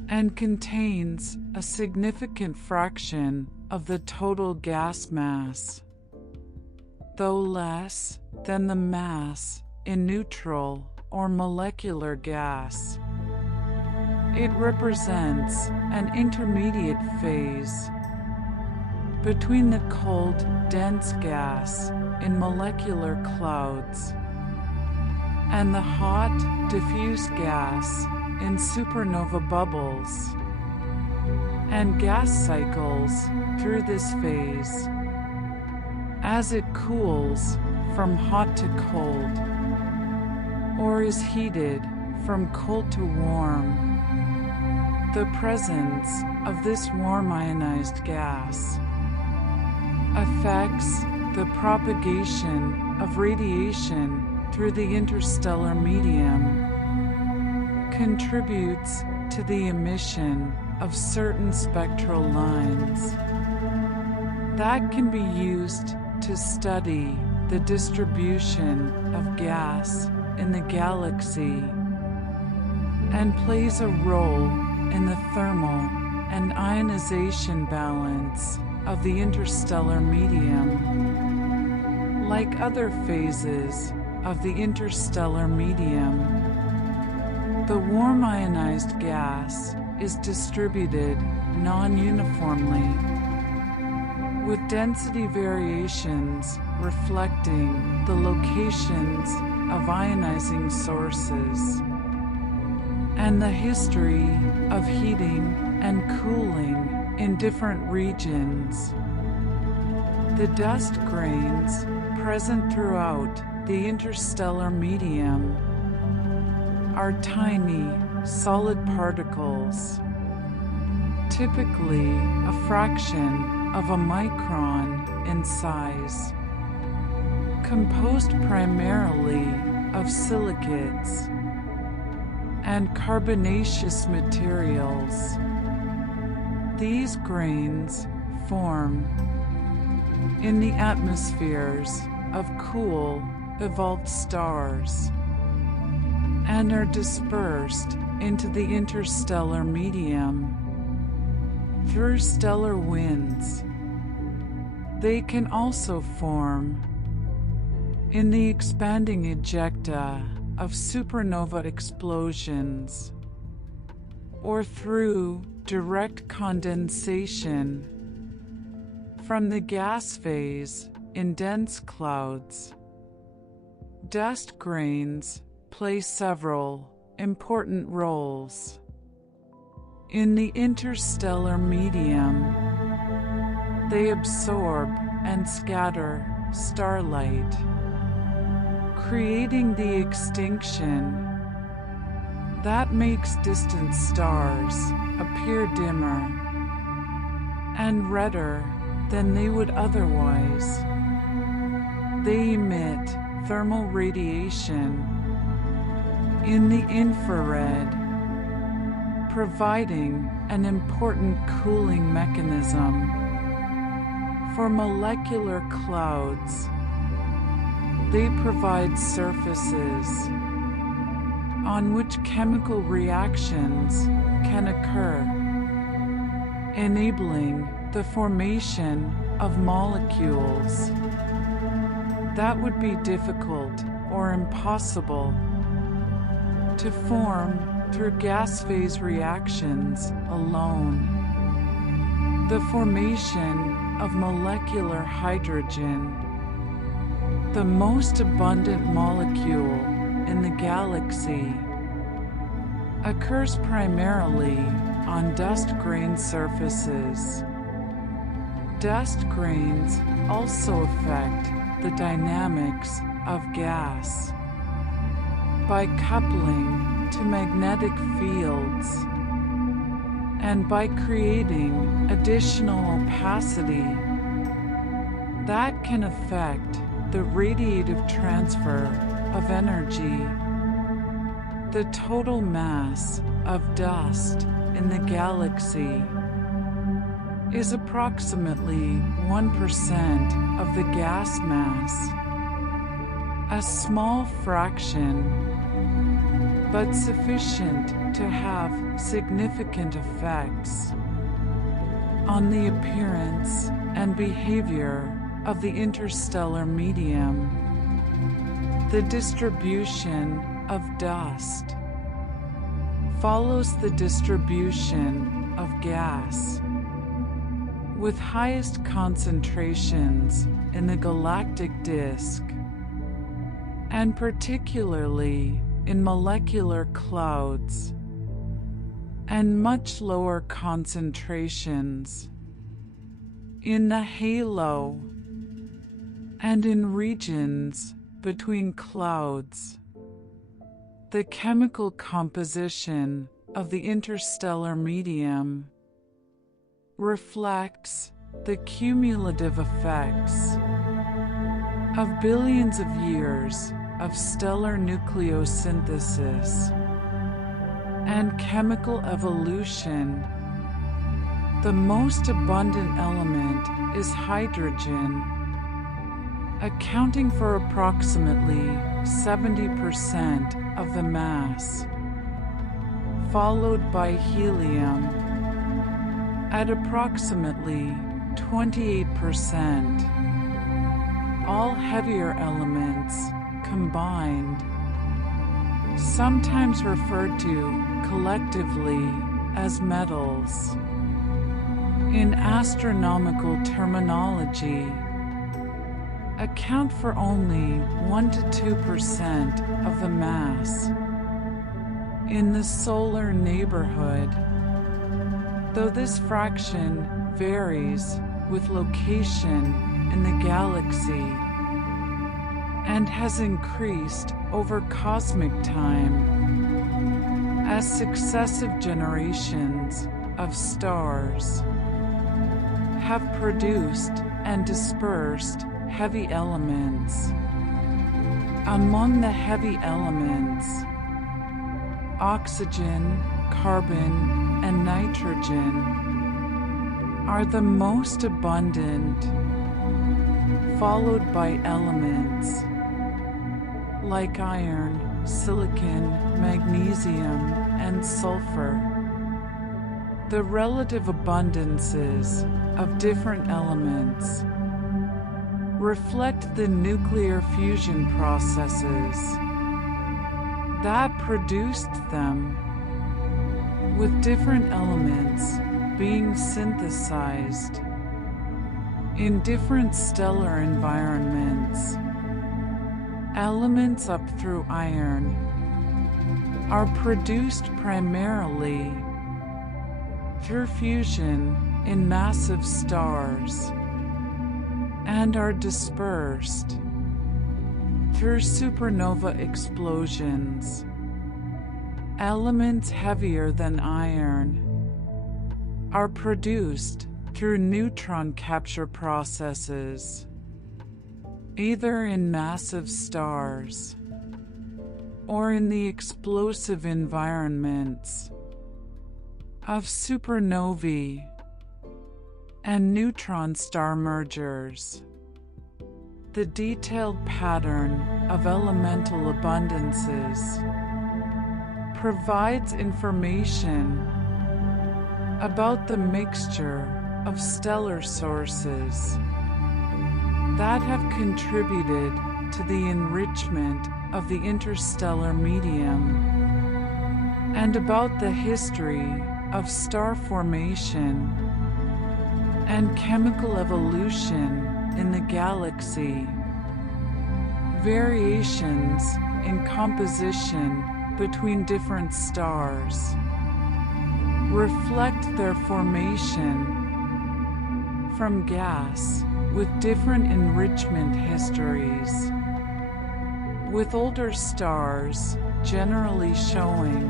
and contains a significant fraction of the total gas mass, though less than the mass in neutral or molecular gas. It represents an intermediate phase between the cold, dense gas in molecular clouds and the hot, diffuse gas in supernova bubbles, and gas cycles through this phase as it cools from hot to cold, or is heated from cold to warm. The presence of this warm ionized gas affects the propagation of radiation through the interstellar medium, contributes to the emission of certain spectral lines that can be used to study the distribution of gas in the galaxy, and plays a role in the thermal and ionization balance of the interstellar medium. Like other phases of the interstellar medium, the warm ionized gas is distributed non-uniformly, with density variations reflecting the locations of ionizing sources and the history of heating and cooling in different regions. The dust grains present throughout the interstellar medium are tiny, solid particles, typically a fraction of a micron in size, composed primarily of silicates and carbonaceous materials. These grains form in the atmospheres of cool, evolved stars and are dispersed into the interstellar medium through stellar winds. They can also form in the expanding ejecta of supernova explosions, or through direct condensation from the gas phase in dense clouds. Dust grains play several important roles. In the interstellar medium, they absorb and scatter starlight, creating the extinction that makes distant stars appear dimmer and redder than they would otherwise. They emit thermal radiation in the infrared, providing an important cooling mechanism for molecular clouds. They provide surfaces on which chemical reactions can occur, enabling the formation of molecules that would be difficult or impossible to form through gas phase reactions alone. The formation of molecular hydrogen, the most abundant molecule in the galaxy, occurs primarily on dust grain surfaces. Dust grains also affect the dynamics of gas by coupling to magnetic fields and by creating additional opacity that can affect the radiative transfer of energy. The total mass of dust in the galaxy is approximately 1% of the gas mass, a small fraction, but sufficient to have significant effects on the appearance and behavior of the interstellar medium. The distribution of dust follows the distribution of gas, with highest concentrations in the galactic disk, and particularly in molecular clouds, and much lower concentrations in the halo and in regions between clouds. The chemical composition of the interstellar medium reflects the cumulative effects of billions of years of stellar nucleosynthesis and chemical evolution. The most abundant element is hydrogen, accounting for approximately 70% of the mass, followed by helium at approximately 28%. All heavier elements combined, sometimes referred to collectively as metals in astronomical terminology, account for only 1 to 2% of the mass in the solar neighborhood, though this fraction varies with location in the galaxy and has increased over cosmic time as successive generations of stars have produced and dispersed heavy elements. Among the heavy elements, oxygen, carbon, and nitrogen are the most abundant, followed by elements like iron, silicon, magnesium, and sulfur. The relative abundances of different elements reflect the nuclear fusion processes that produced them, with different elements being synthesized in different stellar environments. Elements up through iron are produced primarily through fusion in massive stars and are dispersed through supernova explosions. Elements heavier than iron are produced through neutron capture processes, either in massive stars or in the explosive environments of supernovae and neutron star mergers. The detailed pattern of elemental abundances provides information about the mixture of stellar sources that have contributed to the enrichment of the interstellar medium, and about the history of star formation and chemical evolution in the galaxy. Variations in composition between different stars reflect their formation from gas with different enrichment histories, with older stars generally showing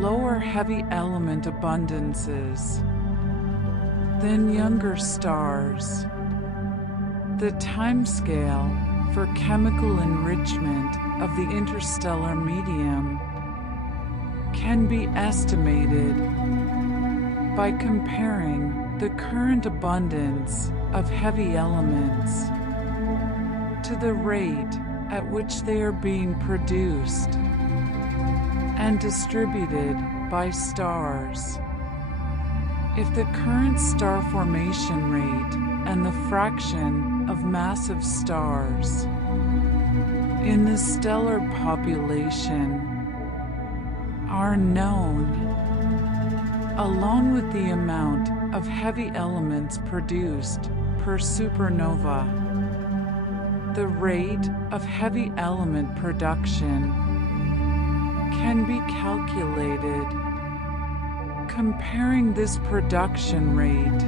lower heavy element abundances than younger stars. The timescale for chemical enrichment of the interstellar medium can be estimated by comparing the current abundance of heavy elements to the rate at which they are being produced and distributed by stars. If the current star formation rate and the fraction of massive stars in the stellar population are known, along with the amount of heavy elements produced per supernova, the rate of heavy element production can be calculated. Comparing this production rate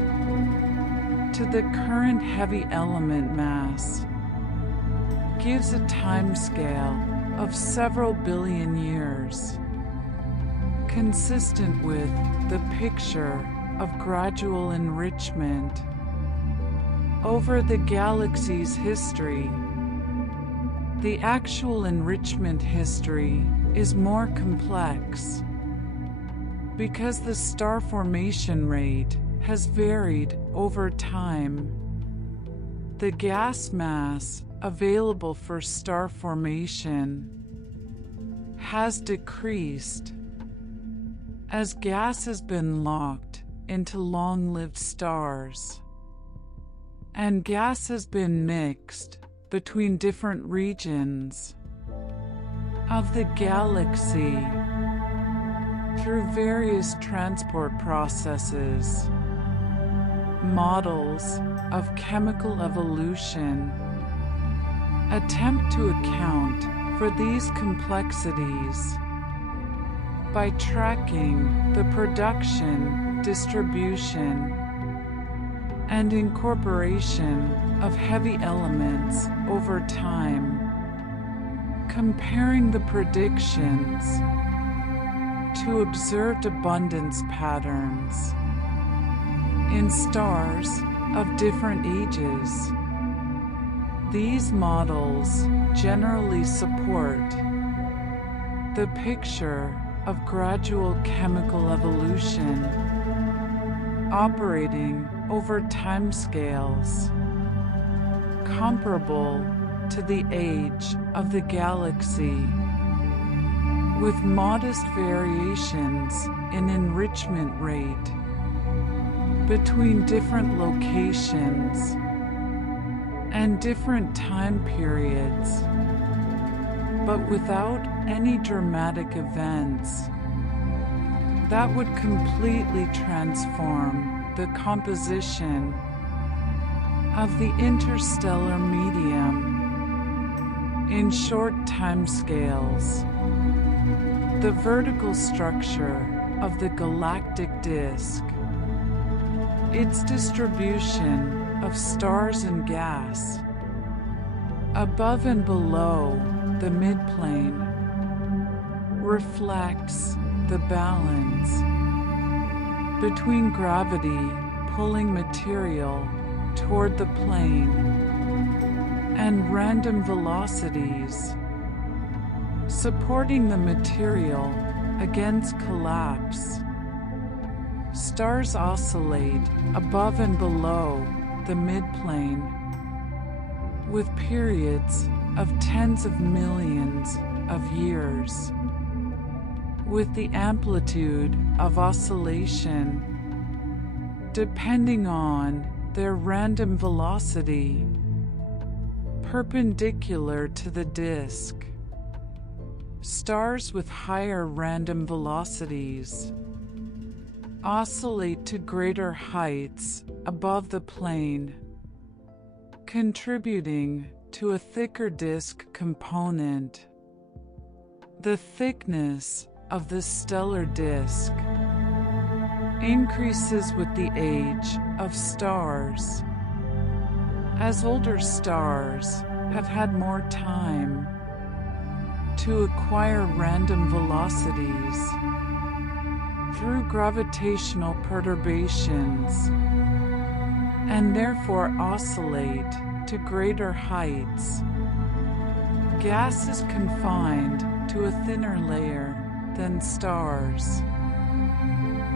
to the current heavy element mass gives a timescale of several billion years, consistent with the picture of gradual enrichment over the galaxy's history. The actual enrichment history is more complex because the star formation rate has varied over time. The gas mass available for star formation has decreased as gas has been locked into long-lived stars, and gas has been mixed between different regions of the galaxy through various transport processes. Models of chemical evolution attempt to account for these complexities by tracking the production, distribution, and incorporation of heavy elements over time, comparing the predictions to observed abundance patterns in stars of different ages. These models generally support the picture of gradual chemical evolution operating over timescales comparable to the age of the galaxy, with modest variations in enrichment rate between different locations and different time periods, but without any dramatic events that would completely transform the composition of the interstellar medium. in short timescales. The vertical structure of the galactic disk, its distribution of stars and gas, above and below the midplane, reflects the balance between gravity pulling material toward the plane and random velocities supporting the material against collapse. Stars oscillate above and below the midplane with periods of tens of millions of years, with the amplitude of oscillation depending on their random velocity perpendicular to the disk. Stars with higher random velocities oscillate to greater heights above the plane, contributing to a thicker disk component. The thickness of the stellar disk increases with the age of stars, as older stars have had more time to acquire random velocities through gravitational perturbations and therefore oscillate to greater heights. Gas is confined to a thinner layer than stars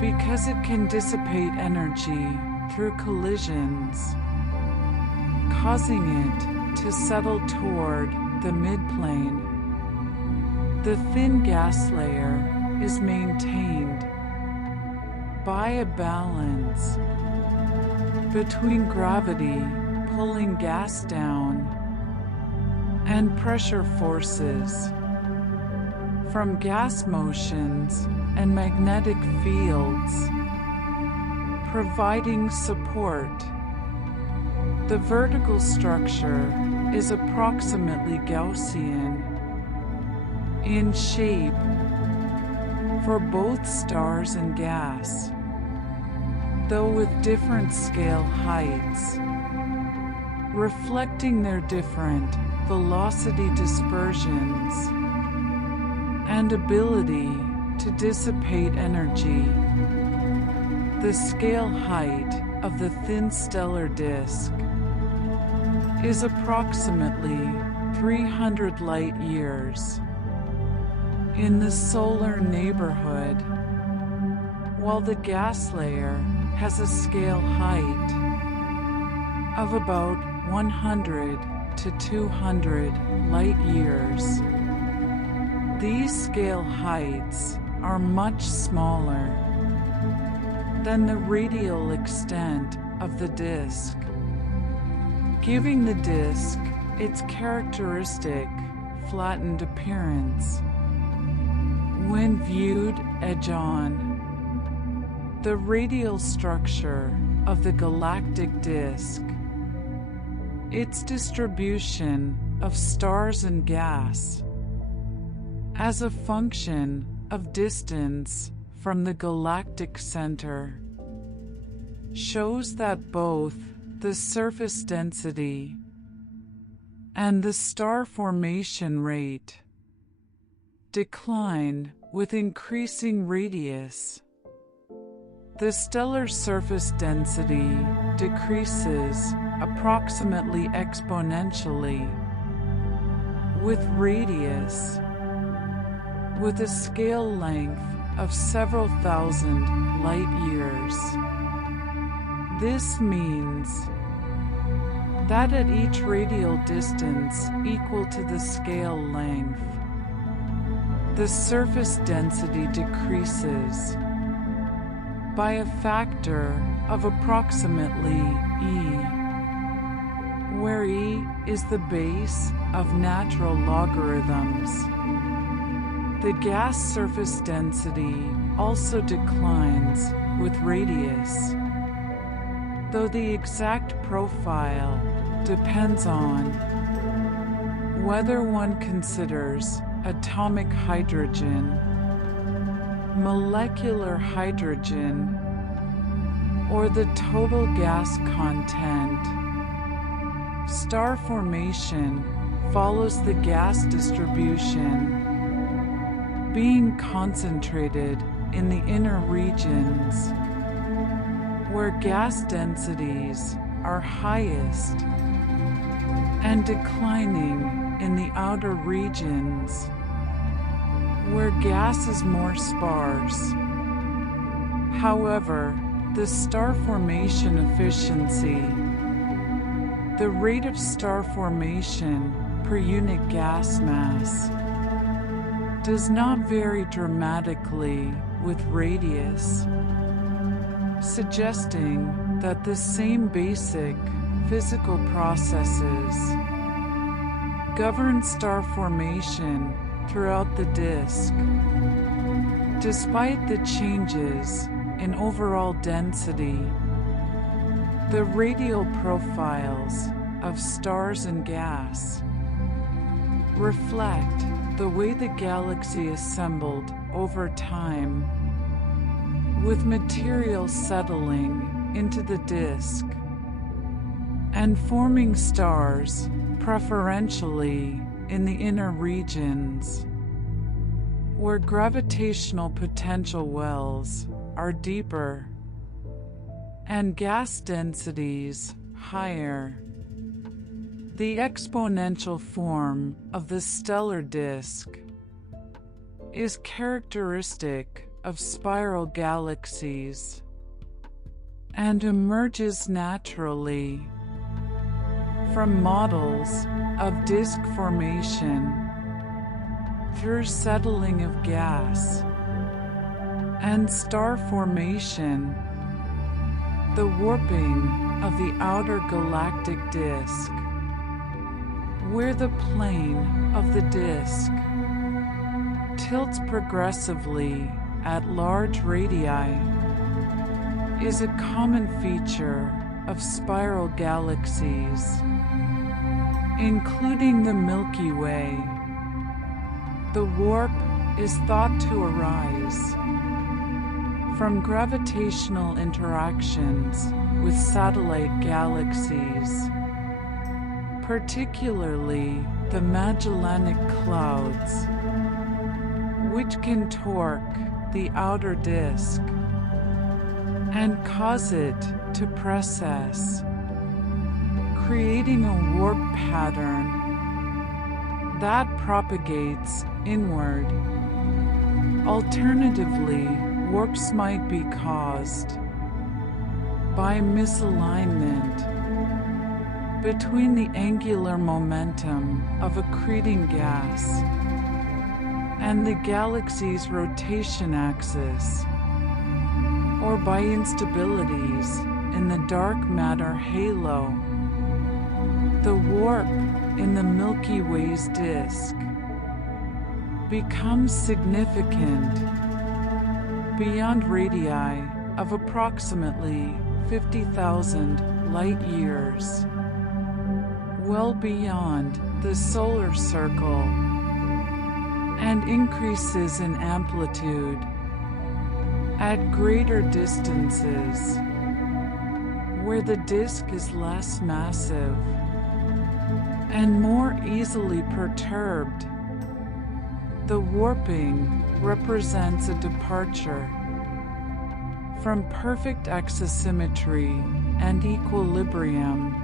because it can dissipate energy through collisions, causing it to settle toward the midplane. The thin gas layer is maintained by a balance between gravity pulling gas down and pressure forces from gas motions and magnetic fields, providing support. The vertical structure is approximately Gaussian in shape for both stars and gas, though with different scale heights, reflecting their different velocity dispersions and ability to dissipate energy. The scale height of the thin stellar disk is approximately 300 light-years in the solar neighborhood, while the gas layer has a scale height of about 100 to 200 light-years. These scale heights are much smaller than the radial extent of the disk, giving the disk its characteristic flattened appearance. When viewed edge-on, the radial structure of the galactic disk, its distribution of stars and gas, as a function of distance from the galactic center, shows that both the surface density and the star formation rate decline with increasing radius. The stellar surface density decreases approximately exponentially with radius, with a scale length of several thousand light-years. This means that at each radial distance equal to the scale length, the surface density decreases by a factor of approximately E, where E is the base of natural logarithms. The gas surface density also declines with radius, though the exact profile depends on whether one considers atomic hydrogen, molecular hydrogen, or the total gas content. Star formation follows the gas distribution, being concentrated in the inner regions, where gas densities are highest, and declining in the outer regions, where gas is more sparse. However, the star formation efficiency, the rate of star formation per unit gas mass, does not vary dramatically with radius, suggesting that the same basic physical processes govern star formation throughout the disk, despite the changes in overall density. The radial profiles of stars and gas reflect the way the galaxy assembled over time, with material settling into the disk and forming stars preferentially in the inner regions, where gravitational potential wells are deeper and gas densities higher. The exponential form of the stellar disk is characteristic of spiral galaxies and emerges naturally from models of disk formation through settling of gas and star formation, the warping of the outer galactic disk, where the plane of the disk tilts progressively at large radii, is a common feature of spiral galaxies, including the Milky Way. The warp is thought to arise from gravitational interactions with satellite galaxies, particularly the Magellanic Clouds, which can torque the outer disk and cause it to precess, creating a warp pattern that propagates inward. Alternatively, warps might be caused by misalignment between the angular momentum of accreting gas and the galaxy's rotation axis, or by instabilities in the dark matter halo. The warp in the Milky Way's disk becomes significant beyond radii of approximately 50,000 light-years, well beyond the solar circle, and increases in amplitude at greater distances, where the disk is less massive and more easily perturbed. The warping represents a departure from perfect exosymmetry and equilibrium,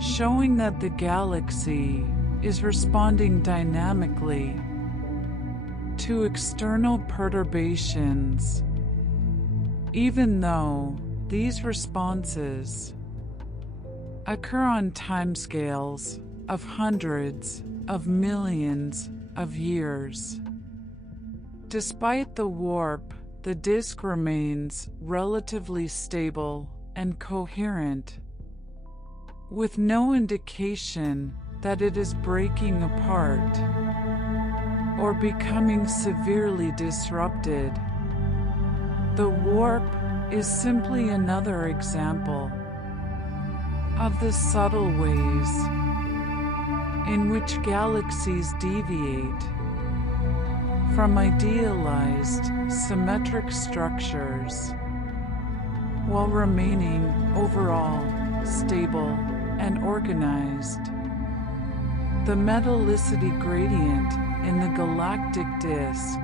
showing that the galaxy is responding dynamically to external perturbations, even though these responses occur on timescales of hundreds of millions of years. Despite the warp, the disk remains relatively stable and coherent, with no indication that it is breaking apart or becoming severely disrupted. The warp is simply another example of the subtle ways in which galaxies deviate from idealized, symmetric structures while remaining overall stable and organized. The metallicity gradient in the galactic disk,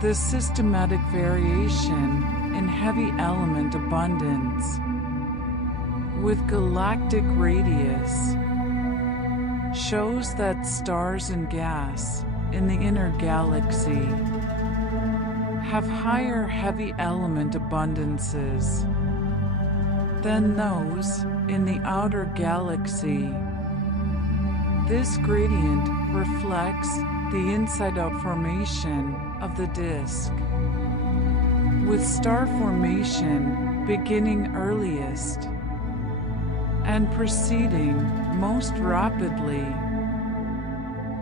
the systematic variation in heavy element abundance with galactic radius, shows that stars and gas in the inner galaxy have higher heavy element abundances than those in the outer galaxy. This gradient reflects the inside-out formation of the disk, with star formation beginning earliest and proceeding most rapidly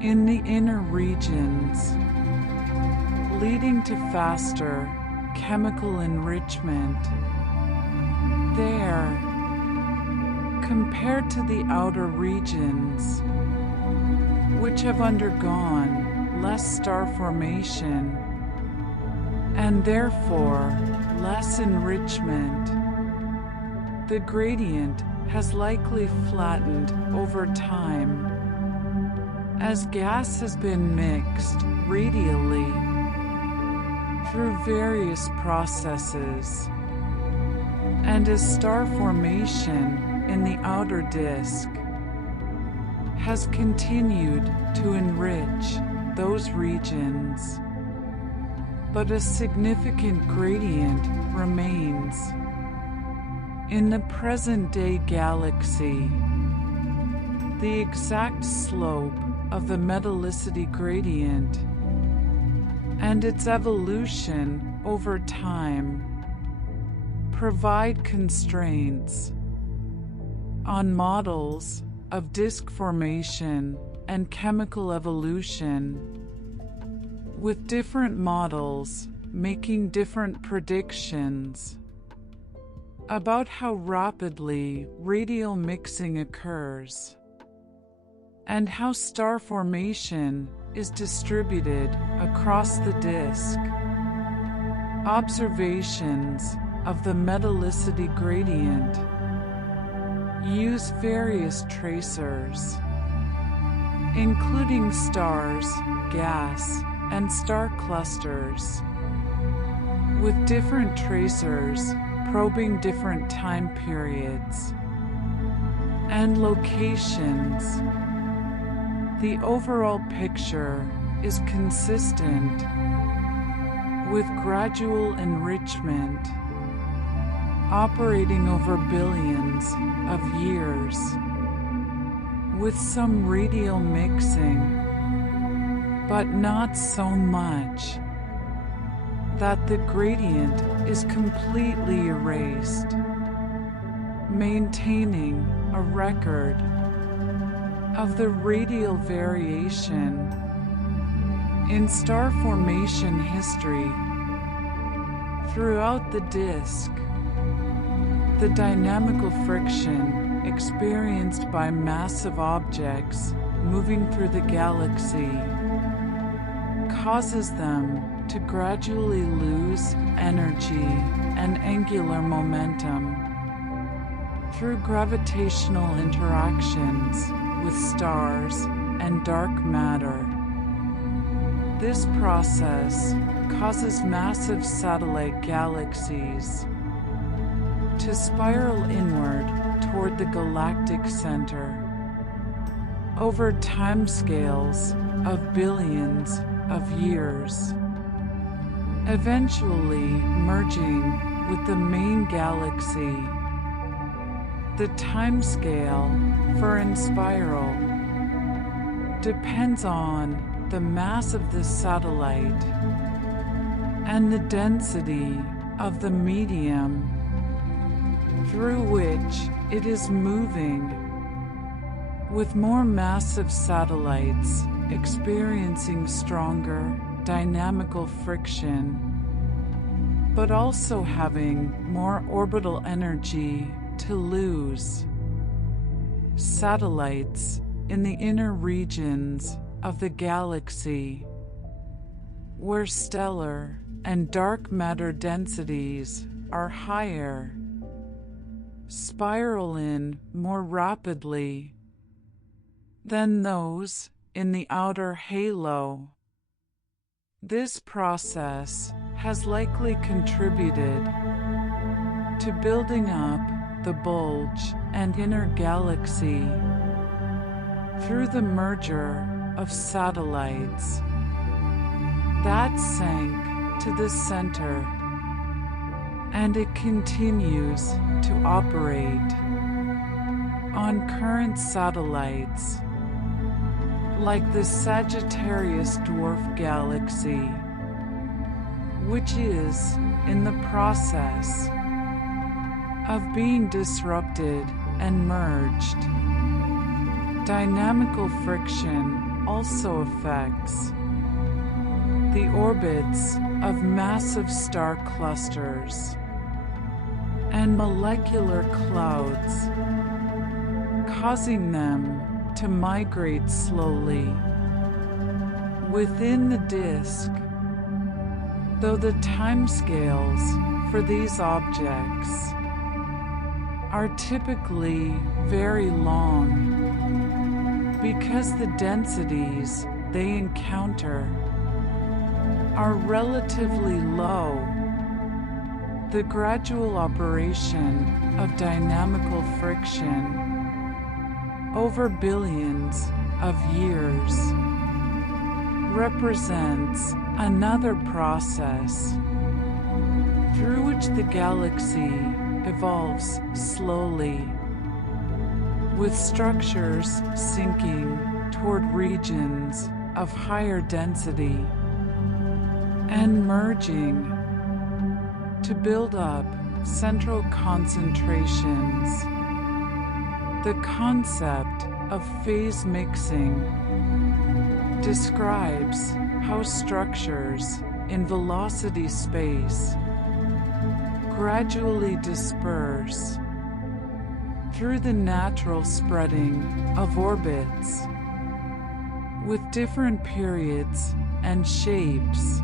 in the inner regions, leading to faster chemical enrichment there compared to the outer regions, which have undergone less star formation and therefore less enrichment. The gradient has likely flattened over time as gas has been mixed radially through various processes, and as star formation in the outer disk has continued to enrich those regions, but a significant gradient remains. In the present-day galaxy, the exact slope of the metallicity gradient and its evolution over time provide constraints on models of disk formation and chemical evolution, with different models making different predictions about how rapidly radial mixing occurs and how star formation is distributed across the disk. Observations of the metallicity gradient use various tracers, including stars, gas, and star clusters, with different tracers probing different time periods and locations. The overall picture is consistent with gradual enrichment operating over billions of years, with some radial mixing, but not so much that the gradient is completely erased, maintaining a record of the radial variation in star formation history throughout the disk. The dynamical friction experienced by massive objects moving through the galaxy causes them to gradually lose energy and angular momentum through gravitational interactions with stars and dark matter. This process causes massive satellite galaxies to spiral inward toward the galactic center over timescales of billions of years, eventually merging with the main galaxy. The timescale for an spiral depends on the mass of the satellite and the density of the medium through which it is moving, with more massive satellites experiencing stronger dynamical friction, but also having more orbital energy to lose. Satellites in the inner regions of the galaxy, where stellar and dark matter densities are higher, spiral in more rapidly than those in the outer halo. This process has likely contributed to building up the bulge and inner galaxy through the merger of satellites that sank to the center, and it continues to operate on current satellites like the Sagittarius dwarf galaxy, which is in the process of being disrupted and merged. Dynamical friction also affects the orbits of massive star clusters and molecular clouds, causing them to migrate slowly within the disk, though the timescales for these objects are typically very long because the densities they encounter are relatively low. The gradual operation of dynamical friction over billions of years represents another process through which the galaxy evolves slowly, with structures sinking toward regions of higher density and merging to build up central concentrations. The concept of phase mixing describes how structures in velocity space gradually disperse through the natural spreading of orbits with different periods and shapes.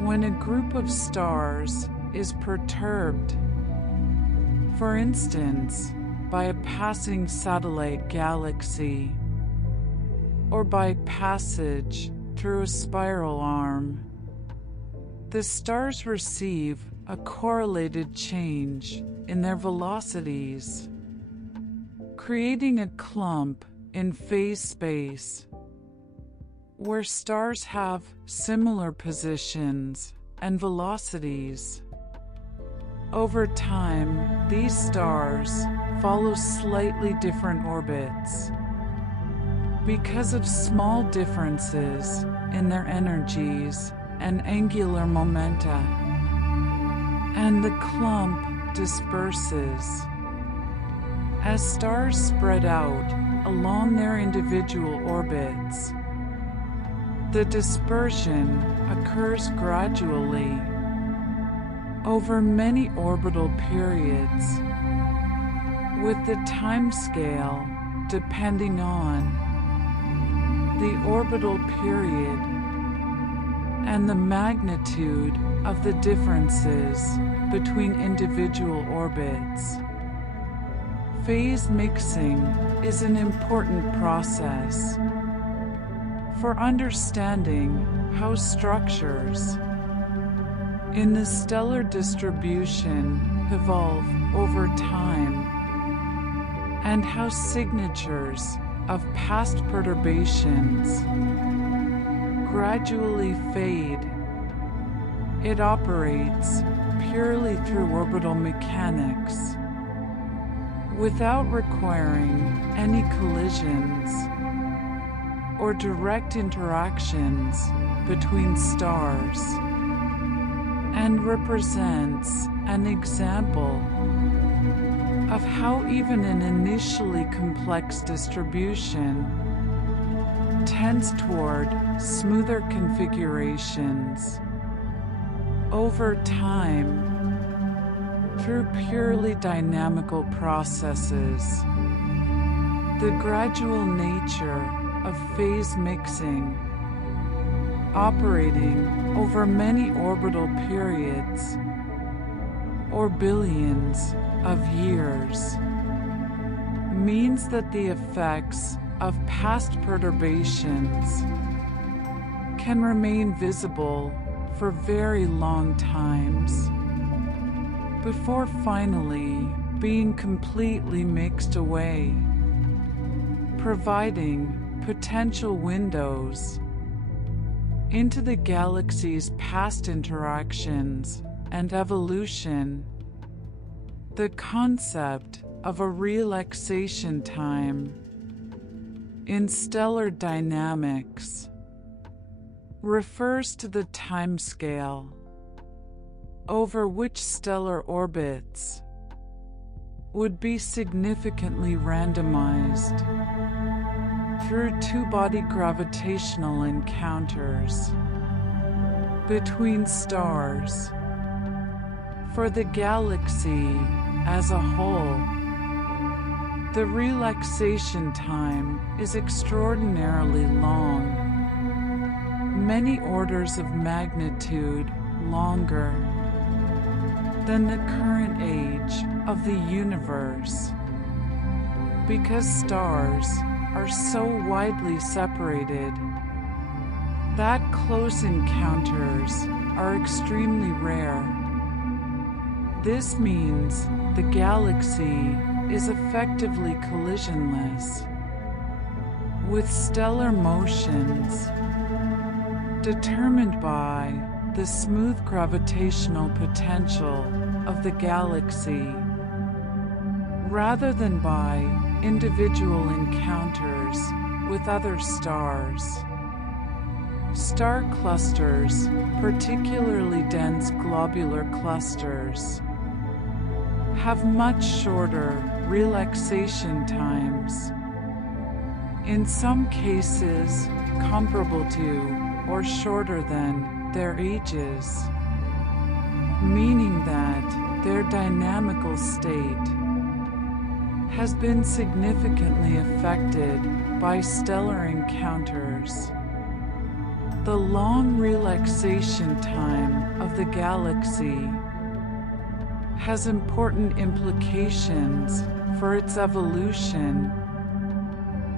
When a group of stars is perturbed, for instance, by a passing satellite galaxy, or by passage through a spiral arm, the stars receive a correlated change in their velocities, creating a clump in phase space where stars have similar positions and velocities. Over time, these stars follow slightly different orbits because of small differences in their energies and angular momenta, and the clump disperses. As stars spread out along their individual orbits, the dispersion occurs gradually over many orbital periods, with the timescale depending on the orbital period and the magnitude of the differences between individual orbits. Phase mixing is an important process for understanding how structures in the stellar distribution evolve over time, and how signatures of past perturbations gradually fade. It operates purely through orbital mechanics, without requiring any collisions or direct interactions between stars, and represents an example of how even an initially complex distribution tends toward smoother configurations over time through purely dynamical processes. The gradual nature of phase mixing, operating over many orbital periods or billions of years, means that the effects of past perturbations can remain visible for very long times before finally being completely mixed away, providing potential windows into the galaxy's past interactions and evolution. The concept of a relaxation time in stellar dynamics refers to the timescale over which stellar orbits would be significantly randomized through two-body gravitational encounters between stars. For the galaxy as a whole, the relaxation time is extraordinarily long, many orders of magnitude longer than the current age of the universe, because stars are so widely separated that close encounters are extremely rare. This means the galaxy is effectively collisionless, with stellar motions determined by the smooth gravitational potential of the galaxy, rather than by individual encounters with other stars. Star clusters, particularly dense globular clusters, have much shorter relaxation times, in some cases comparable to or shorter than their ages, meaning that their dynamical state has been significantly affected by stellar encounters. The long relaxation time of the galaxy has important implications for its evolution,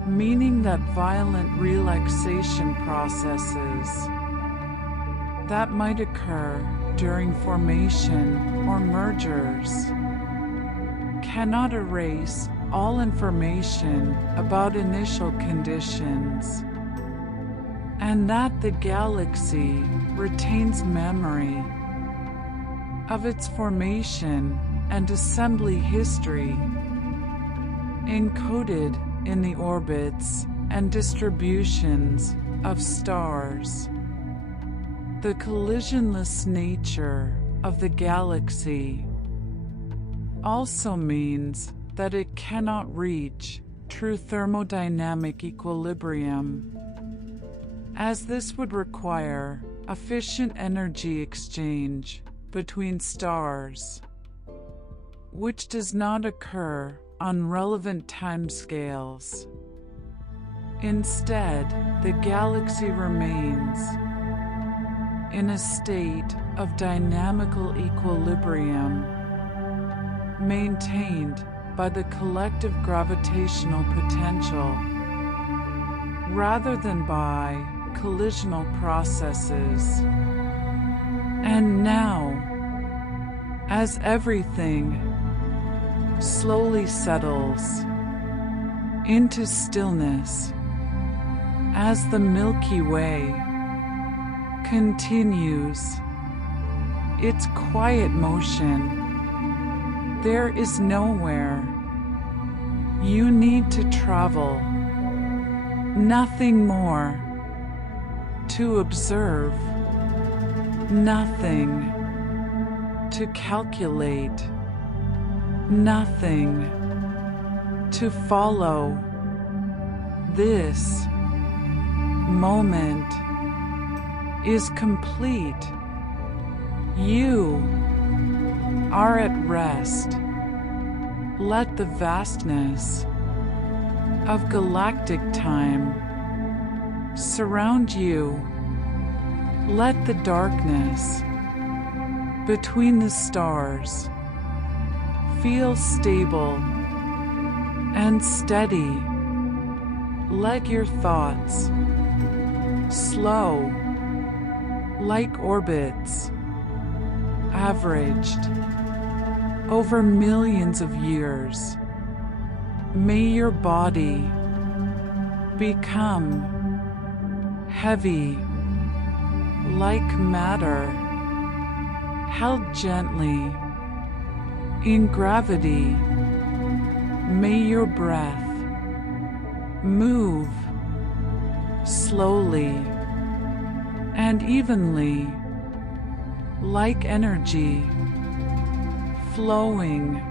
meaning that violent relaxation processes that might occur during formation or mergers cannot erase all information about initial conditions, and that the galaxy retains memory of its formation and assembly history, encoded in the orbits and distributions of stars. The collisionless nature of the galaxy also means that it cannot reach true thermodynamic equilibrium, as this would require efficient energy exchange between stars, which does not occur on relevant timescales. Instead, the galaxy remains in a state of dynamical equilibrium, maintained by the collective gravitational potential, rather than by collisional processes. And now, as everything slowly settles into stillness, as the Milky Way continues its quiet motion, there is nowhere you need to travel, nothing more to observe, nothing to calculate, nothing to follow. This moment is complete. You are at rest. Let the vastness of galactic time surround you. Let the darkness between the stars feel stable and steady. Let your thoughts slow like orbits averaged over millions of years. May your body become heavy like matter, held gently in gravity. May your breath move slowly and evenly like energy flowing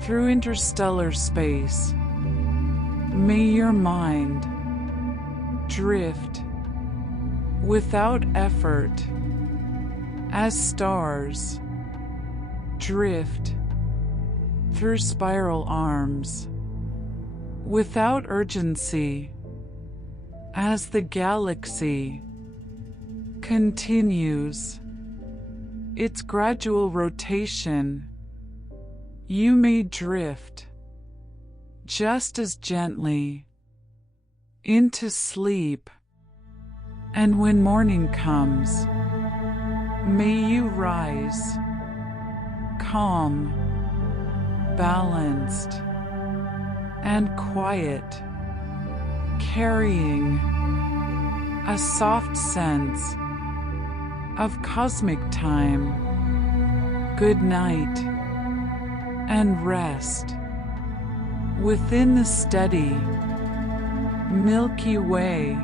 through interstellar space. May your mind drift without effort as stars drift through spiral arms without urgency as the galaxy continues its gradual rotation. You may drift just as gently into sleep, and when morning comes, may you rise calm, balanced, and quiet, carrying a soft sense of cosmic time. Good night, and rest within the steady Milky Way